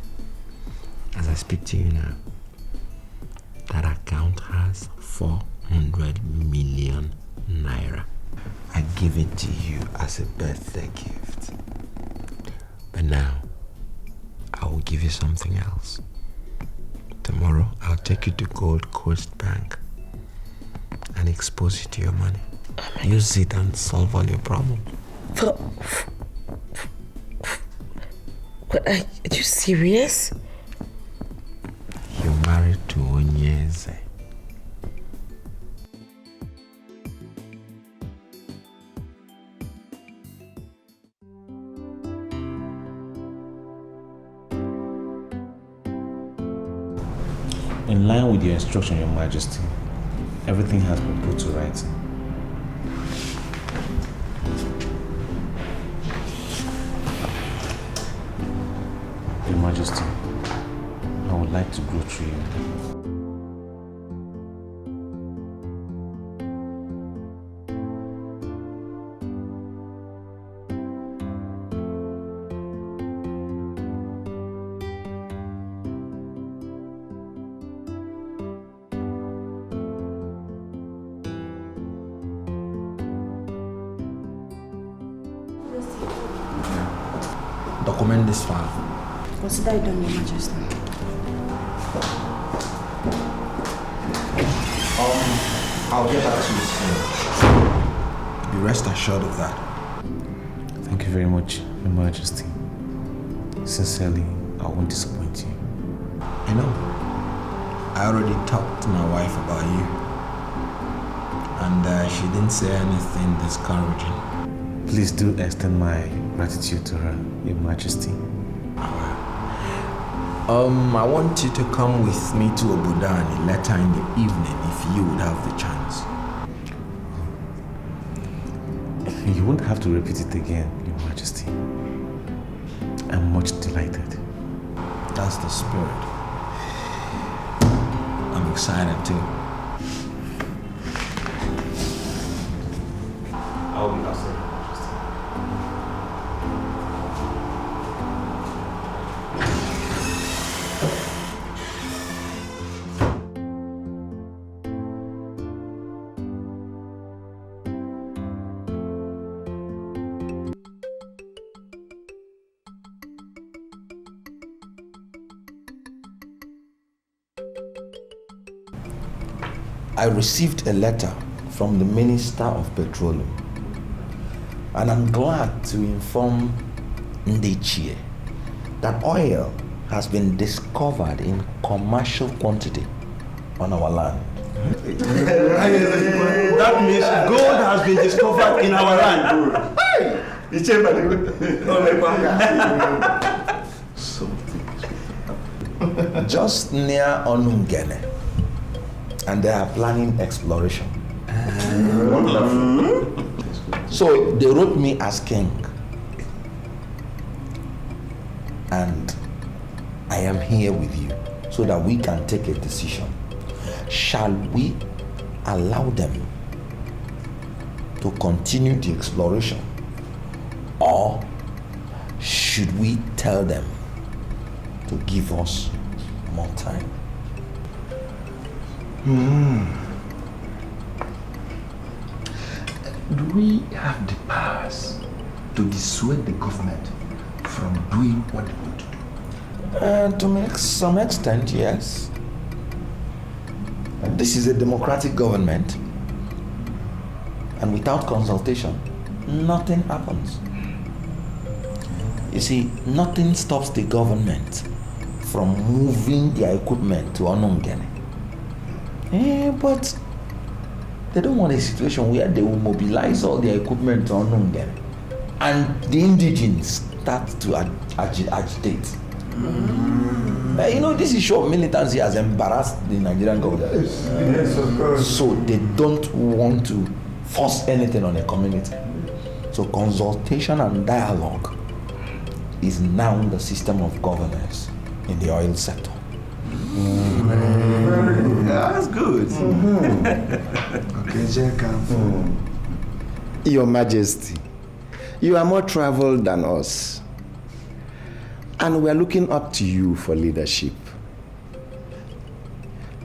As I speak to you now, that account has 400 million naira. I give it to you as a birthday gift. But now, I will give you something else. Tomorrow, I'll take you to Gold Coast Bank and expose you to your money. Use it and solve all your problems. But are you serious? You're married to Onyeze. In line with your instruction, Your Majesty, everything has been put to writing. Your Majesty, I would like to go through you. Document this file. Consider it done, Your Majesty. I'll get back to you soon. Be rest assured of that. Thank you very much, Your Majesty. Sincerely, I won't disappoint you. You know, I already talked to my wife about you. And she didn't say anything discouraging. Please do extend my gratitude to her, Your Majesty. I want you to come with me to Obodani later in the evening if you would have the chance. You won't have to repeat it again, Your Majesty. I'm much delighted. That's the spirit. I'm excited too. I'll be outside. I received a letter from the Minister of Petroleum, and I'm glad to inform Ndichie that oil has been discovered in commercial quantity on our land. That means gold has been discovered in our land. Just near Onungene, and they are planning exploration. So they wrote me asking And I am here with you so that we can take a decision. Shall we allow them to continue the exploration, or should we tell them to give us more time? Do we have the powers to dissuade the government from doing what they want to do? To make some extent, yes. This is a democratic government, and without consultation, nothing happens. You see, nothing stops the government from moving their equipment to Onungene. But they don't want a situation where they will mobilize all their equipment to Onungene and the indigenes start to agitate. You know, this issue of militancy has embarrassed the Nigerian government. Yes, of course. So they don't want to force anything on a community. So consultation and dialogue is now the system of governance in the oil sector. That's good. Your Majesty, you are more traveled than us, and we are looking up to you for leadership,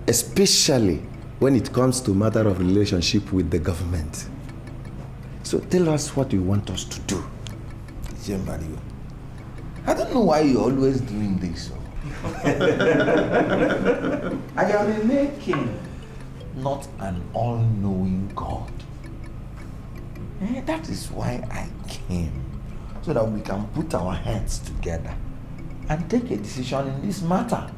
especially when it comes to matter of relationship with the government. So tell us what you want us to do. I don't know why you're always doing this. I am a making, not an all-knowing God. That is why I came, so that we can put our heads together and take a decision in this matter.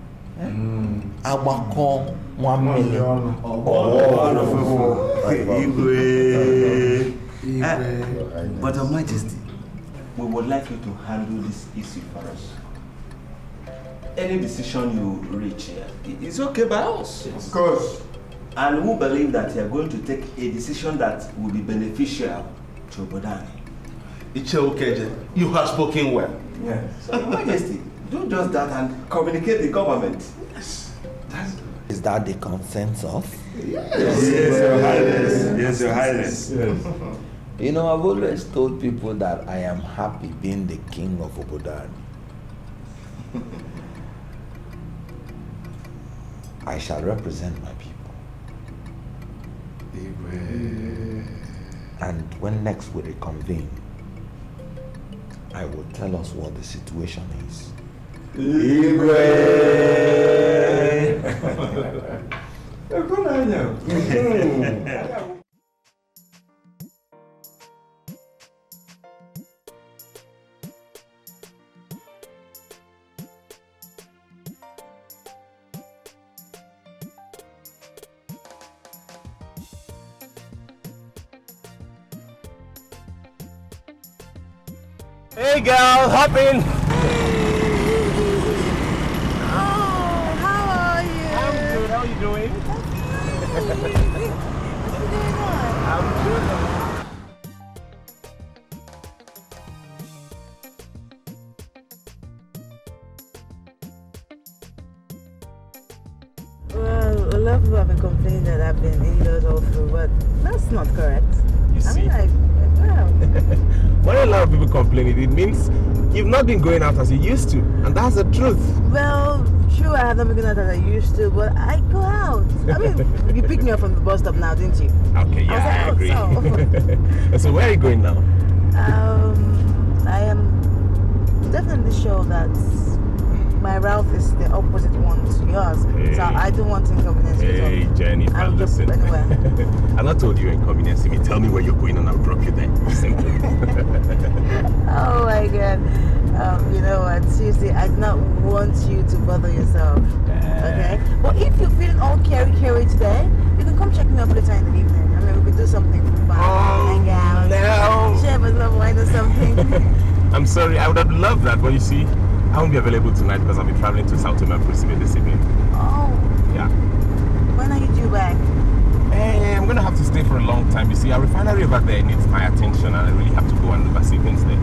But Your Majesty, we would like you to handle this issue for us. Any decision you reach here is okay by us. Of course. And we believe that you are going to take a decision that will be beneficial to Bodani. It's okay, you have spoken well. Yes. So, Your Majesty, do just that and communicate the government. Yes. Is that the consensus? Yes, Your Highness. Yes, Your Highness. Yes. You know, I've always told people that I am happy being the king of Obodani. I shall represent my people. And when next we reconvene, I will tell us what the situation is. Hey girl, hop in. Oh, how are you? I'm good. How are you doing? I'm good. Well, a lot of people have been complaining that I've been indoors all through, but that's not correct. You see? I'm like, wow. When a lot of people complain, it means you've not been going out as you used to, and that's the truth. Well, true, I have not been going out as I used to, but I go out. I mean, you picked me up from the bus stop now, didn't you? Okay, yeah, I agree. So where are you going now? I am definitely sure that my route is the opposite one to yours. Hey. So I don't want to inconvenience you. Hey, Jennifer, I'll just listen. anywhere. I'm not told you inconveniencing me. Tell me where you're going and I'll drop you there. Simple. Oh my God. You know what? Seriously, I do not want you to bother yourself. Okay? But if you're feeling all carry today, you can come check me up later in the evening. I mean, we could do something fun. Hang out. No. Share a love wine or something. I'm sorry, I would have loved that, but you see, I won't be available tonight because I'll be traveling to South America this evening. Oh. Yeah. When are you due back? Hey, I'm gonna have to stay for a long time. You see, our refinery over there needs my attention and I really have to go and oversee things there.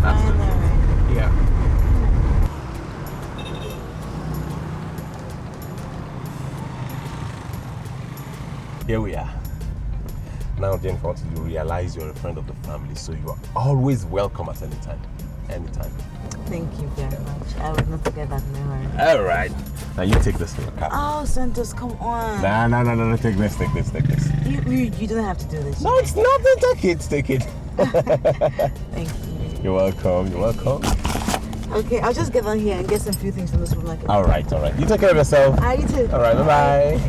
That's it. Yeah. Here we are. Now, Jennifer, I want you to realize you're a friend of the family, so you are always welcome at any time. Anytime. Thank you very much. I will not forget that memory. All right. Now you take this for your cap. Oh, Santos, come on. No. Take this. You don't have to do this. No, it's nothing. Take it. Thank you. You're welcome. Okay, I'll just get on here and get some few things from the supermarket. All right. You take care of yourself. You too. All right, bye-bye.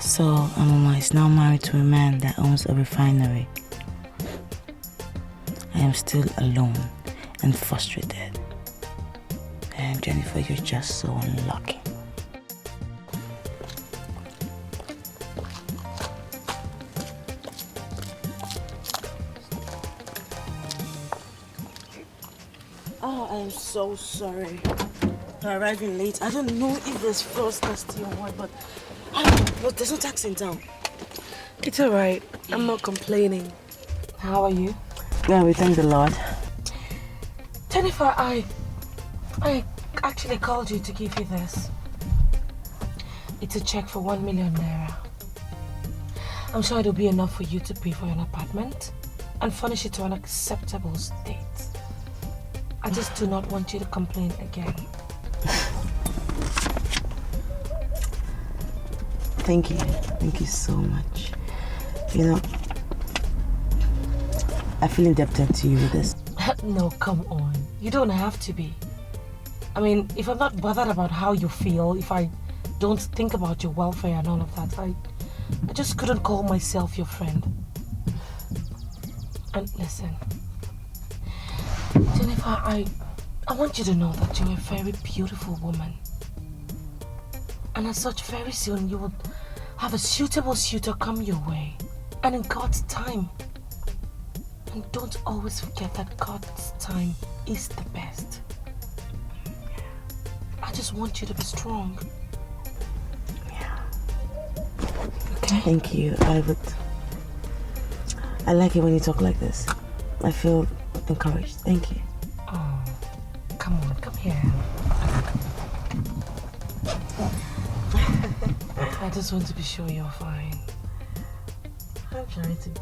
So, Amama is now married to a man that owns a refinery. I am still alone and frustrated. And Jennifer, you're just so unlucky. Oh, I am so sorry for arriving late. I don't know if there's fuel scarcity or what, but there's no taxi in town. It's alright. I'm not complaining. How are you? Yeah, we thank the Lord. Jennifer, I actually called you to give you this. It's a check for 1 million naira. I'm sure it'll be enough for you to pay for an apartment and furnish it to an acceptable state. I just do not want you to complain again. Thank you. Thank you so much. You know, I feel indebted to you with this. No, come on. You don't have to be. I mean, if I'm not bothered about how you feel, if I don't think about your welfare and all of that, I just couldn't call myself your friend. And listen, Jennifer, I want you to know that you're a very beautiful woman. And as such, very soon you will have a suitable suitor come your way. And in God's time. And don't always forget that God's time is the best. I just want you to be strong. Yeah. Okay? Thank you. I like it when you talk like this. I feel encouraged. Thank you. Oh, come on, come here. I just want to be sure you're fine. I'm trying to be.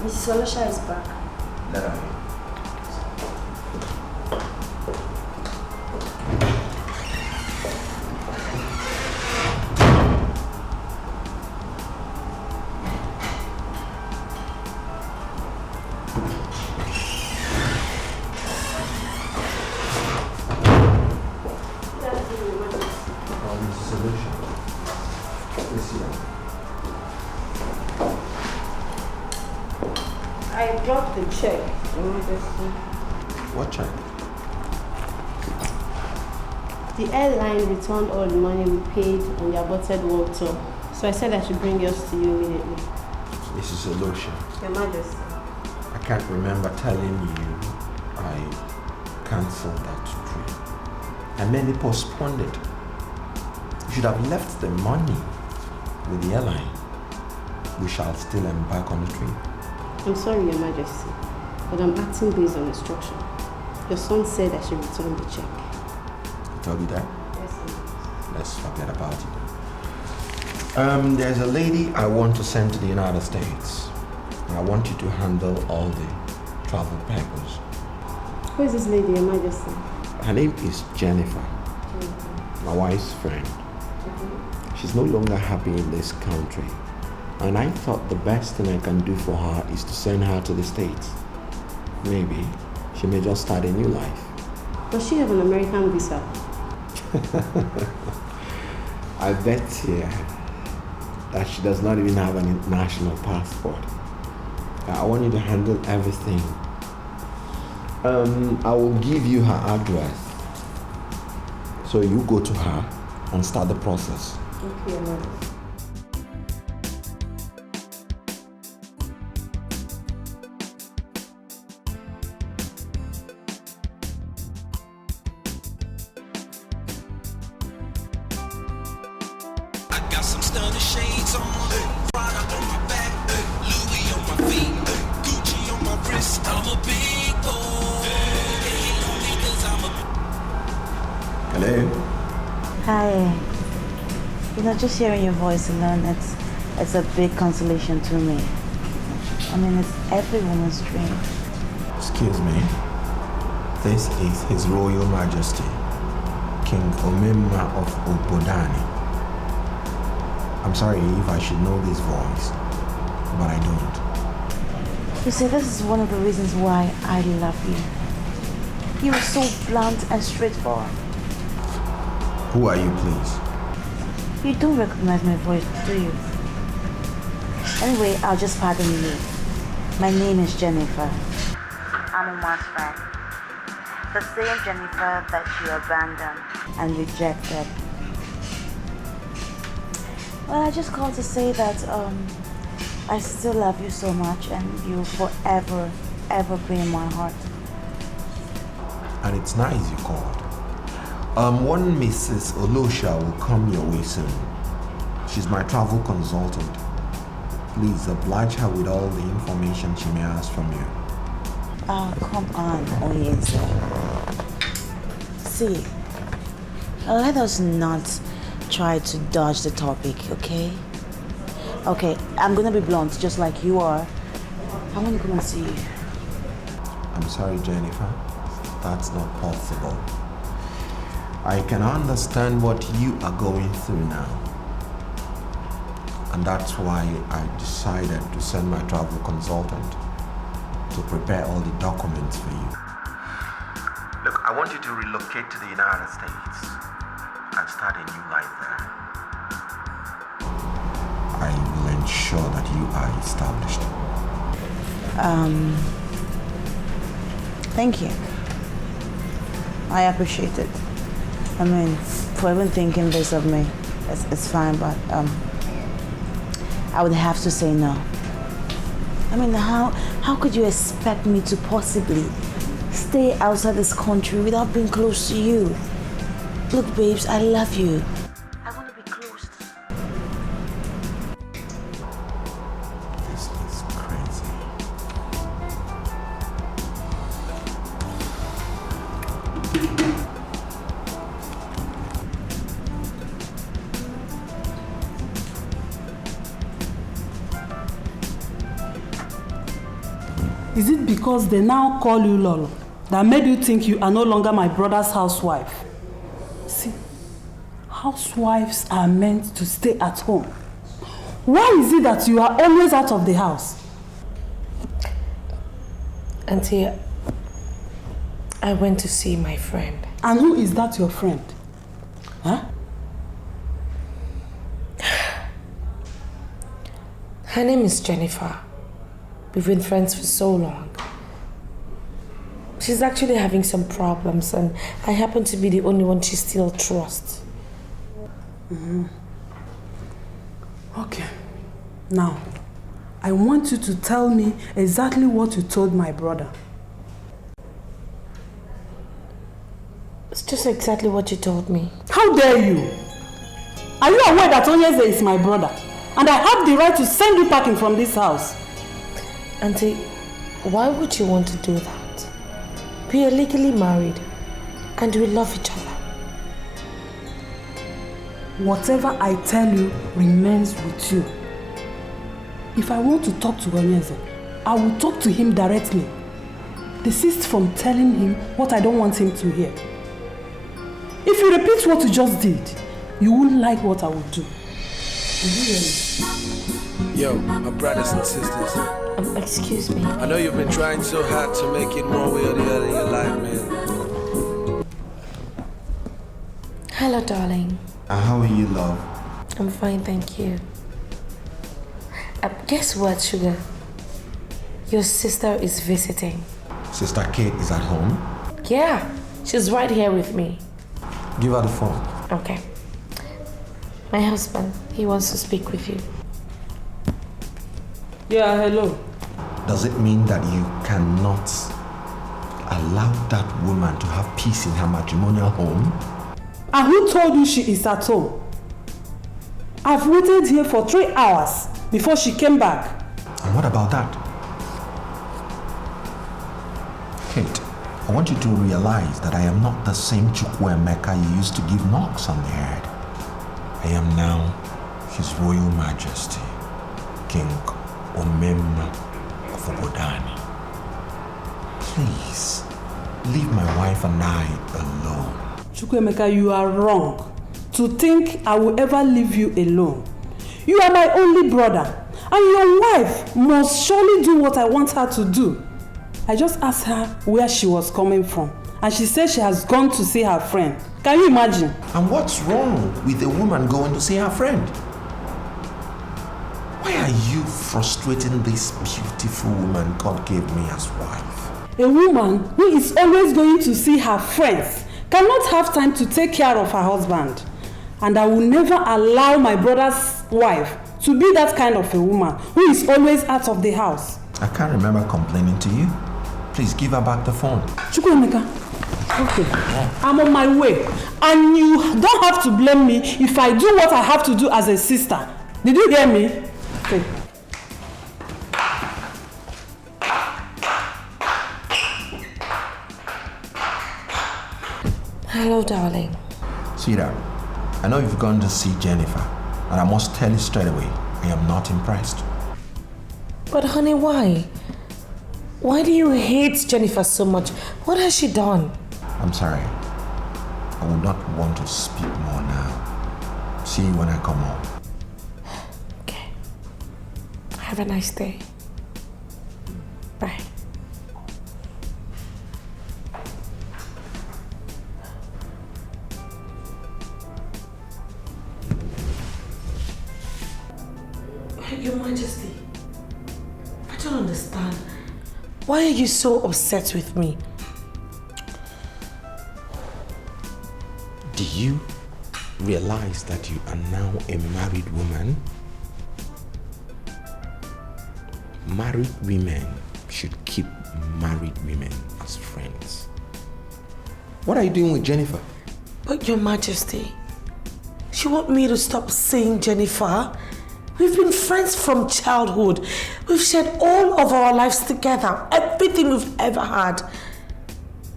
Mrs. Olosha is back. Let her in. I dropped the check. What check? The airline returned all the money we paid on the aborted world tour. So I said I should bring yours to you immediately. Mrs. Olosha, Your Majesty. I can't remember telling you I cancelled that trip. I merely postponed it. You should have left the money with the airline. We shall still embark on the trip. I'm sorry, Your Majesty, but I'm acting based on instruction. Your son said I should return the check. He told you that? Yes, sir. Let's forget about it. There's a lady I want to send to the United States. And I want you to handle all the travel papers. Who is this lady, Your Majesty? Her name is Jennifer, my wife's friend. She's no longer happy in this country, and I thought the best thing I can do for her is to send her to the States. Maybe she may just start a new life. Does she have an American visa? I bet here that she does not even have an international passport. I want you to handle everything. I will give you her address. So you go to her and start the process. Okay, Lord. Hi. You know, just hearing your voice alone, it's a big consolation to me. I mean, it's every woman's dream. Excuse me. This is His Royal Majesty, King Omemma of Obodani. I'm sorry if I should know this voice, but I don't. You see, this is one of the reasons why I love you. You are so blunt and straightforward. Who are you, please? You don't recognize my voice, do you? Anyway, I'll just pardon you. My name is Jennifer. I'm Uma's friend. The same Jennifer that you abandoned and rejected. Well, I just called to say that I still love you so much and you'll forever, ever be in my heart. And it's nice you called. One Mrs. Olosha will come your way soon. She's my travel consultant. Please oblige her with all the information she may ask from you. Oh, come on, Oyeze. See, let us not try to dodge the topic, okay? Okay, I'm gonna be blunt, just like you are. I want to come and see you. I'm sorry, Jennifer. That's not possible. I can understand what you are going through now. And that's why I decided to send my travel consultant to prepare all the documents for you. Look, I want you to relocate to the United States and start a new life there. I will ensure that you are established. Thank you. I appreciate it. I mean, for even thinking this of me, it's fine, but I would have to say no. I mean, how could you expect me to possibly stay outside this country without being close to you? Look, babes, I love you. I want to be close. This is crazy. Is it because they now call you Lolo that made you think you are no longer my brother's housewife? See, housewives are meant to stay at home. Why is it that you are always out of the house? Auntie, I went to see my friend. And who is that your friend? Huh? Her name is Jennifer. We've been friends for so long. She's actually having some problems and I happen to be the only one she still trusts. Okay. Now, I want you to tell me exactly what you told my brother. It's just exactly what you told me. How dare you? Are you aware that Onyeze is my brother? And I have the right to send you packing from this house? Auntie, why would you want to do that? We are legally married and we love each other. Whatever I tell you remains with you. If I want to talk to Onyeze, I will talk to him directly. desist from telling him what I don't want him to hear. If you repeat what you just did, you won't like what I will do. Will you hear me? Yo, my brothers and sisters. Excuse me. I know you've been trying so hard to make it one way or the other in your life, man. Hello, darling. How are you, love? I'm fine, thank you. Guess what, sugar? Your sister is visiting. Sister Kate is at home? Yeah, she's right here with me. Give her the phone. Okay. My husband, he wants to speak with you. Yeah, hello. Does it mean that you cannot allow that woman to have peace in her matrimonial home? And who told you she is at home? I've waited here for 3 hours before she came back. And what about that? Kate, I want you to realize that I am not the same Chukwuemeka you used to give knocks on the head. I am now His Royal Majesty, King Omemma of Obodani. Please, leave my wife and I alone. Chukwuemeka, you are wrong to think I will ever leave you alone. You are my only brother, and your wife must surely do what I want her to do. I just asked her where she was coming from, and she said she has gone to see her friend. Can you imagine? And what's wrong with a woman going to see her friend? Why are you frustrating this beautiful woman God gave me as wife? A woman who is always going to see her friends cannot have time to take care of her husband. And I will never allow my brother's wife to be that kind of a woman who is always out of the house. I can't remember complaining to you. Please give her back the phone. Chukwuemeka, okay, I'm on my way. And you don't have to blame me if I do what I have to do as a sister. Did you hear me? Okay. Hello, darling. Sweetheart, I know you've gone to see Jennifer, and I must tell you straight away, I am not impressed. But honey, why? Why do you hate Jennifer so much? What has she done? I'm sorry. I would not want to speak more now. See you when I come home. Okay. Have a nice day. Bye. Your Majesty, I don't understand. Why are you so upset with me? Do you realize that you are now a married woman? Married women should keep married women as friends. What are you doing with Jennifer? But Your Majesty, you want me to stop seeing Jennifer? We've been friends from childhood. We've shared all of our lives together, everything we've ever had.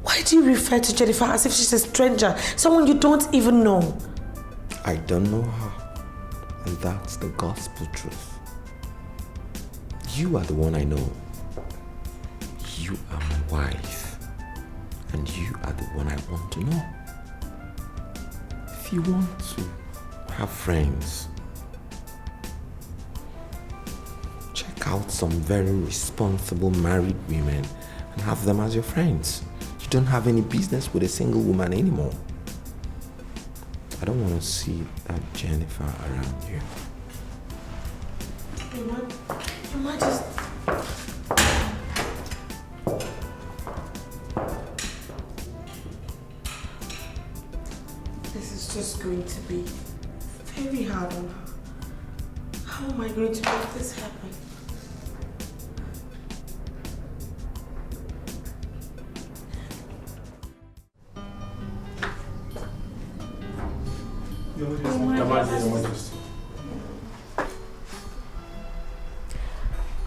Why do you refer to Jennifer as if she's a stranger, someone you don't even know? I don't know her, and that's the gospel truth. You are the one I know. You are my wife, and you are the one I want to know. If you want to have friends, check out some very responsible married women and have them as your friends. You don't have any business with a single woman anymore. I don't want to see that Jennifer around you. Your Majesty. This is just going to be very hard on her. How am I going to make this happen?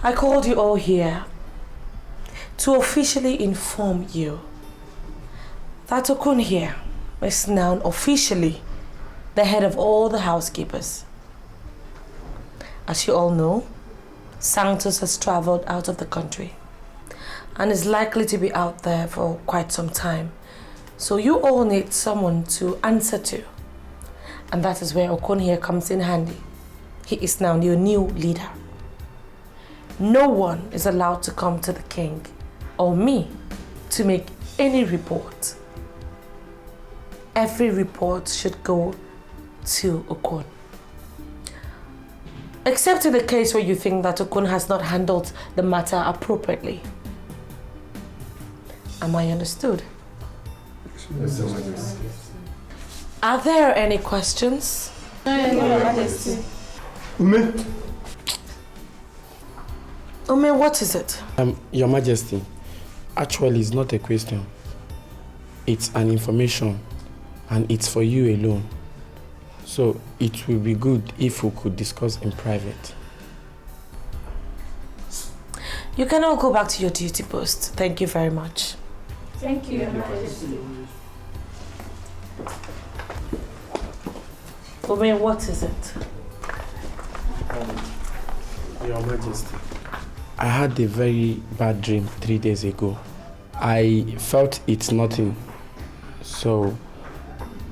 I called you all here to officially inform you that Okun here is now officially the head of all the housekeepers. As you all know, Santos has traveled out of the country and is likely to be out there for quite some time. So you all need someone to answer to. And that is where Okon here comes in handy. He is now your new leader. No one is allowed to come to the king or me to make any report. Every report should go to Okon. Except in the case where you think that Okon has not handled the matter appropriately. Am I understood? Yes, Your Majesty. Are there any questions? Your Majesty. Ume, what is it? Your Majesty, actually it's not a question. It's an information and it's for you alone. So it will be good if we could discuss in private. You can all go back to your duty post. Thank you very much. Thank you, Your Majesty. Ume, what is it? Your Majesty, I had a very bad dream 3 days ago. I felt it's nothing. So,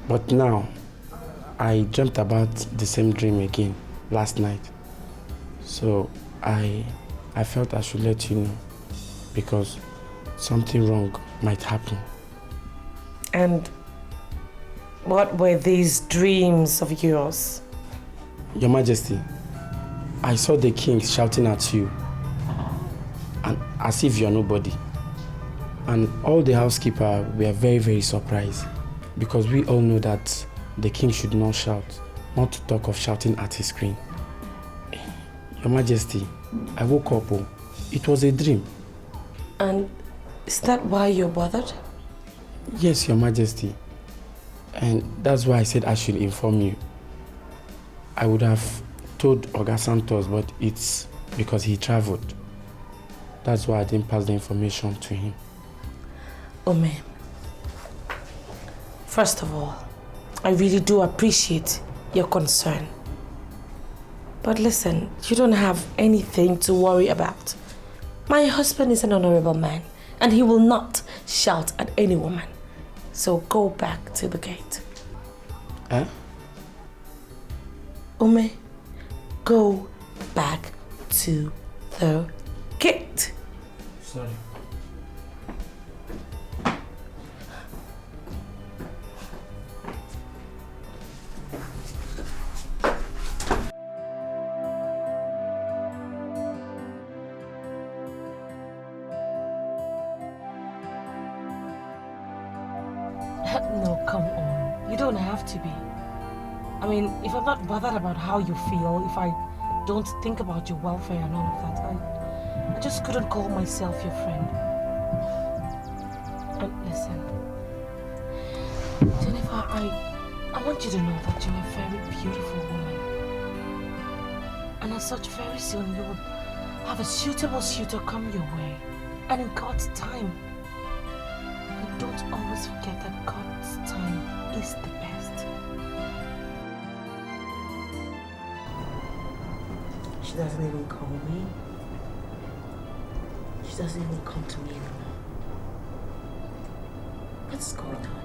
but now, I dreamt about the same dream again last night. So, I felt I should let you know because something wrong might happen. And what were these dreams of yours? Your Majesty, I saw the king shouting at you and as if you're nobody. And all the housekeepers were very, very surprised because we all know that the king should not shout, not to talk of shouting at his queen. Your Majesty, I woke up. It was a dream. And is that why you're bothered? Yes, Your Majesty. And that's why I said I should inform you. I would have told Oga Santos, but it's because he traveled. That's why I didn't pass the information to him. Ume, first of all, I really do appreciate your concern. But listen, you don't have anything to worry about. My husband is an honorable man, and he will not shout at any woman. So go back to the gate. Eh? Ume, go back to the gate. Sorry. No, come on. You don't have to be. I mean, if I'm not bothered about how you feel, if I don't think about your welfare and all of that, I just couldn't call myself your friend. And listen, Jennifer, I want you to know that you're a very beautiful woman. And as such, very soon you will have a suitable suitor come your way. And in God's time. And don't always forget that God's time is the best. She doesn't even call me. She doesn't even come to me anymore. What's going on?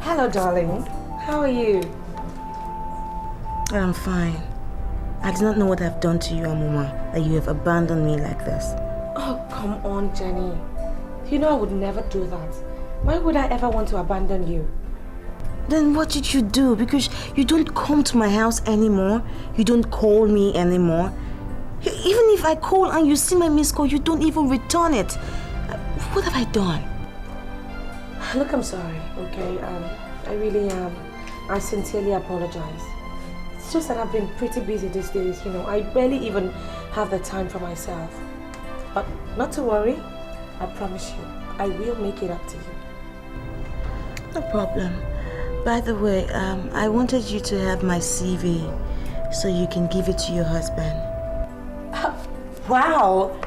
Hello, darling. How are you? I'm fine. I do not know what I've done to you, Amuma, that you have abandoned me like this. Oh, come on, Jenny. You know I would never do that. Why would I ever want to abandon you? Then what did you do? Because you don't come to my house anymore. You don't call me anymore. Even if I call and you see my missed call, you don't even return it. What have I done? Look, I'm sorry, okay? I really am. I sincerely apologize. It's just that I've been pretty busy these days, you know. I barely even have the time for myself. But not to worry. I promise you, I will make it up to you. No problem. By the way, I wanted you to have my CV so you can give it to your husband. Wow!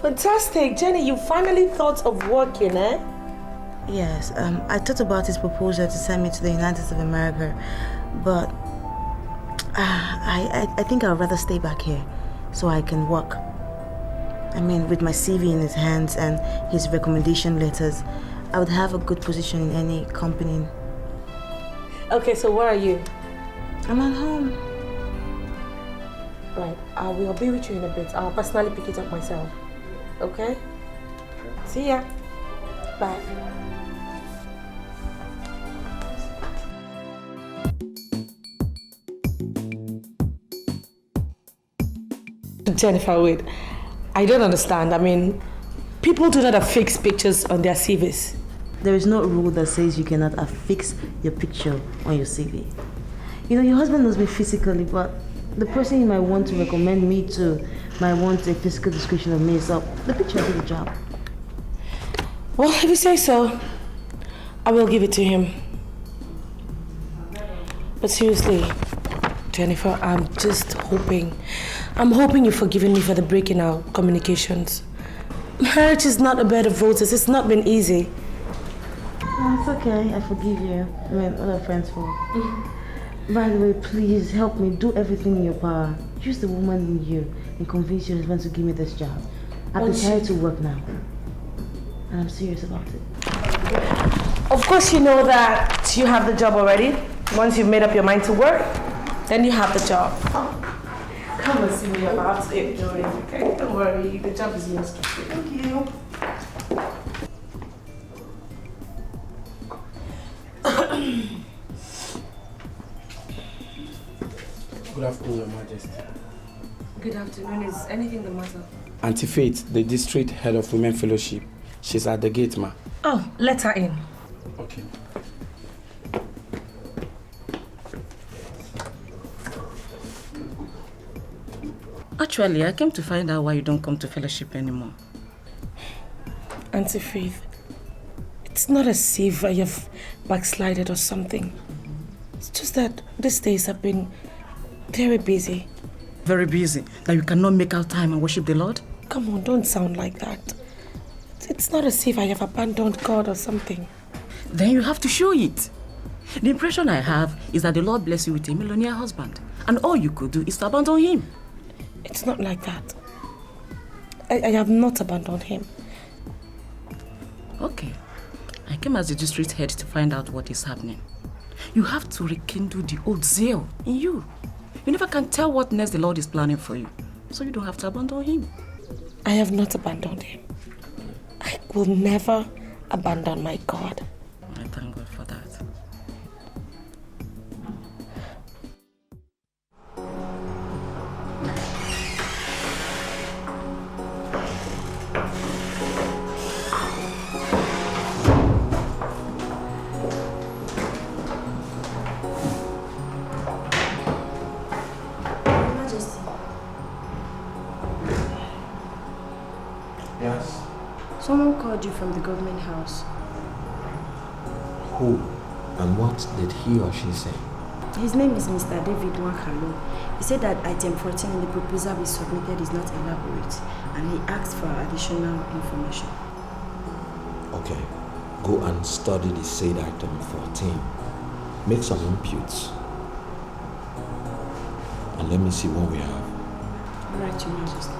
Fantastic! Jenny, you finally thought of working, eh? Yes, I thought about his proposal to send me to the United States of America, but I think I'd rather stay back here so I can work. I mean, with my CV in his hands and his recommendation letters, I would have a good position in any company. Okay, so where are you? I'm at home. Right, I will be with you in a bit. I'll personally pick it up myself. Okay? See ya. Bye. Jennifer, wait. I don't understand. I mean, people do not affix pictures on their CVs. There is no rule that says you cannot affix your picture on your CV. You know, your husband knows me physically, but the person you might want to recommend me to might want a physical description of me, so the picture will do the job. Well, if you say so, I will give it to him. But seriously, Jennifer, I'm hoping you've forgiven me for the breaking our communications. Marriage is not a bed of roses. It's not been easy. Oh, it's okay. I forgive you. I mean, what are friends for? By the way, please help me. Do everything in your power. Use the woman in you and convince your husband to give me this job. I've decided to work now. And I'm serious about it. Of course you know that you have the job already. Once you've made up your mind to work, then you have the job. Oh. Come and see me about to enjoy it, okay? Don't worry, the job is yours. Thank you. Good afternoon, Your Majesty. Good afternoon. Is anything the matter? Auntie Faith, the district head of Women Fellowship. She's at the gate, ma. Oh, let her in. Okay. Actually, I came to find out why you don't come to fellowship anymore. Auntie Faith, it's not as if I have backslided or something. It's just that these days have been very busy. Very busy? That you cannot make out time and worship the Lord? Come on, don't sound like that. It's not as if I have abandoned God or something. Then you have to show it. The impression I have is that the Lord bless you with a millionaire husband, and all you could do is to abandon him. It's not like that. I have not abandoned him. Okay. I came as the district head to find out what is happening. You have to rekindle the old zeal in you. You never can tell what next the Lord is planning for you, so you don't have to abandon him. I have not abandoned him. I will never abandon my God. I thank God for that. Yes? Someone called you from the government house. Who? And what did he or she say? His name is Mr. David Wankalo. He said that item 14 in the proposal we submitted is not elaborate, and he asked for additional information. Okay, go and study the said item 14. Make some inputs. And let me see what we have. All right, Your Majesty.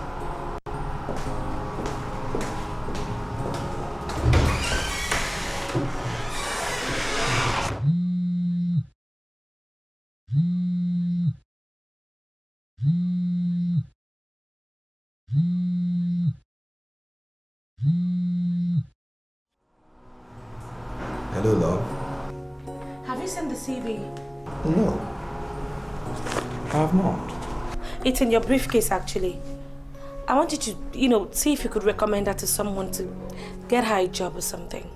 Hello, love. Have you sent the CV? No. I have not. It's in your briefcase, actually. I want you to, see if you could recommend her to someone to get her a job or something.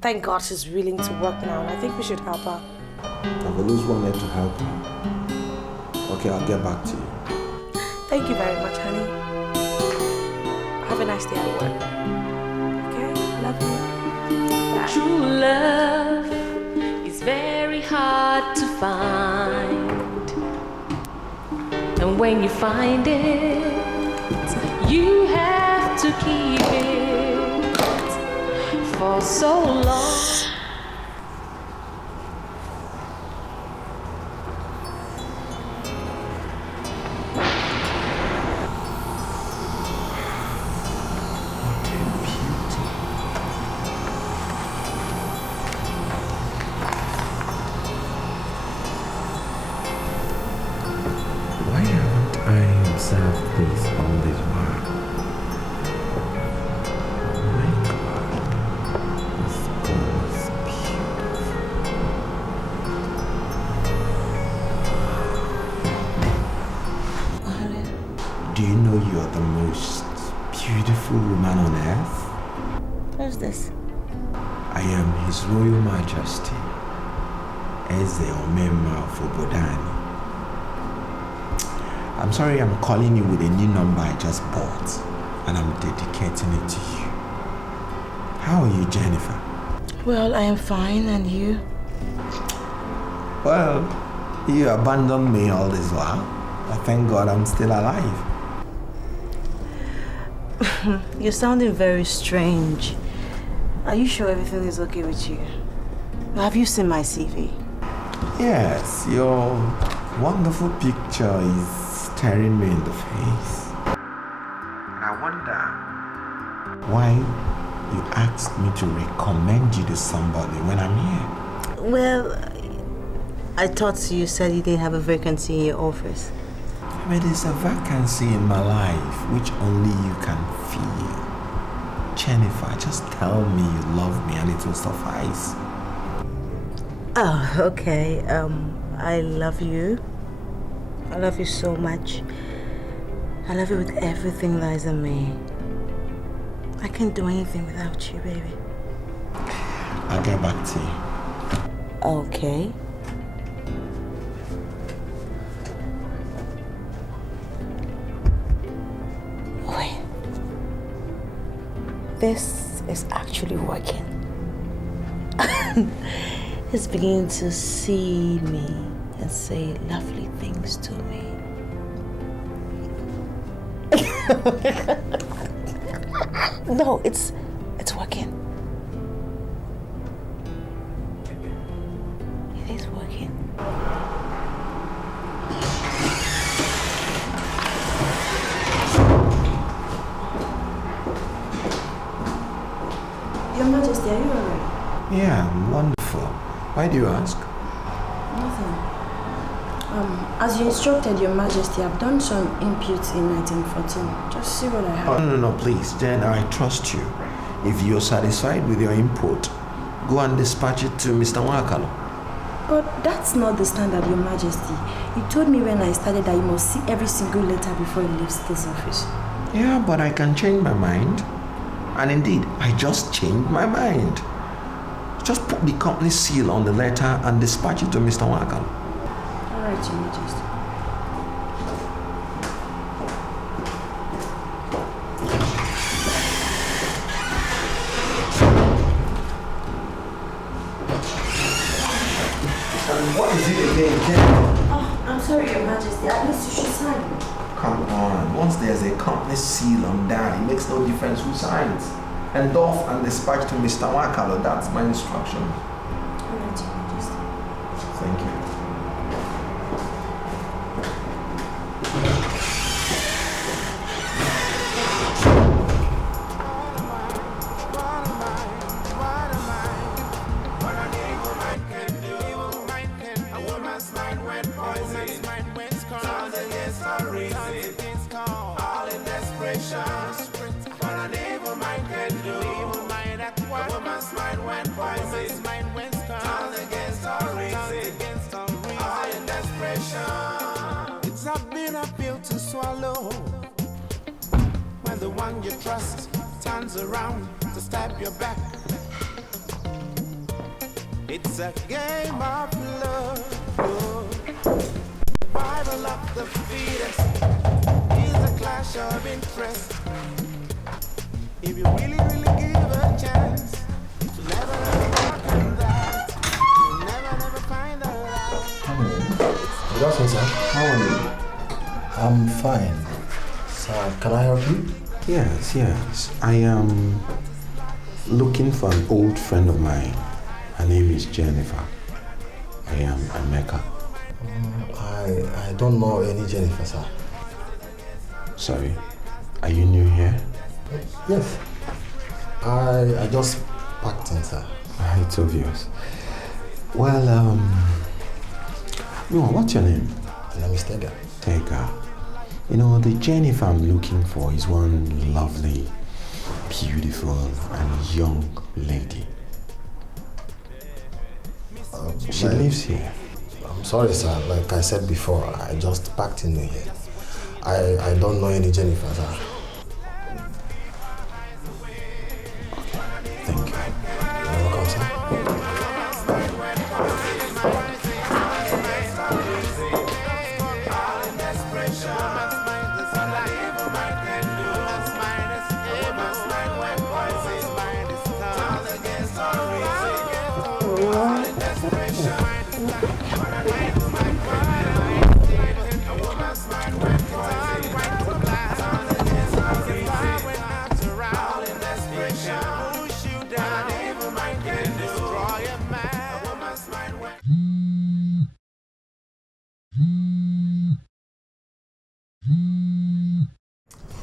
Thank God she's willing to work now, and I think we should help her. I've always wanted to help her. Okay, I'll get back to you. Thank you very much, honey. Have a nice day at work. Okay? Love you. Bye. True love is very hard to find. And when you find it, You have to keep it for so long. Why haven't I observed this all this while? Oh my God, this girl is beautiful. Do you know you're the most beautiful woman on earth? What's this? I am His Royal Majesty, Eze Omemma of Obodani. I'm sorry I'm calling you with a new number I just bought, and I'm dedicating it to you. How are you, Jennifer? Well, I am fine, and you? Well, you abandoned me all this while. But thank God I'm still alive. You're sounding very strange. Are you sure everything is okay with you? Have you seen my CV? Yes, your wonderful picture is staring me in the face. I wonder why you asked me to recommend you to somebody when I'm here. Well, I thought you said you didn't have a vacancy in your office. But there's a vacancy in my life which only you can feel. Jennifer, just tell me you love me and it will suffice. Oh, okay. I love you. I love you so much. I love you with everything that is in me. I can't do anything without you, baby. I'll get back to you. Okay. Wait. This is actually working. He's beginning to see me and say lovely things to me. No, it's working. It is working. Your Majesty, are you alright? Yeah, wonderful. Why do you ask? Nothing. As you instructed, Your Majesty, I've done some inputs in 1914. Just see what I have. Oh, no, please. Jen, I trust you. If you're satisfied with your input, go and dispatch it to Mr. Wakalo. But that's not the standard, Your Majesty. You told me when I started that you must see every single letter before you leave this office. Yeah, but I can change my mind. And indeed, I just changed my mind. Just put the company seal on the letter and dispatch it to Mr. Wakalo. All right, Your Majesty. And what is it again, Jen? Oh, I'm sorry, Your Majesty. At least you should sign. Come on. Once there's a company seal on that, it makes no difference who signs. Endorse and dispatch to Mr. Wakalo. That's my instruction. All right, Your Majesty. Thank you. It's not been a pill to swallow when the one you trust turns around to stab your back. It's a game of love. Survival of the fittest is a clash of interest. If you really give a chance, you'll never work on that. You'll never find out. Good afternoon, sir. How are you? I'm fine. Sir, can I help you? Yes. I am looking for an old friend of mine. Her name is Jennifer. I am Emeka. I don't know any Jennifer, sir. Sorry, are you new here? Yes. I just packed in, sir. It's obvious. Well, what's your name? My name is Tega. Tega. You know, the Jennifer I'm looking for is one lovely, beautiful, and young lady. She lives here. I'm sorry, sir. Like I said before, I just packed in here. I don't know any Jennifer, sir. Thank you. You're welcome, sir.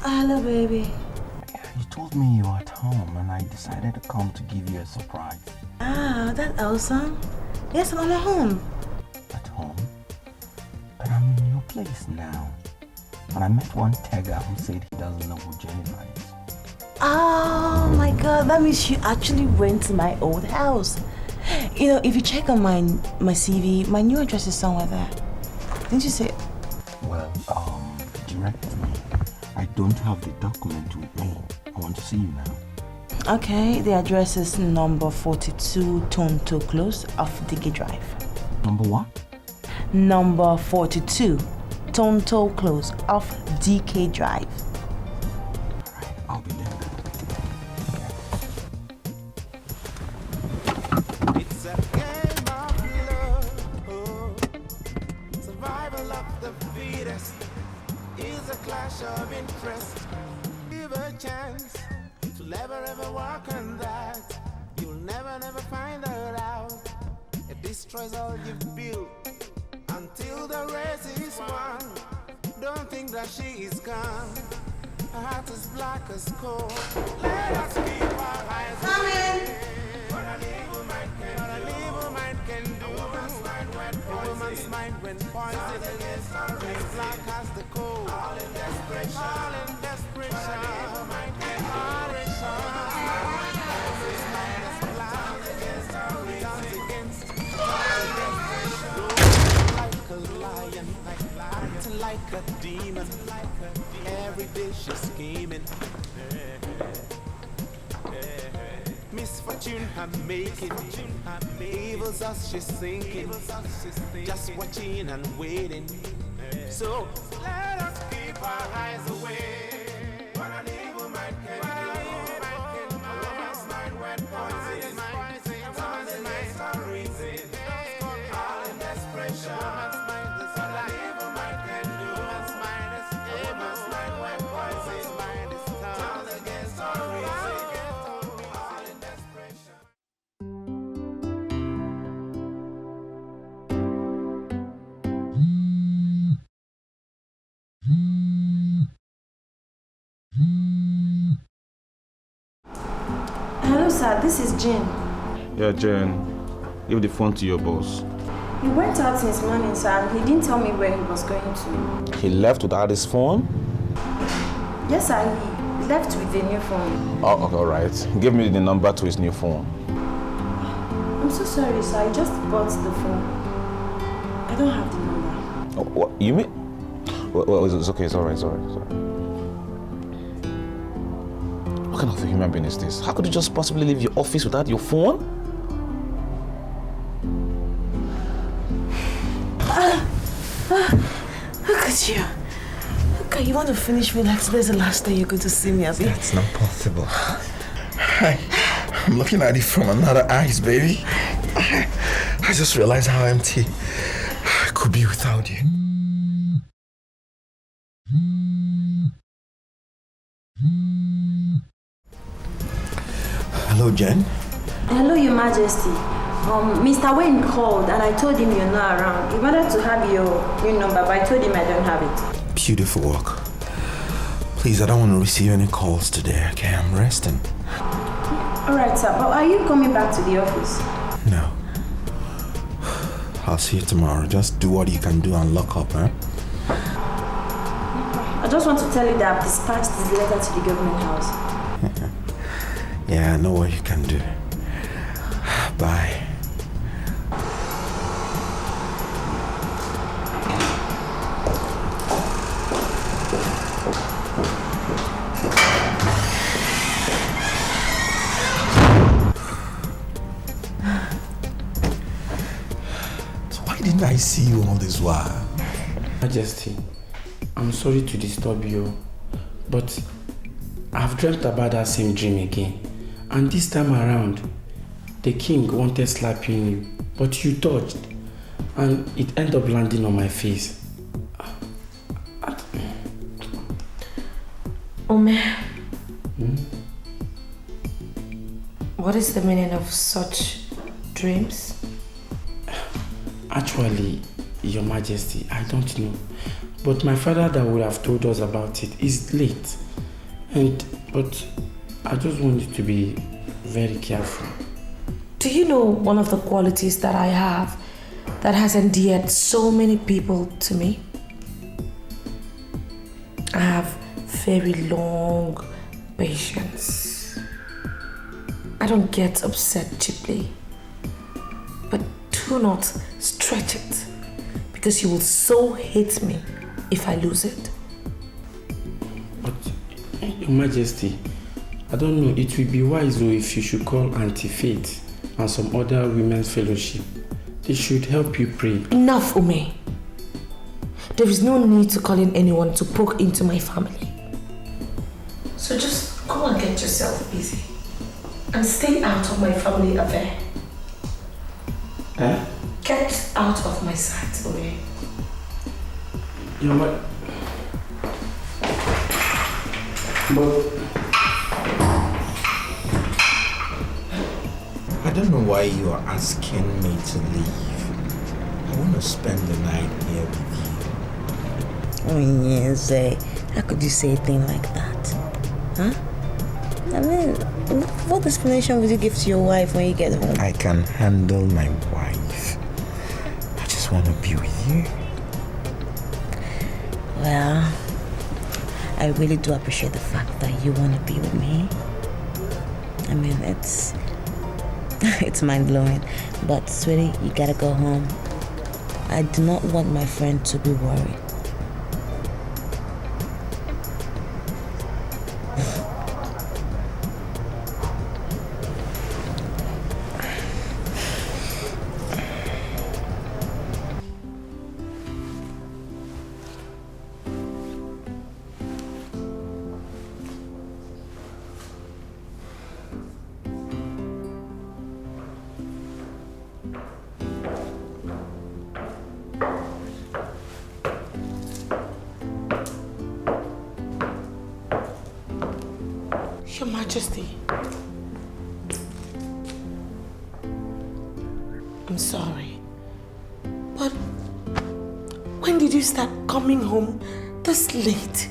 Hello, baby. You told me you were at home and I decided to come to give you a surprise. Ah, that's awesome. Yes, I'm at home. At home? But I'm in your place now. And I met one Tega who said he doesn't know who Jennifer is. Oh my god, that means you actually went to my old house. You know, if you check on my CV, my new address is somewhere there. Didn't you say? Well, direct me. I don't have the document with me. I want to see you now. Okay, the address is number 42 Tonto Close off DK Drive. Number what? Number 42 Tonto Close off DK Drive. Alright, I'll be there. It's a game of love. Survival of the fittest is a clash of interest. Give a chance to never ever walk on that. You'll never find her out. It destroys all you've built until the race is won. Don't think that she is gone. Her heart is black as coal. Let us keep our eyes open. What an evil mind can do. A woman's mind when poison is black as the coal. All in desperation. Like a demon, every day she's scheming. Misfortune her making, evil's us she's thinking, just watching and waiting. So let us keep our eyes away. What an evil mind can do. A woman's mind when poison is no reason. All in desperation. Hello, sir. This is Jane. Yeah, Jane. Give the phone to your boss. He went out since morning, sir, and he didn't tell me where he was going to. He left without his phone? Yes, sir. He left with the new phone. Oh, okay, all right. Give me the number to his new phone. I'm so sorry, sir. I just bought the phone. I don't have the number. Oh, what? You mean? Well, it's okay. It's all right. It's all right. It's all right. What kind of a human being is this? How could you just possibly leave your office without your phone? Look at you. Okay, you want to finish me like today's the last day you're going to see me, Abby? That's not possible. I'm looking at it from another eyes, baby. I just realized how empty I could be without you. Hello, Jen. Hello, Your Majesty. Mr. Wayne called and I told him you're not around. He wanted to have your number, but I told him I don't have it. Beautiful work. Please, I don't want to receive any calls today, okay? I'm resting. Alright, sir. But are you coming back to the office? No. I'll see you tomorrow. Just do what you can do and lock up, huh? I just want to tell you that I've dispatched this letter to the government house. Yeah, I know what you can do. Bye. Why didn't I see you all this while? Majesty, I'm sorry to disturb you, but I've dreamt about that same dream again. And this time around, the king wanted slapping you, but you dodged, and it ended up landing on my face. Ome, what is the meaning of such dreams? Actually, Your Majesty, I don't know. But my father that would have told us about it is late. But I just want you to be very careful. Do you know one of the qualities that I have that has endeared so many people to me? I have very long patience. I don't get upset cheaply. But do not stretch it, because you will so hate me if I lose it. But, Your Majesty, I don't know, it will be wise though if you should call Auntie Faith and some other women's fellowship. They should help you pray. Enough, Ume. There is no need to call in anyone to poke into my family. So just go and get yourself busy and stay out of my family affair. Eh? Get out of my sight, Ume. You know what? But I don't know why you are asking me to leave. I want to spend the night here with you. Oh yes, how could you say a thing like that? Huh? I mean, what explanation would you give to your wife when you get home? I can handle my wife. I just want to be with you. Well, I really do appreciate the fact that you want to be with me. I mean, it's mind-blowing. But, sweetie, you gotta go home. I do not want my friend to be worried. Your Majesty, I'm sorry, but when did you start coming home this late,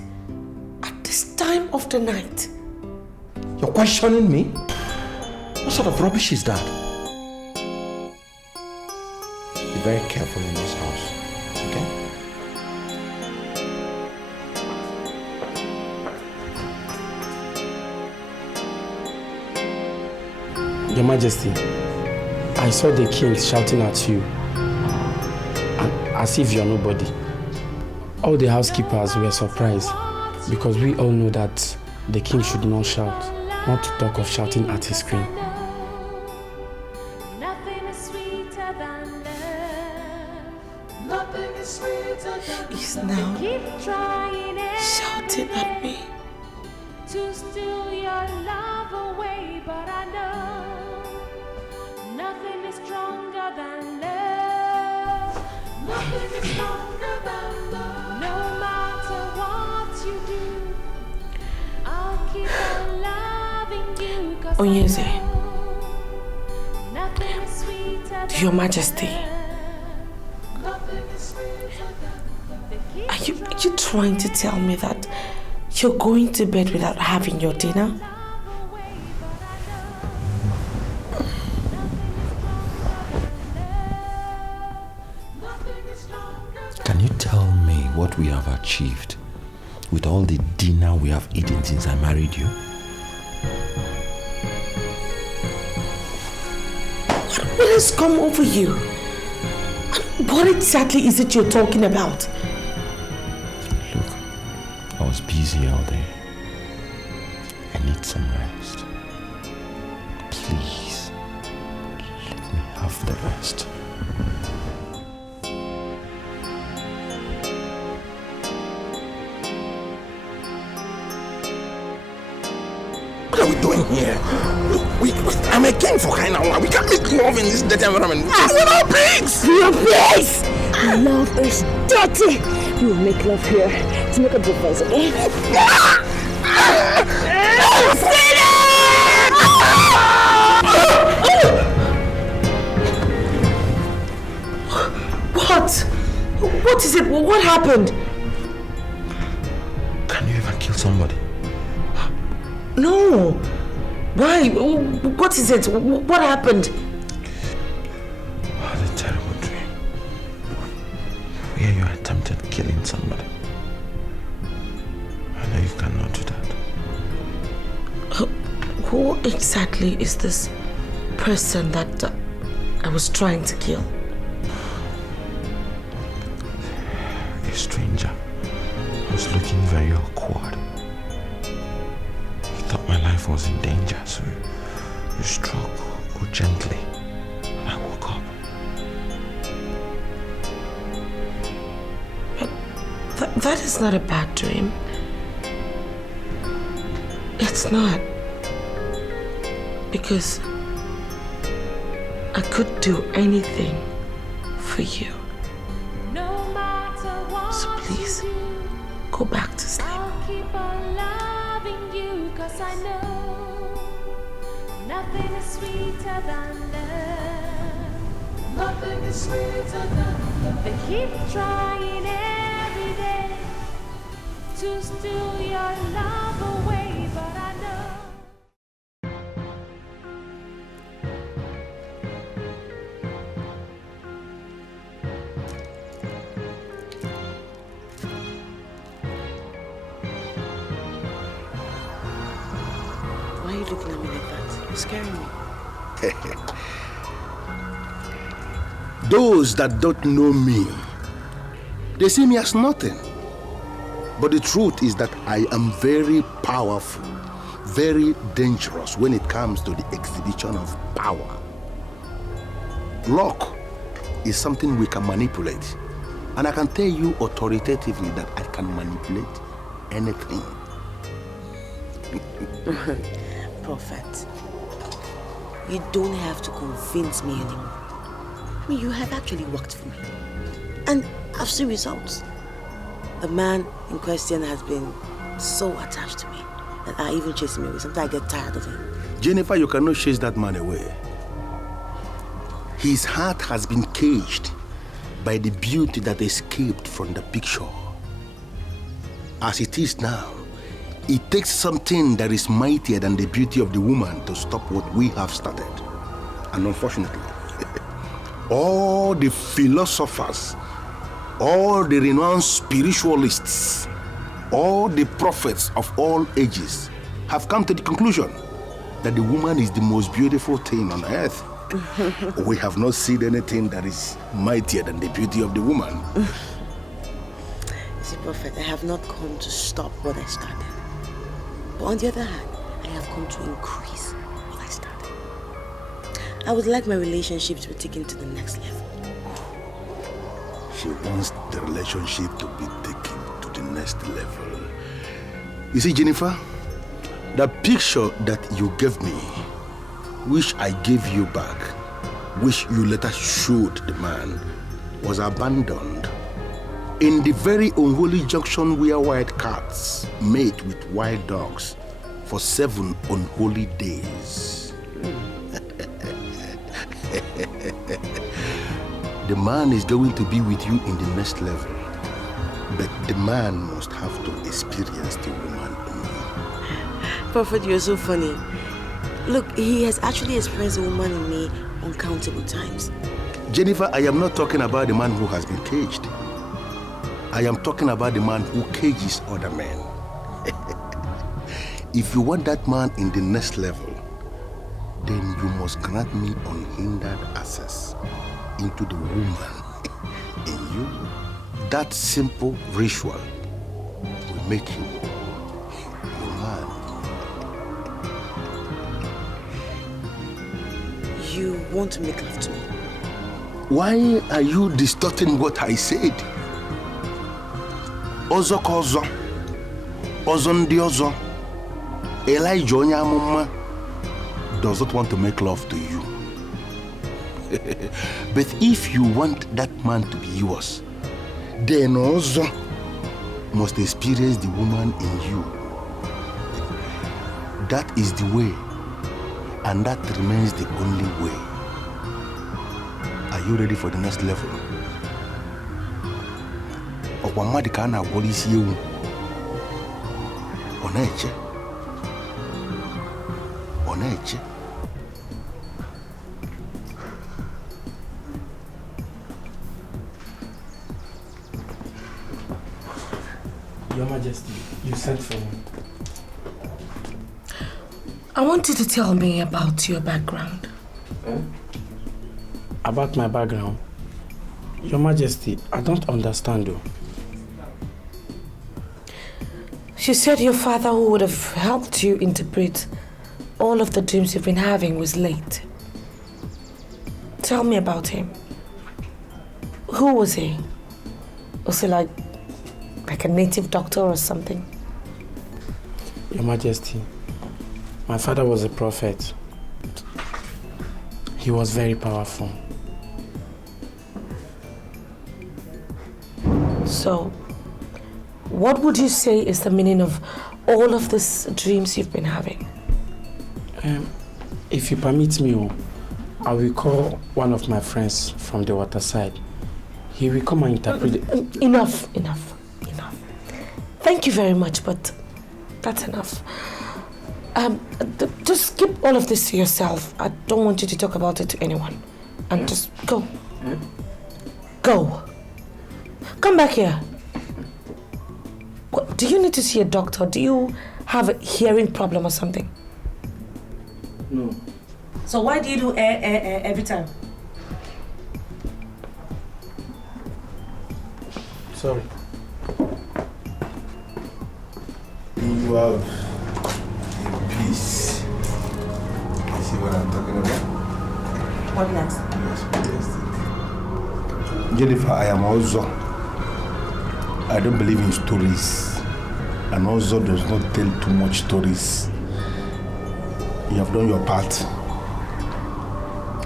at this time of the night? You're questioning me? What sort of rubbish is that? Be very careful in this house, okay? Your Majesty, I saw the king shouting at you, and as if you're nobody. All the housekeepers were surprised because we all know that the king should not shout, not to talk of shouting at his queen. He's now shouting at me. To steal your love away, but I know nothing is stronger than love. Nothing is stronger than love. No matter what you do, I'll keep on loving you. Onyeze, Your Majesty, are you trying to tell me that you're going to bed without having your dinner? Can you tell me what we have achieved with all the dinner we have eaten since I married you? What has come over you? What exactly is it you're talking about? Look, I was busy all day. I need some rest. Please, let me have the rest. What are we doing here? Look, I'm a king for crying out loud. We can't make love in this dirty environment. We're not pigs! Your pigs! Love is dirty. We will make love here to make a difference, okay? What? What is it? What happened? Can you even kill somebody? No. Why? What is it? What happened? I had a terrible dream where you attempted killing somebody. I know you cannot do that. Who exactly is this person that I was trying to kill? A stranger was looking very awkward. You thought my life was in danger, so you struck gently. I woke up. But that is not a bad dream. It's not. Because I could do anything for you. So please, go back to sleep. I'll keep on loving you, 'cause I know nothing is sweeter than love. Nothing is sweeter than love. They keep trying every day to steal your love away, but I know. Why are you looking at me like that? You're scaring me. Those that don't know me, they see me as nothing. But the truth is that I am very powerful, very dangerous when it comes to the exhibition of power. Luck is something we can manipulate. And I can tell you authoritatively that I can manipulate anything. Prophet, you don't have to convince me anymore. I mean, you have actually worked for me. And I've seen results. The man in question has been so attached to me that I even chase him away. Sometimes I get tired of him. Jennifer, you cannot chase that man away. His heart has been caged by the beauty that escaped from the picture. As it is now, it takes something that is mightier than the beauty of the woman to stop what we have started. And unfortunately, all the philosophers, all the renowned spiritualists, all the prophets of all ages have come to the conclusion that the woman is the most beautiful thing on earth. We have not seen anything that is mightier than the beauty of the woman. You see, Prophet, I have not come to stop what I started. But on the other hand, I have come to increase what I started. I would like my relationship to be taken to the next level. She wants the relationship to be taken to the next level. You see, Jennifer, the picture that you gave me, which I gave you back, which you later showed the man, was abandoned in the very unholy junction where wild cats mate with wild dogs for 7 unholy days. the man is going to be with you in the next level. But the man must have to experience the woman in you. Prophet, you're so funny. Look, he has actually experienced a woman in me uncountable times. Jennifer, I am not talking about the man who has been caged. I am talking about the man who cages other men. If you want that man in the next level, then you must grant me unhindered access into the woman in you. That simple ritual will make you a man. You want to make love to me? Why are you distorting what I said? Ozo kozo, ozo ndi ozo. Elijah Onyamuma does not want to make love to you. But if you want that man to be yours, then also must experience the woman in you. That is the way, and that remains the only way. Are you ready for the next level? Okwamadikana polisi you. Oneche. Oneche. Your Majesty, you sent for me. I want you to tell me about your background. About my background? Your Majesty, I don't understand though. She said your father, who would have helped you interpret all of the dreams you've been having, was late. Tell me about him. Who was he? Was he like a native doctor or something? Your Majesty, my father was a prophet. He was very powerful. So, what would you say is the meaning of all of these dreams you've been having? If you permit me, I will call one of my friends from the water side. He will come and interpret it. Enough. Thank you very much, but that's enough. Just keep all of this to yourself. I don't want you to talk about it to anyone. And just go. Go. Come back here. What, do you need to see a doctor? Do you have a hearing problem or something? No. So why do you do every time? Sorry. You have a peace. You see what I'm talking about? What next? Yes. Jennifer, I am also. I don't believe in stories, and also does not tell too much stories. You have done your part.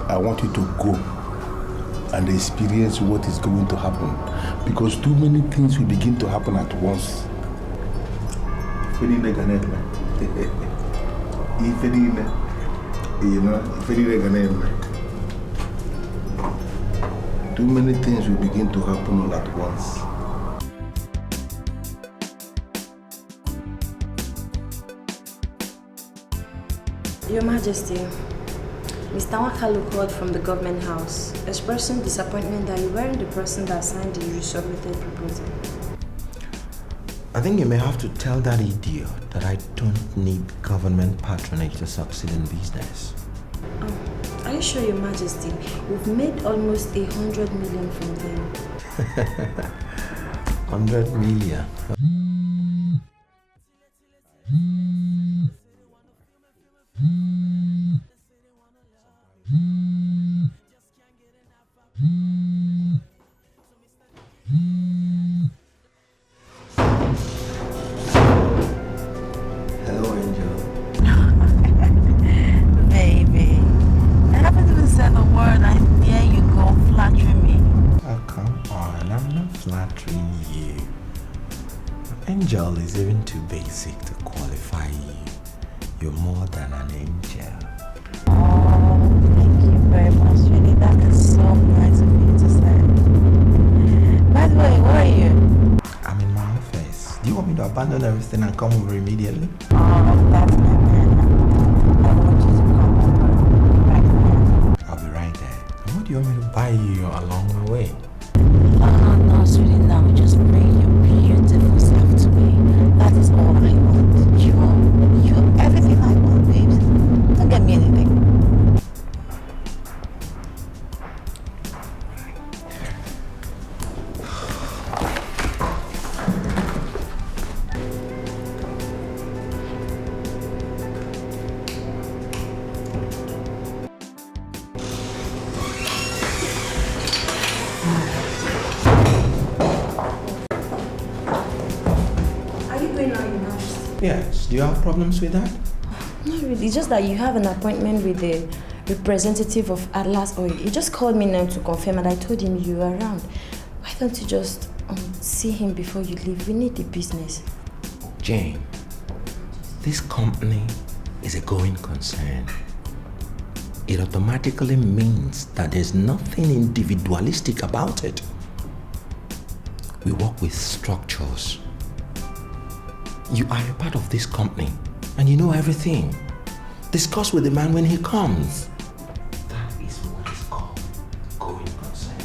I want you to go and experience what is going to happen, because too many things will begin to happen at once. Too many things will begin to happen all at once. Your Majesty, Mr. Wakalu called from the government house, expressing disappointment that you weren't the person that signed the resubmitted proposal. I think you may have to tell that idiot that I don't need government patronage to succeed in business. Are you sure, Your Majesty? We've made almost 100 million from them. 100 million. Hello, Angel. Baby, I haven't even said a word, and here you go flattering me. Oh, come on, I'm not flattering you. Angel is even too basic to qualify you. You're more than an angel. Oh, thank you very much, really. That is so nice of you to say. abandon everything and come over immediately? Oh, that's my man. I want you to come over right now. I'll be right there. And what do you want me to buy you along my way? No, sweetie, no. Just bring your beautiful self to me. That is all I want. You're everything I want, babes. Don't get me anything. Yes. Do you have problems with that? Not really. It's just that you have an appointment with the representative of Atlas Oil. He just called me now to confirm, and I told him you were around. Why don't you just see him before you leave? We need the business. Jane, this company is a going concern. It automatically means that there's nothing individualistic about it. We work with structures. You are a part of this company and you know everything. Discuss with the man when he comes. That is what is called going concern.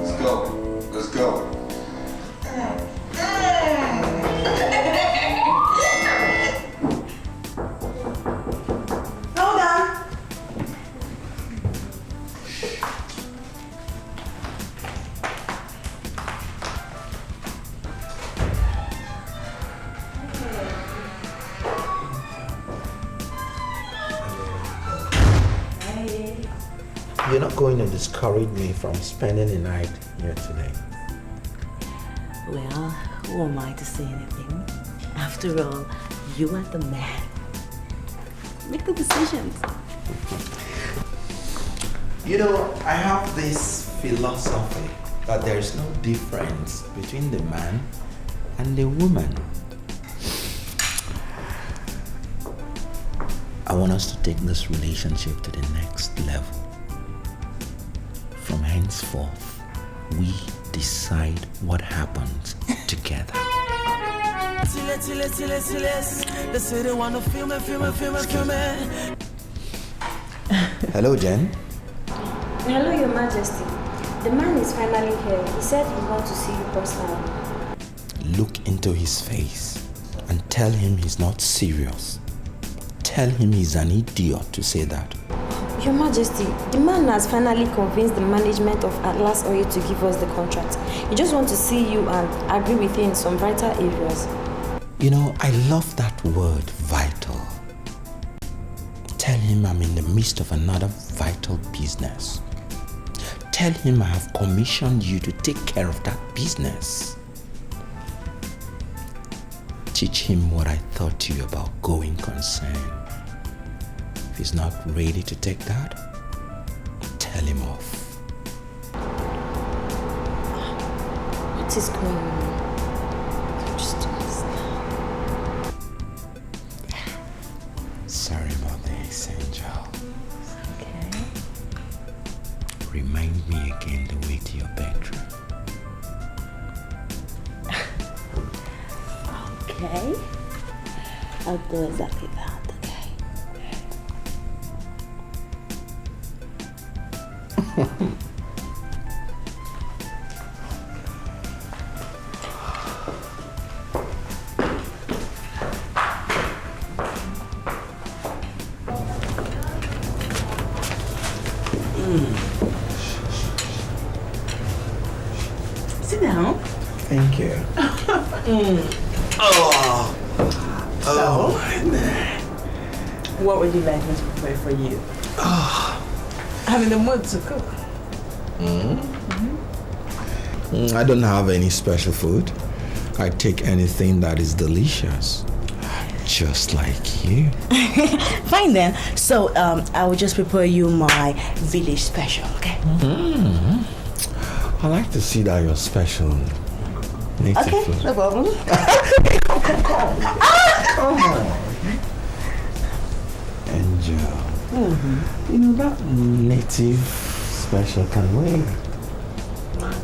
Let's go. Let's go. You're not going to discourage me from spending the night here today. Well, who am I to say anything? After all, you are the man. Make the decisions. You know, I have this philosophy that there is no difference between the man and the woman. I want us to take this relationship to the next level. From henceforth, we decide what happens together. Hello, Jen. Hello, Your Majesty. The man is finally here. He said he wants to see you personally. Look into his face and tell him he's not serious. Tell him he's an idiot to say that. Your Majesty, the man has finally convinced the management of Atlas Oil to give us the contract. He just wants to see you and agree with you in some vital areas. You know, I love that word, vital. Tell him I'm in the midst of another vital business. Tell him I have commissioned you to take care of that business. Teach him what I taught to you about going concern. If he's not ready to take that, tell him off. What is going on? I just don't understand. Sorry about this, Angel. Okay. Remind me again the way to your bedroom. Okay. I'll do exactly that, okay? Sit down. Thank you. What would you like me to prepare for you? I'm in the mood to cook. I don't have any special food. I take anything that is delicious. Just like you. Fine then. So I will just prepare you my village special, okay? I like to see that you're special. Native Okay, food. no problem. Come on. Angel. You know that native special can wait.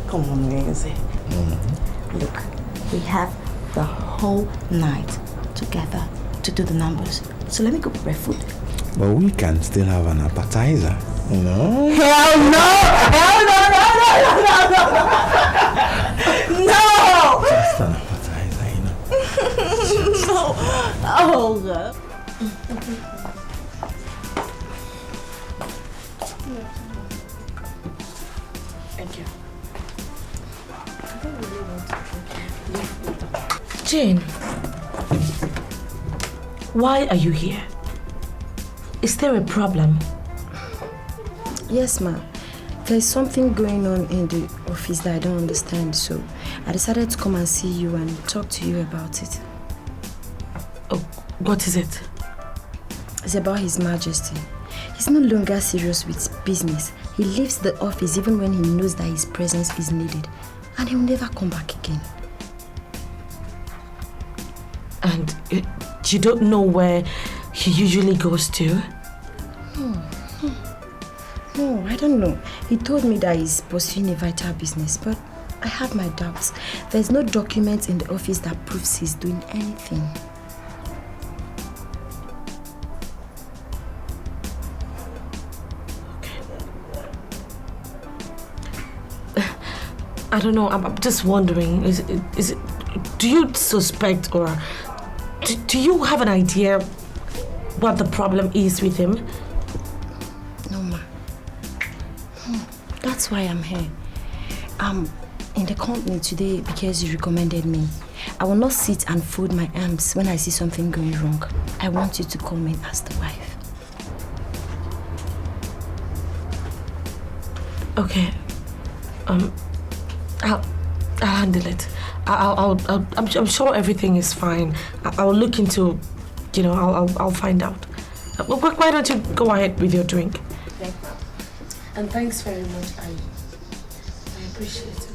Come on, Nancy. Look, we have the whole night together to do the numbers. So let me go prepare food. But we can still have an appetizer, you know? Hell no! Hell no! No! Just an appetizer, you know? No! Oh, God. Thank you. Jane, why are you here? Is there a problem? Yes, ma'am. There's something going on in the office that I don't understand, so I decided to come and see you and talk to you about it. Oh, what is it? It's about His Majesty. He's no longer serious with business. He leaves the office even when he knows that his presence is needed, and he'll never come back again. And you don't know where he usually goes to? No, I don't know. He told me that he's pursuing a vital business, but I have my doubts. There's no document in the office that proves he's doing anything. I don't know, I'm just wondering, is it, do you suspect or do you have an idea what the problem is with him? No, ma. That's why I'm here. I'm in the company today because you recommended me. I will not sit and fold my arms when I see something going wrong. I want you to come in as the wife. Okay. I'll handle it. I'm sure everything is fine. I'll look into, you know, I'll find out. Why don't you go ahead with your drink? Thank you. And thanks very much. I appreciate it.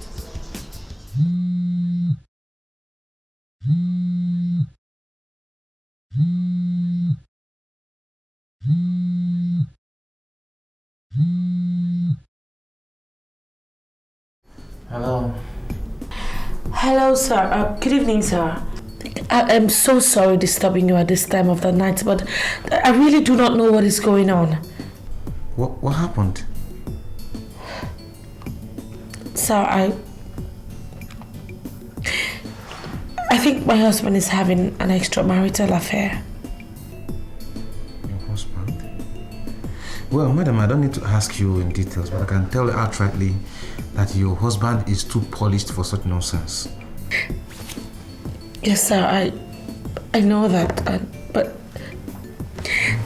Hello. Hello, sir. Good evening, sir. I am so sorry disturbing you at this time of the night, but I really do not know what is going on. What happened? Sir, I think my husband is having an extramarital affair. Your husband? Well, madam, I don't need to ask you in details, but I can tell you outrightly that your husband is too polished for such nonsense. Yes, sir, I know that, but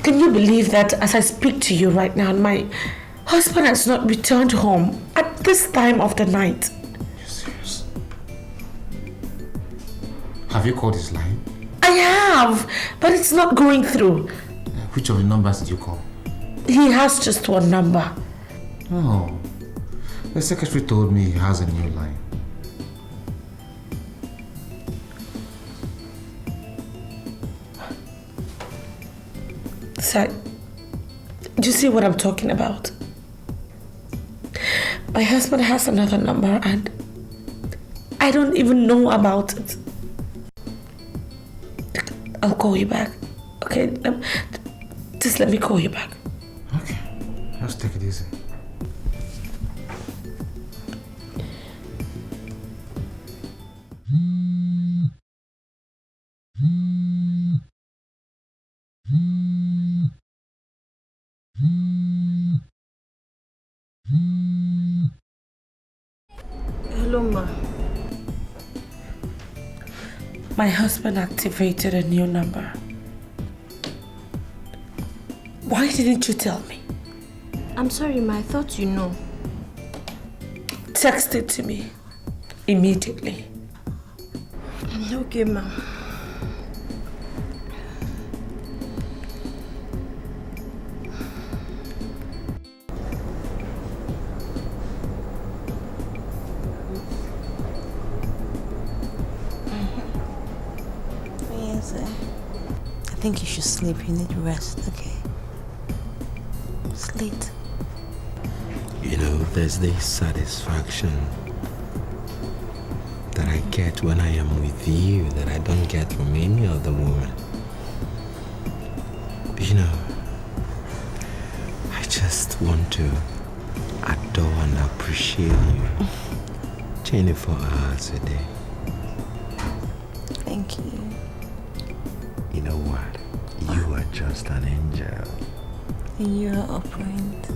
can you believe that as I speak to you right now, my husband has not returned home at this time of the night? You're serious? Have you called his line? I have, but it's not going through. Which of the numbers did you call? He has just one number. Oh, the secretary told me he has a new line. Sir, do you see what I'm talking about? My husband has another number and I don't even know about it. I'll call you back. Okay, just let me call you back. Okay, just take it easy. Hello, ma. My husband activated a new number. Why didn't you tell me? I'm sorry, ma. I thought you know. Text it to me immediately. Okay, ma. think you should sleep. You need rest, okay? It's late. You know, there's this satisfaction that I get when I am with you that I don't get from any other woman. You know, I just want to adore and appreciate you 24 hours a day. Thank you. You know what? You are just an angel. And you are a friend.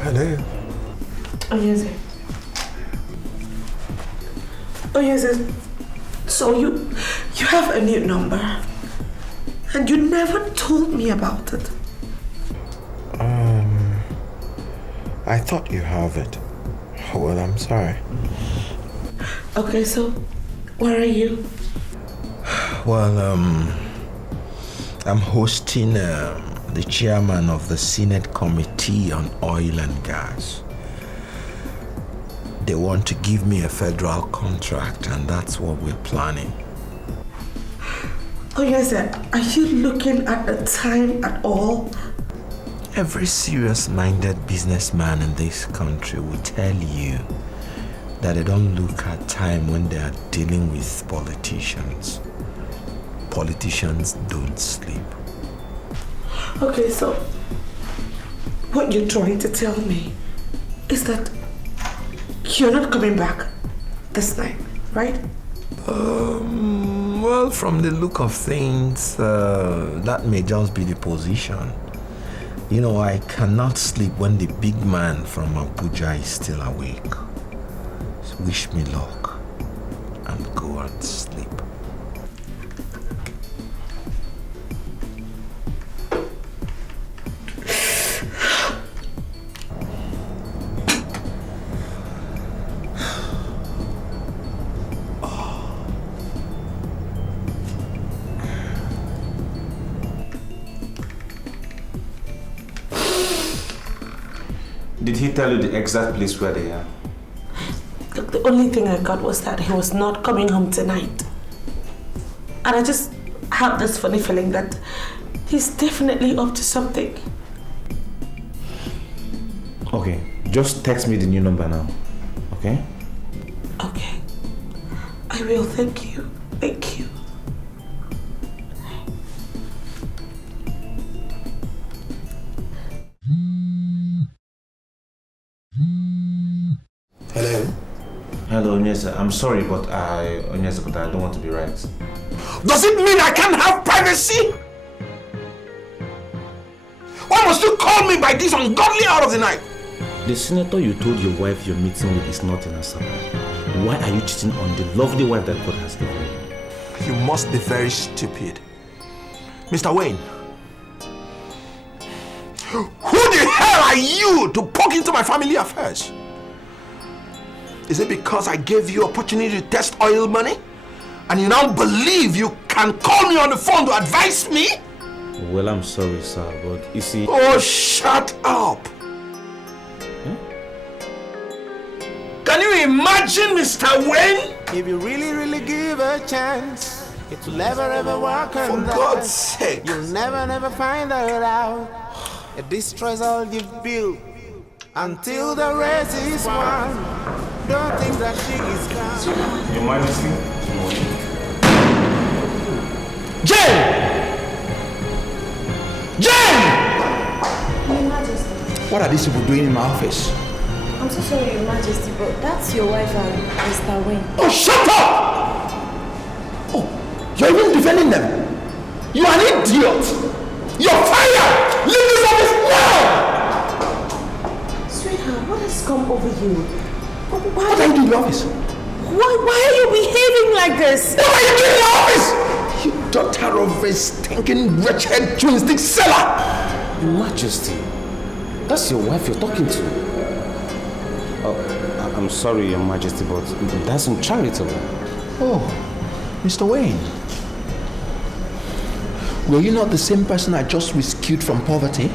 Hello. Oh yes. So you have a new number, and you never told me about it. I thought you have it. Well, I'm sorry. Okay, so where are you? Well, I'm hosting the chairman of the Senate Committee on Oil and Gas. They want to give me a federal contract, and that's what we're planning. Oh yes, are you looking at the time at all? Every serious-minded businessman in this country will tell you that they don't look at time when they are dealing with politicians. Politicians don't sleep. Okay, so what you're trying to tell me is that you're not coming back this night, right? Well, from the look of things, that may just be the position. You know, I cannot sleep when the big man from Abuja is still awake. So wish me luck and go and sleep. Did he tell you the exact place where they are? Look, the only thing I got was that he was not coming home tonight. And I just have this funny feeling that he's definitely up to something. Okay, just text me the new number now, okay? Okay. I will, thank you. Thank you. Hello? Hello, Onyesa. I'm sorry, but Onyesa, but I don't want to be right. Does it mean I can't have privacy? Why must you call me by this ungodly hour of the night? The senator you told your wife you're meeting with is not in Asaba. Why are you cheating on the lovely wife that God has given you? You must be very stupid. Mr. Wayne, who the hell are you to poke into my family affairs? Is it because I gave you opportunity to test oil money? And you now believe you can call me on the phone to advise me? Well, I'm sorry, sir, but you see... Oh, shut up! Can you imagine, Mr. Wayne? If you really, really give a chance, it will never ever work on that. For God's sake. You'll never find her out. It destroys all you've built until the race is won. Don't think that she is gone. Your Majesty? Jane! Jane! Your Majesty. What are these people doing in my office? I'm so sorry, Your Majesty, but that's your wife and Mr. Wayne. Oh, shut up! Oh, you're even defending them. You are an idiot. You're fired! Leave this office now! Sweetheart, what has come over you? What are you doing in the office? Why are you behaving like this? What are you doing in the office? You daughter of a stinking wretched twin stick seller! Your Majesty, That's your wife you're talking to. Oh, I'm sorry, Your Majesty, but that's uncharitable. Oh, Mr. Wayne. Were you not the same person I just rescued from poverty?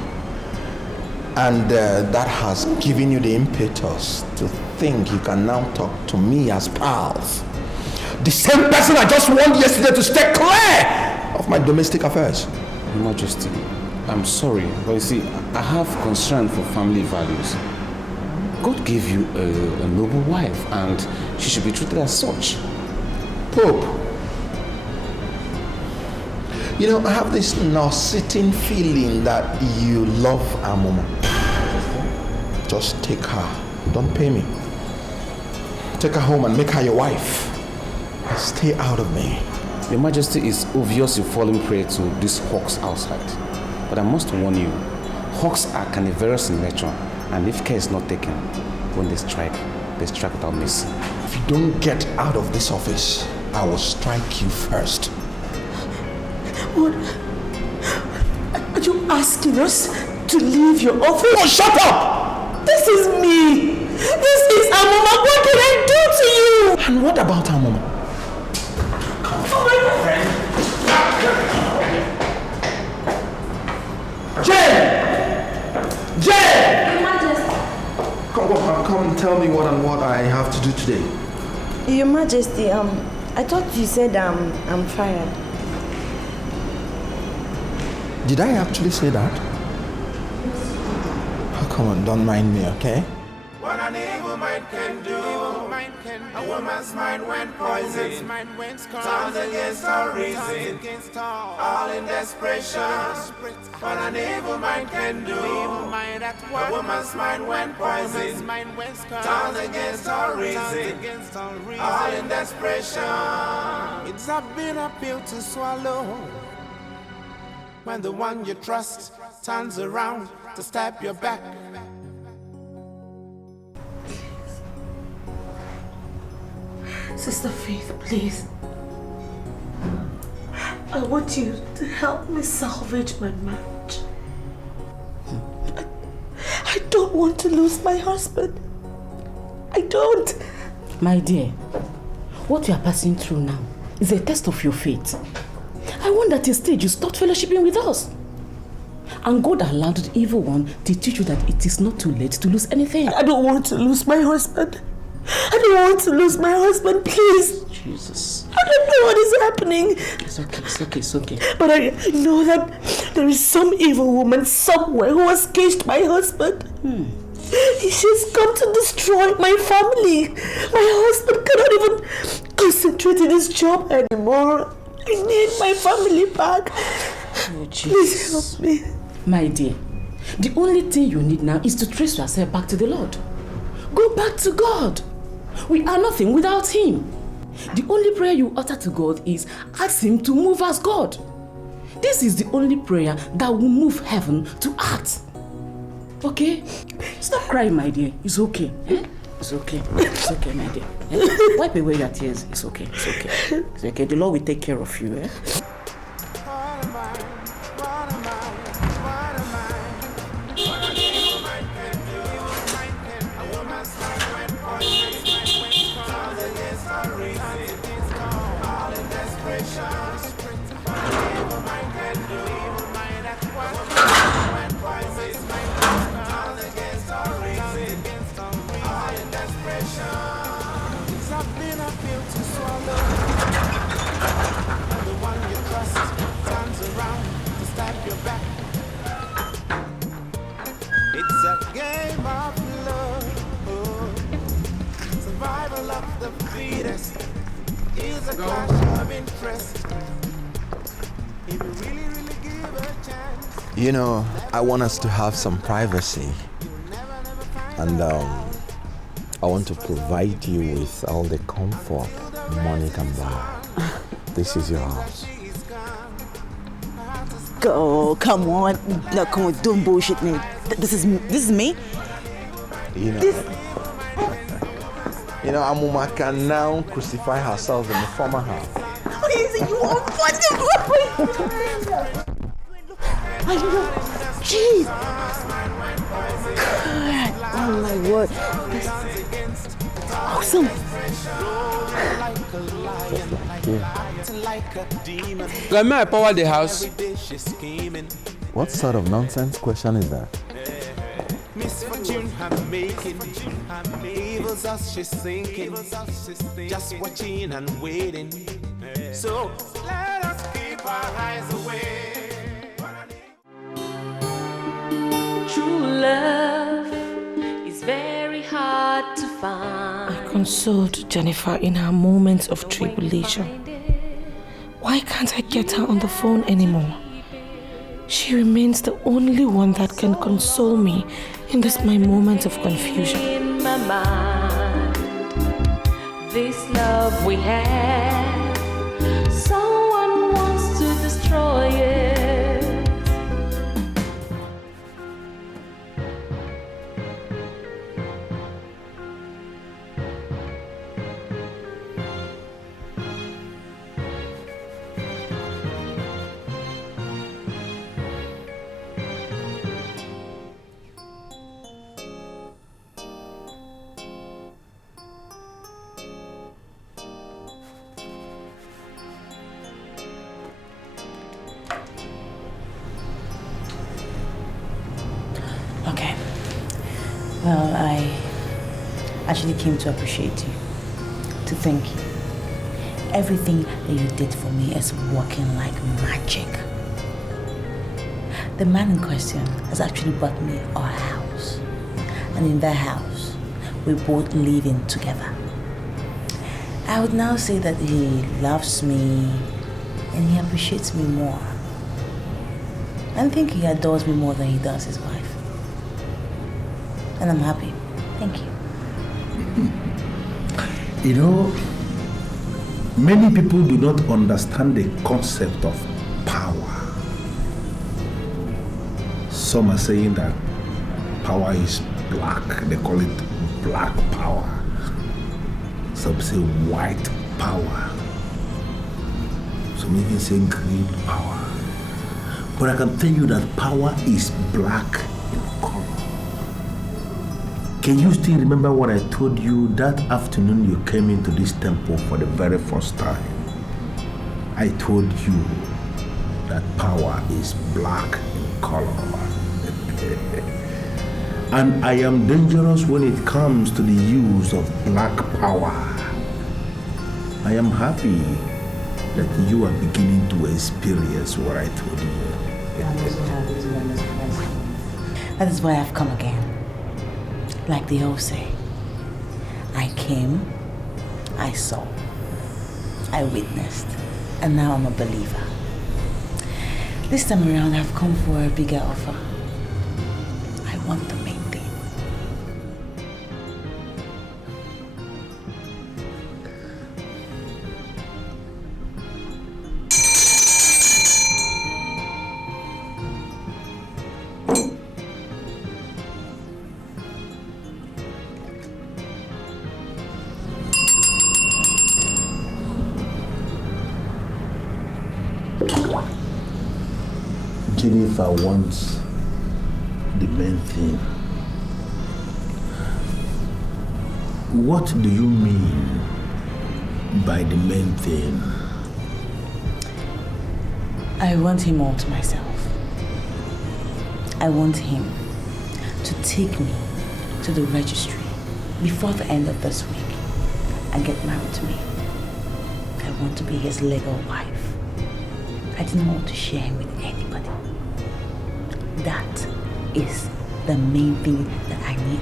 And that has given you the impetus to think you can now talk to me as pals. The same person I just warned yesterday to stay clear of my domestic affairs. Your Majesty, I'm sorry, but you see, I have concern for family values. God gave you a noble wife, and she should be treated as such. Pope, you know, I have this now-sitting feeling that you love Amoma. Just take her. Don't pay me. Take her home and make her your wife. Stay out of me. Your Majesty, it's obvious you're falling prey to these hawks outside. But I must warn you, hawks are carnivorous in nature, and if care is not taken, when they strike without mercy. If you don't get out of this office, I will strike you first. What? Are you asking us to leave your office? Oh, shut up! This is me! This is Amoma! What did I do to you? And what about Amoma? Jane! Come and tell me what I have to do today. Your Majesty, I thought you said I'm fired. Did I actually say that? Oh, come on, don't mind me, okay? What an evil mind can do. A woman's mind went poison. Turns against her reason. All in desperation. What an evil mind can do. A woman's mind went poison. Turns against her reason. All in desperation. It's a bitter pill to swallow. When the one you trust turns around to stab your back. Sister Faith, please. I want you to help me salvage my marriage. I don't want to lose my husband. I don't. My dear, what you are passing through now is a test of your faith. I want at a stage you start fellowshipping with us. And God allowed the evil one to teach you that it is not too late to lose anything. I don't want to lose my husband. I don't want to lose my husband, please. Jesus. I don't know what is happening. It's okay. But I know that there is some evil woman somewhere who has caged my husband. She's come to destroy my family. My husband cannot even concentrate in his job anymore. I need my family back. Oh, please help me. My dear, the only thing you need now is to trace yourself back to the Lord. Go back to God. We are nothing without Him. The only prayer you utter to God is ask Him to move as God. This is the only prayer that will move heaven to earth. Okay? Stop crying, my dear. It's okay. It's okay. It's okay, my dear. Wipe away your tears. It's okay. It's okay. The Lord will take care of you. It's a game of love. Survival of the fittest is a clash of interest. If you really give a chance. You know, I want us to have some privacy. And I want to provide you with all the comfort money can buy. This is your house. Oh, come on. No, come on, don't bullshit me. This is me? You know, Amoma can now crucify herself in the former house. You are funny. Jeez. Oh my word. Awesome. Let me power the house. What sort of nonsense question is that? Misfortune I'm making, evil's us she's sinking, just watching and waiting. So let us keep our eyes away. True love is very hard to find. I consoled Jennifer in her moments of tribulation. Why can't I get her on the phone anymore? She remains the only one that can console me in this my moment of confusion. In my mind, this love we have, someone wants to destroy it. Okay. Well, I actually came to appreciate you, to thank you. Everything that you did for me is working like magic. The man in question has actually bought me our house. And in that house, we both live in together. I would now say that he loves me and he appreciates me more. I think he adores me more than he does his wife. And I'm happy. Thank you. You know, many people do not understand the concept of power. Some are saying that power is black. They call it black power. Some say white power. Some even say green power. But I can tell you that power is black in color. Can you still remember what I told you that afternoon you came into this temple for the very first time? I told you that power is black in color. And I am dangerous when it comes to the use of black power. I am happy that you are beginning to experience what I told you. I'm also happy to learn this lesson. That is why I've come again. Like they all say, I came, I saw, I witnessed, and now I'm a believer. This time around, I've come for a bigger offer. I want the main thing. Jennifer wants the main thing. What do you mean by the main thing? I want him all to myself. I want him to take me to the registry before the end of this week and get married to me. I want to be his legal wife. I didn't want to share him with anybody. That is the main thing that I need.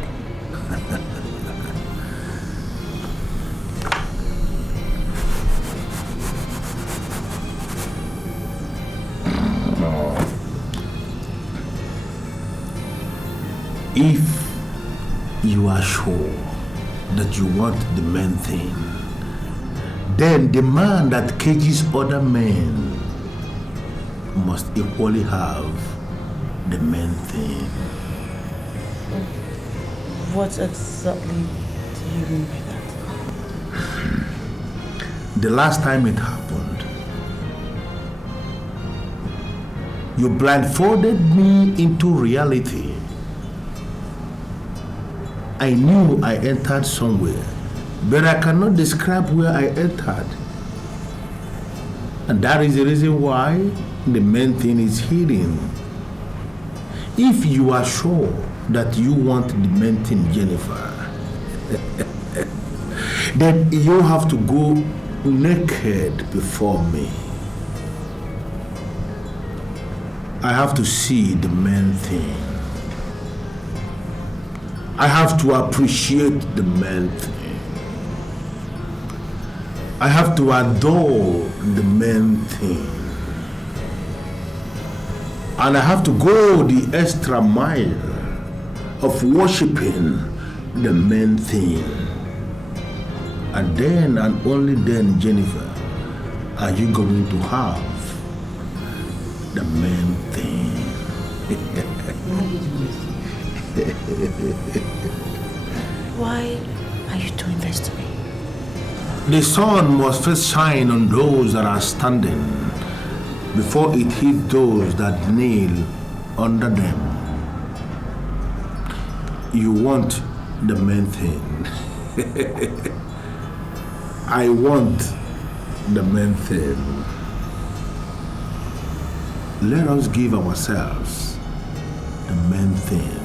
If you are sure that you want the main thing, then the man that cages other men must equally have the main thing. What exactly do you mean by that? The last time it happened, you blindfolded me into reality I knew I entered somewhere, but I cannot describe where I entered. And that is the reason why the main thing is hidden. If you are sure that you want the main thing, Jennifer, then you have to go naked before me. I have to see the main thing. I have to appreciate the main thing. I have to adore the main thing. And I have to go the extra mile of worshiping the main thing. And then and only then, Jennifer, are you going to have the main thing. Why are you doing this to me? The sun must first shine on those that are standing before it hits those that kneel under them. You want the main thing. I want the main thing. Let us give ourselves the main thing.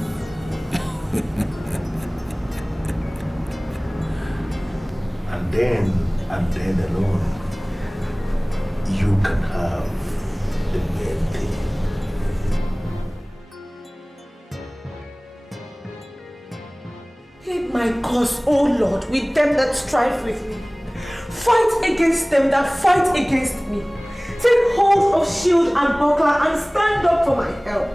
And then alone, you can have the main thing. Plead my cause, O Lord, with them that strive with me. Fight against them that fight against me. Take hold of shield and buckler and stand up for my help.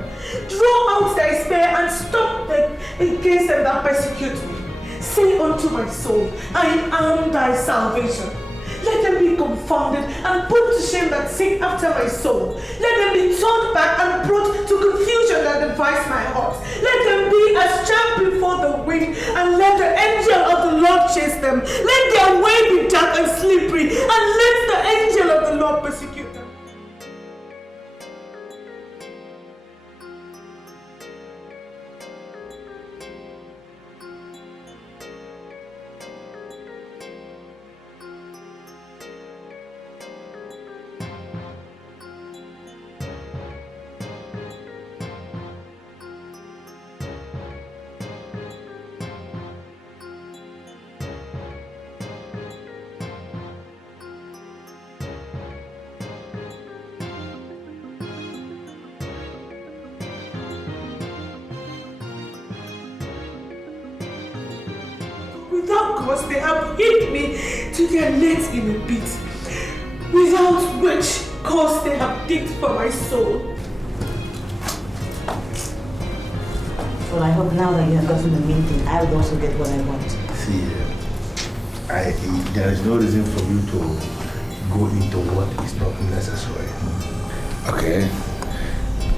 Draw out thy spear and stop them against them that persecute me. Say unto my soul, I am thy salvation. Let them be confounded and put to shame that seek after my soul. Let them be turned back and brought to confusion that devise my heart. Let them be as chaff before the wind, and let the angel of the Lord chase them. Let their way be dark and slippery, and let the angel of the Lord persecute them. Without cause they have hid me to their nets in a pit, without which cause they have digged for my soul. Well, I hope now that you have gotten the main thing, I will also get what I want. See, there is no reason for you to go into what is not necessary. Okay?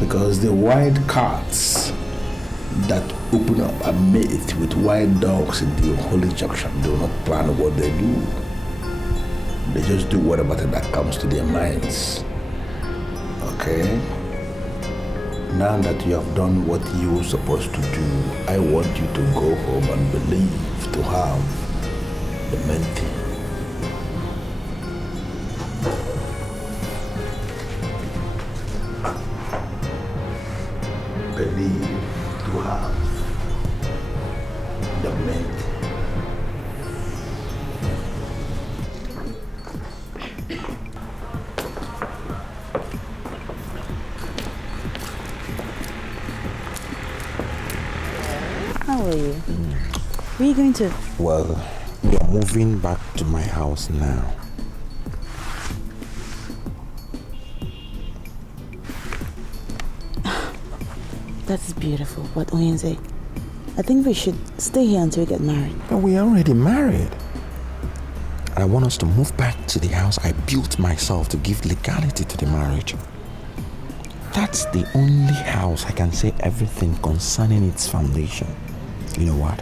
Because the wild cats that open up a mate with wild dogs in the holy junction do not plan what they do. They just do whatever that comes to their minds. Okay? Now that you have done what you were supposed to do, I want you to go home and believe to have the main thing. Believe to have the main thing. How are you? Where are you going to? Well, we are moving back to my house now. That is beautiful, but Oyenze, I think we should stay here until we get married. But we are already married. I want us to move back to the house I built myself to give legality to the marriage. That's the only house I can say everything concerning its foundation. You know what?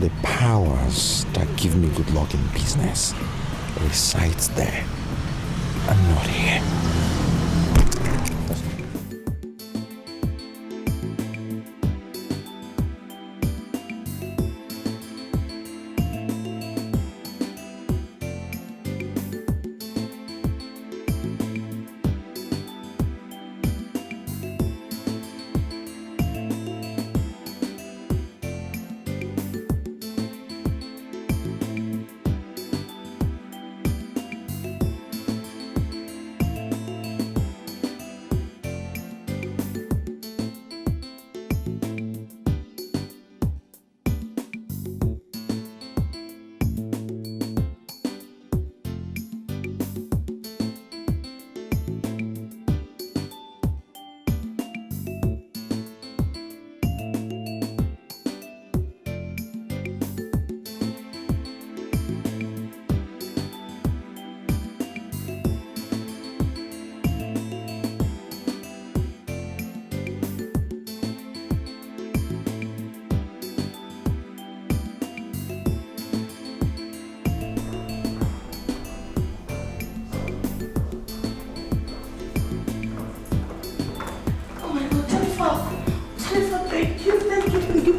The powers that give me good luck in business resides there and not here.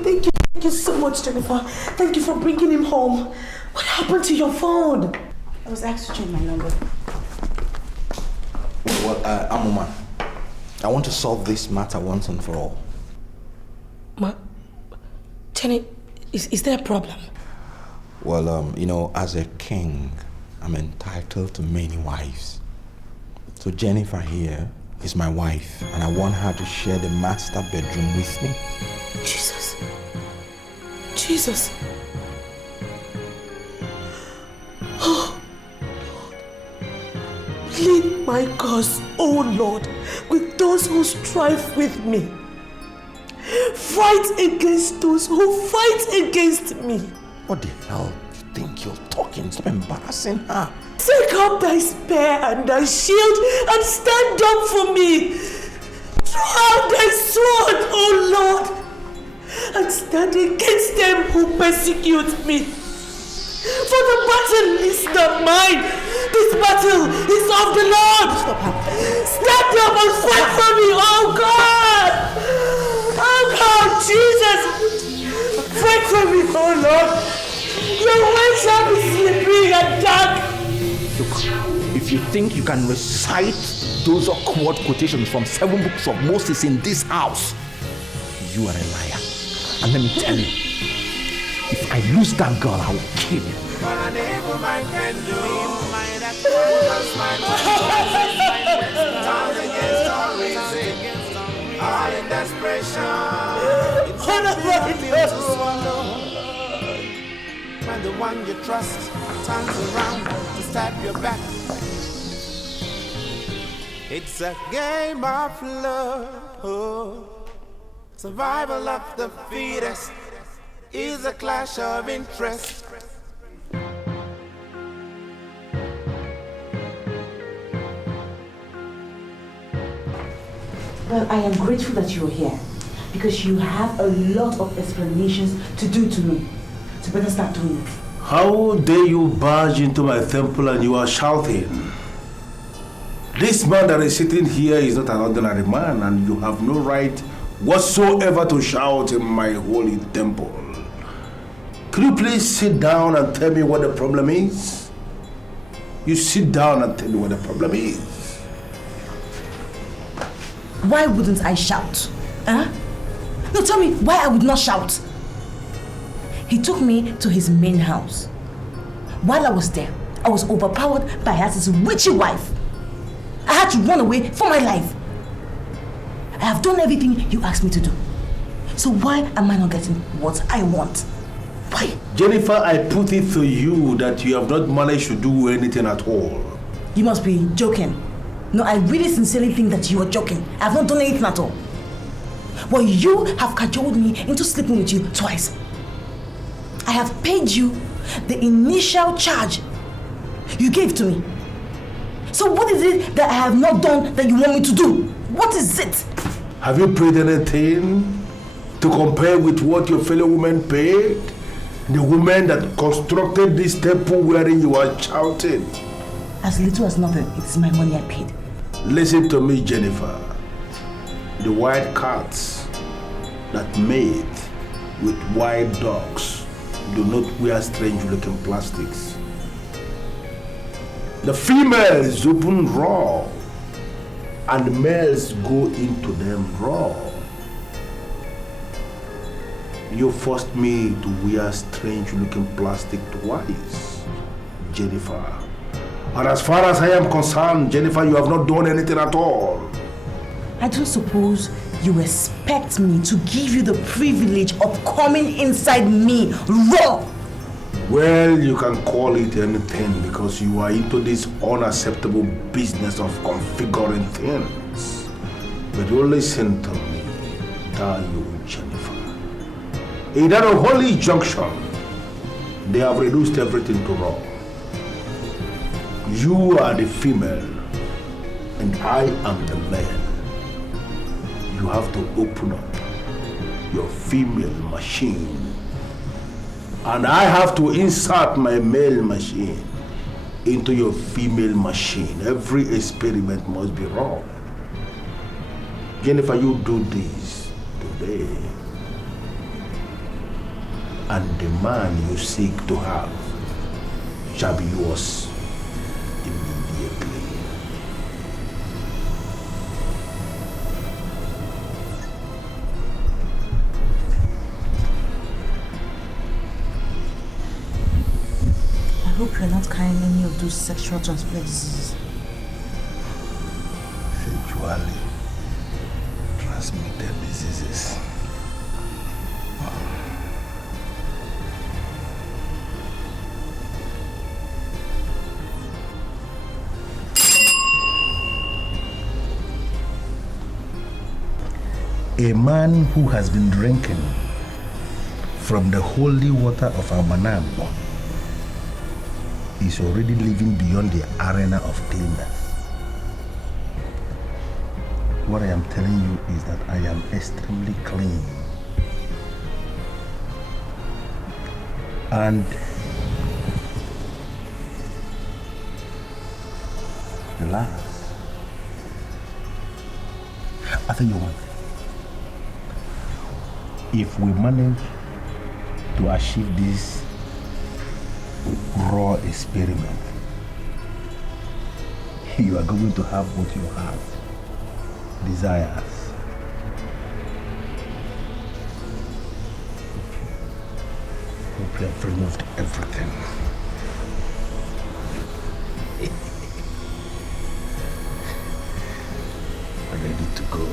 Thank you so much, Jennifer. Thank you for bringing him home. What happened to your phone? I was asked to change my number. Well, Amuma, I want to solve this matter once and for all. Jenny, is there a problem? Well, you know, as a king, I'm entitled to many wives. So Jennifer here is my wife, and I want her to share the master bedroom with me. Jesus. Oh, Lord. Plead my cause, oh Lord, with those who strive with me. Fight against those who fight against me. What the hell do you think you're talking? Stop embarrassing her. Take up thy spear and thy shield and stand up for me. Throw out thy sword, O Lord, and stand against them who persecute me. For the battle is not mine. This battle is of the Lord. Stand up and fight for me, oh God. Oh God, Jesus. Fight for me, oh Lord. Your way shall be slippery and dark. Look, if you think you can recite those awkward quotations from 7 books of Moses in this house, you are a liar. And let me tell you, if I lose that girl, I will kill you. When the one you trust turns around to stab your back, it's a game of love. Survival of the fittest is a clash of interest. Well, I am grateful that you're here because you have a lot of explanations to do to me. So better start doing it. How dare you barge into my temple and you are shouting? This man that is sitting here is not an ordinary man, and you have no right whatsoever to shout in my holy temple. Could you please sit down and tell me what the problem is? You sit down and tell me what the problem is. Why wouldn't I shout? Huh? No, tell me why I would not shout. He took me to his main house. While I was there, I was overpowered by his witchy wife. I had to run away for my life. I have done everything you asked me to do. So why am I not getting what I want? Why? Jennifer, I put it to you that you have not managed to do anything at all. You must be joking. No, I really sincerely think that you are joking. I have not done anything at all. Well, you have cajoled me into sleeping with you twice. I have paid you the initial charge you gave to me. So what is it that I have not done that you want me to do? What is it? Have you paid anything to compare with what your fellow women paid? The woman that constructed this temple wherein you are shouting. As little as nothing, it is my money I paid. Listen to me, Jennifer. The white cats that mate with white dogs do not wear strange-looking plastics. The females open raw, and the males go into them raw. You forced me to wear strange-looking plastic twice, Jennifer. And as far as I am concerned, Jennifer, you have not done anything at all. I don't suppose you expect me to give you the privilege of coming inside me raw. Well, you can call it anything because you are into this unacceptable business of configuring things. But you listen to me, you, Jennifer. In that unholy junction, they have reduced everything to raw. You are the female, and I am the man. You have to open up your female machine, and I have to insert my male machine into your female machine. Every experiment must be wrong. Jennifer, you do this today. and the man you seek to have shall be yours immediately. I hope you're not carrying any of those sexual transmitted diseases. Sexually transmitted diseases. A man who has been drinking from the holy water of our manam is already living beyond the arena of cleanness. What I am telling you is that I am extremely clean. And relax. I tell you what. If we manage to achieve this raw experiment, you are going to have what you have desires. Hope you have removed everything. Ready to go.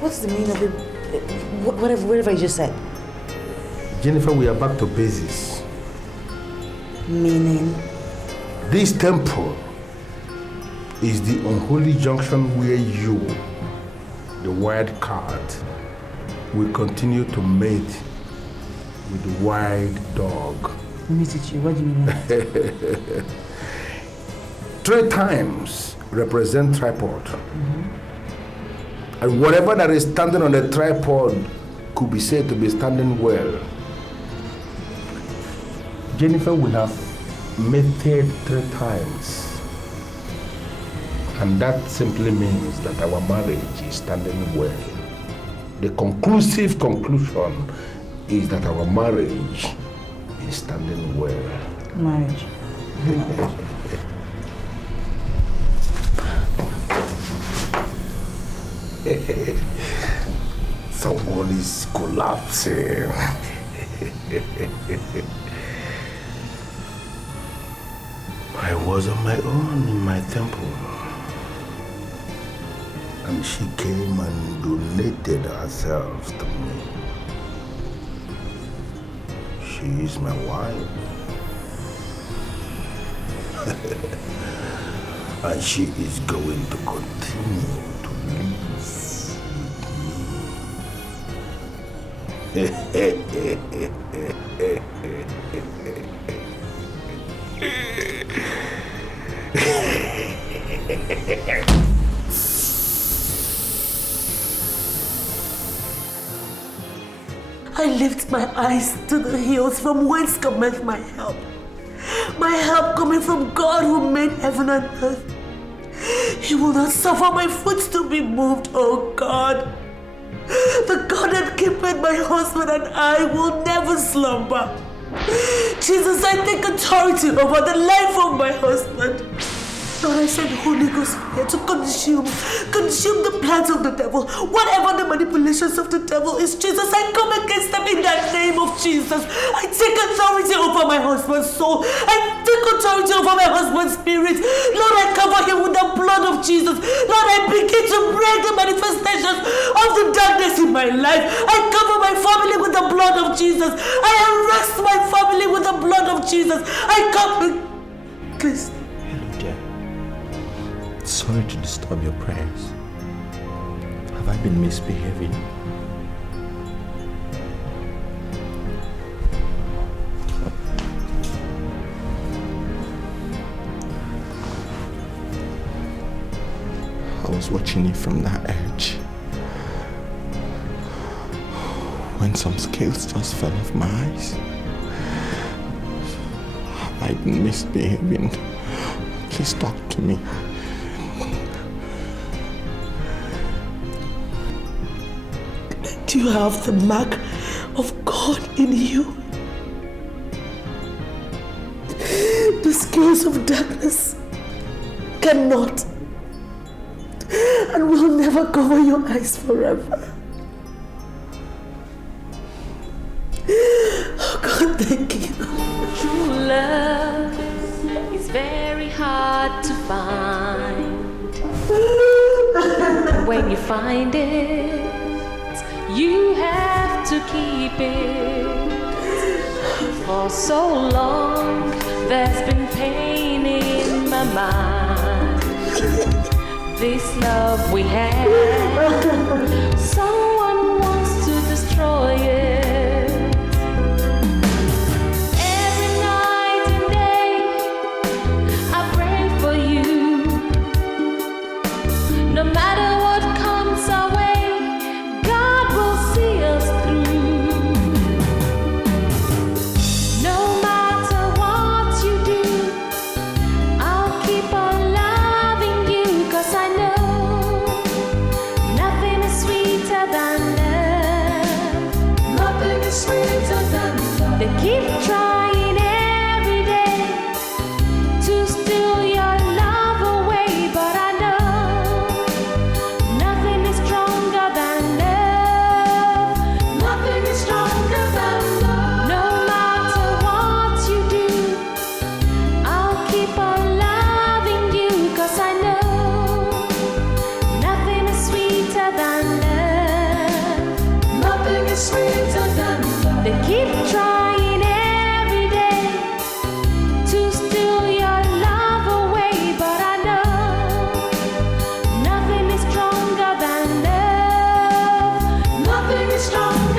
What's the meaning of it? Whatever you just said. Jennifer, we are back to basics. Meaning? This temple is the unholy junction where you, the wild card, will continue to mate with the wild dog. Mitichi, what do you mean? 3 times represent tripod. And whatever that is standing on the tripod could be said to be standing well. Jennifer will have mated 3 times. And that simply means that our marriage is standing well. The conclusive conclusion is that our marriage is standing well. Marriage. Someone is collapsing. I was on my own in my temple. And she came and donated herself to me. She is my wife. And she is going to continue to live I lift my eyes to the hills from whence cometh my help. My help coming from God who made heaven and earth. He will not suffer my foot to be moved, oh God. The God that keepeth my husband and I will never slumber. Jesus, I take authority over the life of my husband. Lord, I send Holy Ghost fire to consume the plans of the devil. Whatever the manipulations of the devil is, Jesus, I come against them in the name of Jesus. I take authority over my husband's soul. I take authority over my husband's spirit. Lord, I cover him with the blood of Jesus. Lord, I begin to break the manifestations of the darkness in my life. I cover my family with the blood of Jesus. I arrest my family with the blood of Jesus. I come... Please. Sorry to disturb your prayers. Have I been misbehaving? I was watching you from that edge when some scales just fell off my eyes. Have I been misbehaving? Please talk to me. Do you have the mark of God in you? The scales of darkness cannot and will never cover your eyes forever. Oh God, thank you. True love is very hard to find. When you find it, you have to keep it. For so long, there's been pain in my mind. This love we have, someone wants to destroy it. Every night and day, I pray for you. No matter what comes our way, God will see us through. No matter what you do, I'll keep on loving you, 'cause I know nothing is sweeter than love. Nothing is sweeter than love. They keep trying every day to steal your love away, but I know nothing is stronger than love. Nothing is stronger than love. No matter what you do, I'll keep on loving you, 'cause I know nothing is sweeter than love. Nothing is sweeter than love. They keep trying every day to steal your love away, but I know nothing is stronger than love. Nothing is stronger.